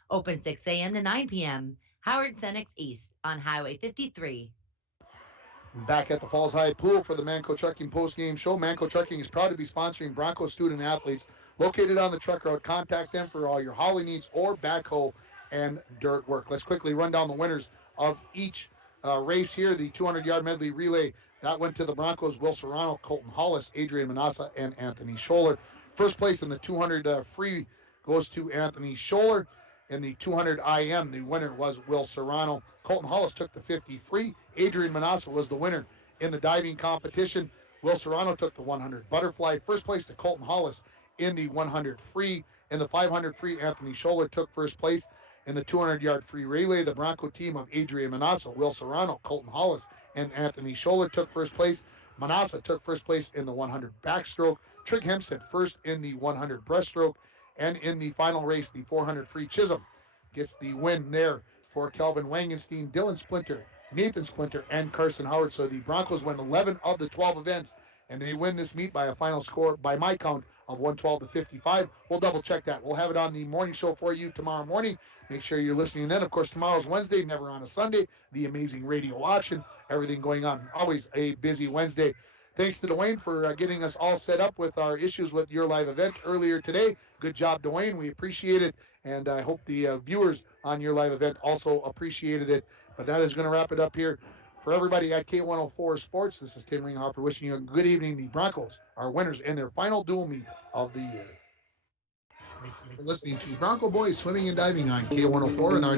Open 6 a.m. to 9 p.m. Howard Cenex East on Highway 53. Back at the Falls High Pool for the Manco Trucking postgame show. Manco Trucking is proud to be sponsoring Broncos student athletes located on the truck route. Contact them for all your hauling needs or backhoe and dirt work. Let's quickly run down the winners of each race here. The 200-yard medley relay, that went to the Broncos: Will Serrano, Colton Hollis, Adrian Manassa, and Anthony Scholler. First place in the 200 free goes to Anthony Scholler. In the 200 IM, the winner was Will Serrano. Colton Hollis took the 50 free. Adrian Manassa was the winner in the diving competition. Will Serrano took the 100 butterfly. First place to Colton Hollis in the 100 free. In the 500 free, Anthony Scholler took first place. In the 200-yard free relay, the Bronco team of Adrian Manassa, Will Serrano, Colton Hollis, and Anthony Scholler took first place. Manassa took first place in the 100 backstroke. Trig Hempstead first in the 100 breaststroke. And in the final race, the 400 free, Chisholm gets the win there for Kelvin Wangenstein, Dylan Splinter, Nathan Splinter, and Carson Howard. So the Broncos win 11 of the 12 events, and they win this meet by a final score, by my count, of 112-55. We'll double check that. We'll have it on the morning show for you tomorrow morning. Make sure you're listening then. Of course, tomorrow's Wednesday, never on a Sunday. The amazing radio option, everything going on. Always a busy Wednesday. Thanks to Dwayne for getting us all set up with our issues with your live event earlier today. Good job, Dwayne. We appreciate it, and I hope the viewers on your live event also appreciated it. But that is going to wrap it up here. For everybody at K104 Sports, this is Tim Ringhoffer wishing you a good evening. The Broncos are winners in their final dual meet of the year. Thank you for listening to Bronco Boys Swimming and Diving on K104 and our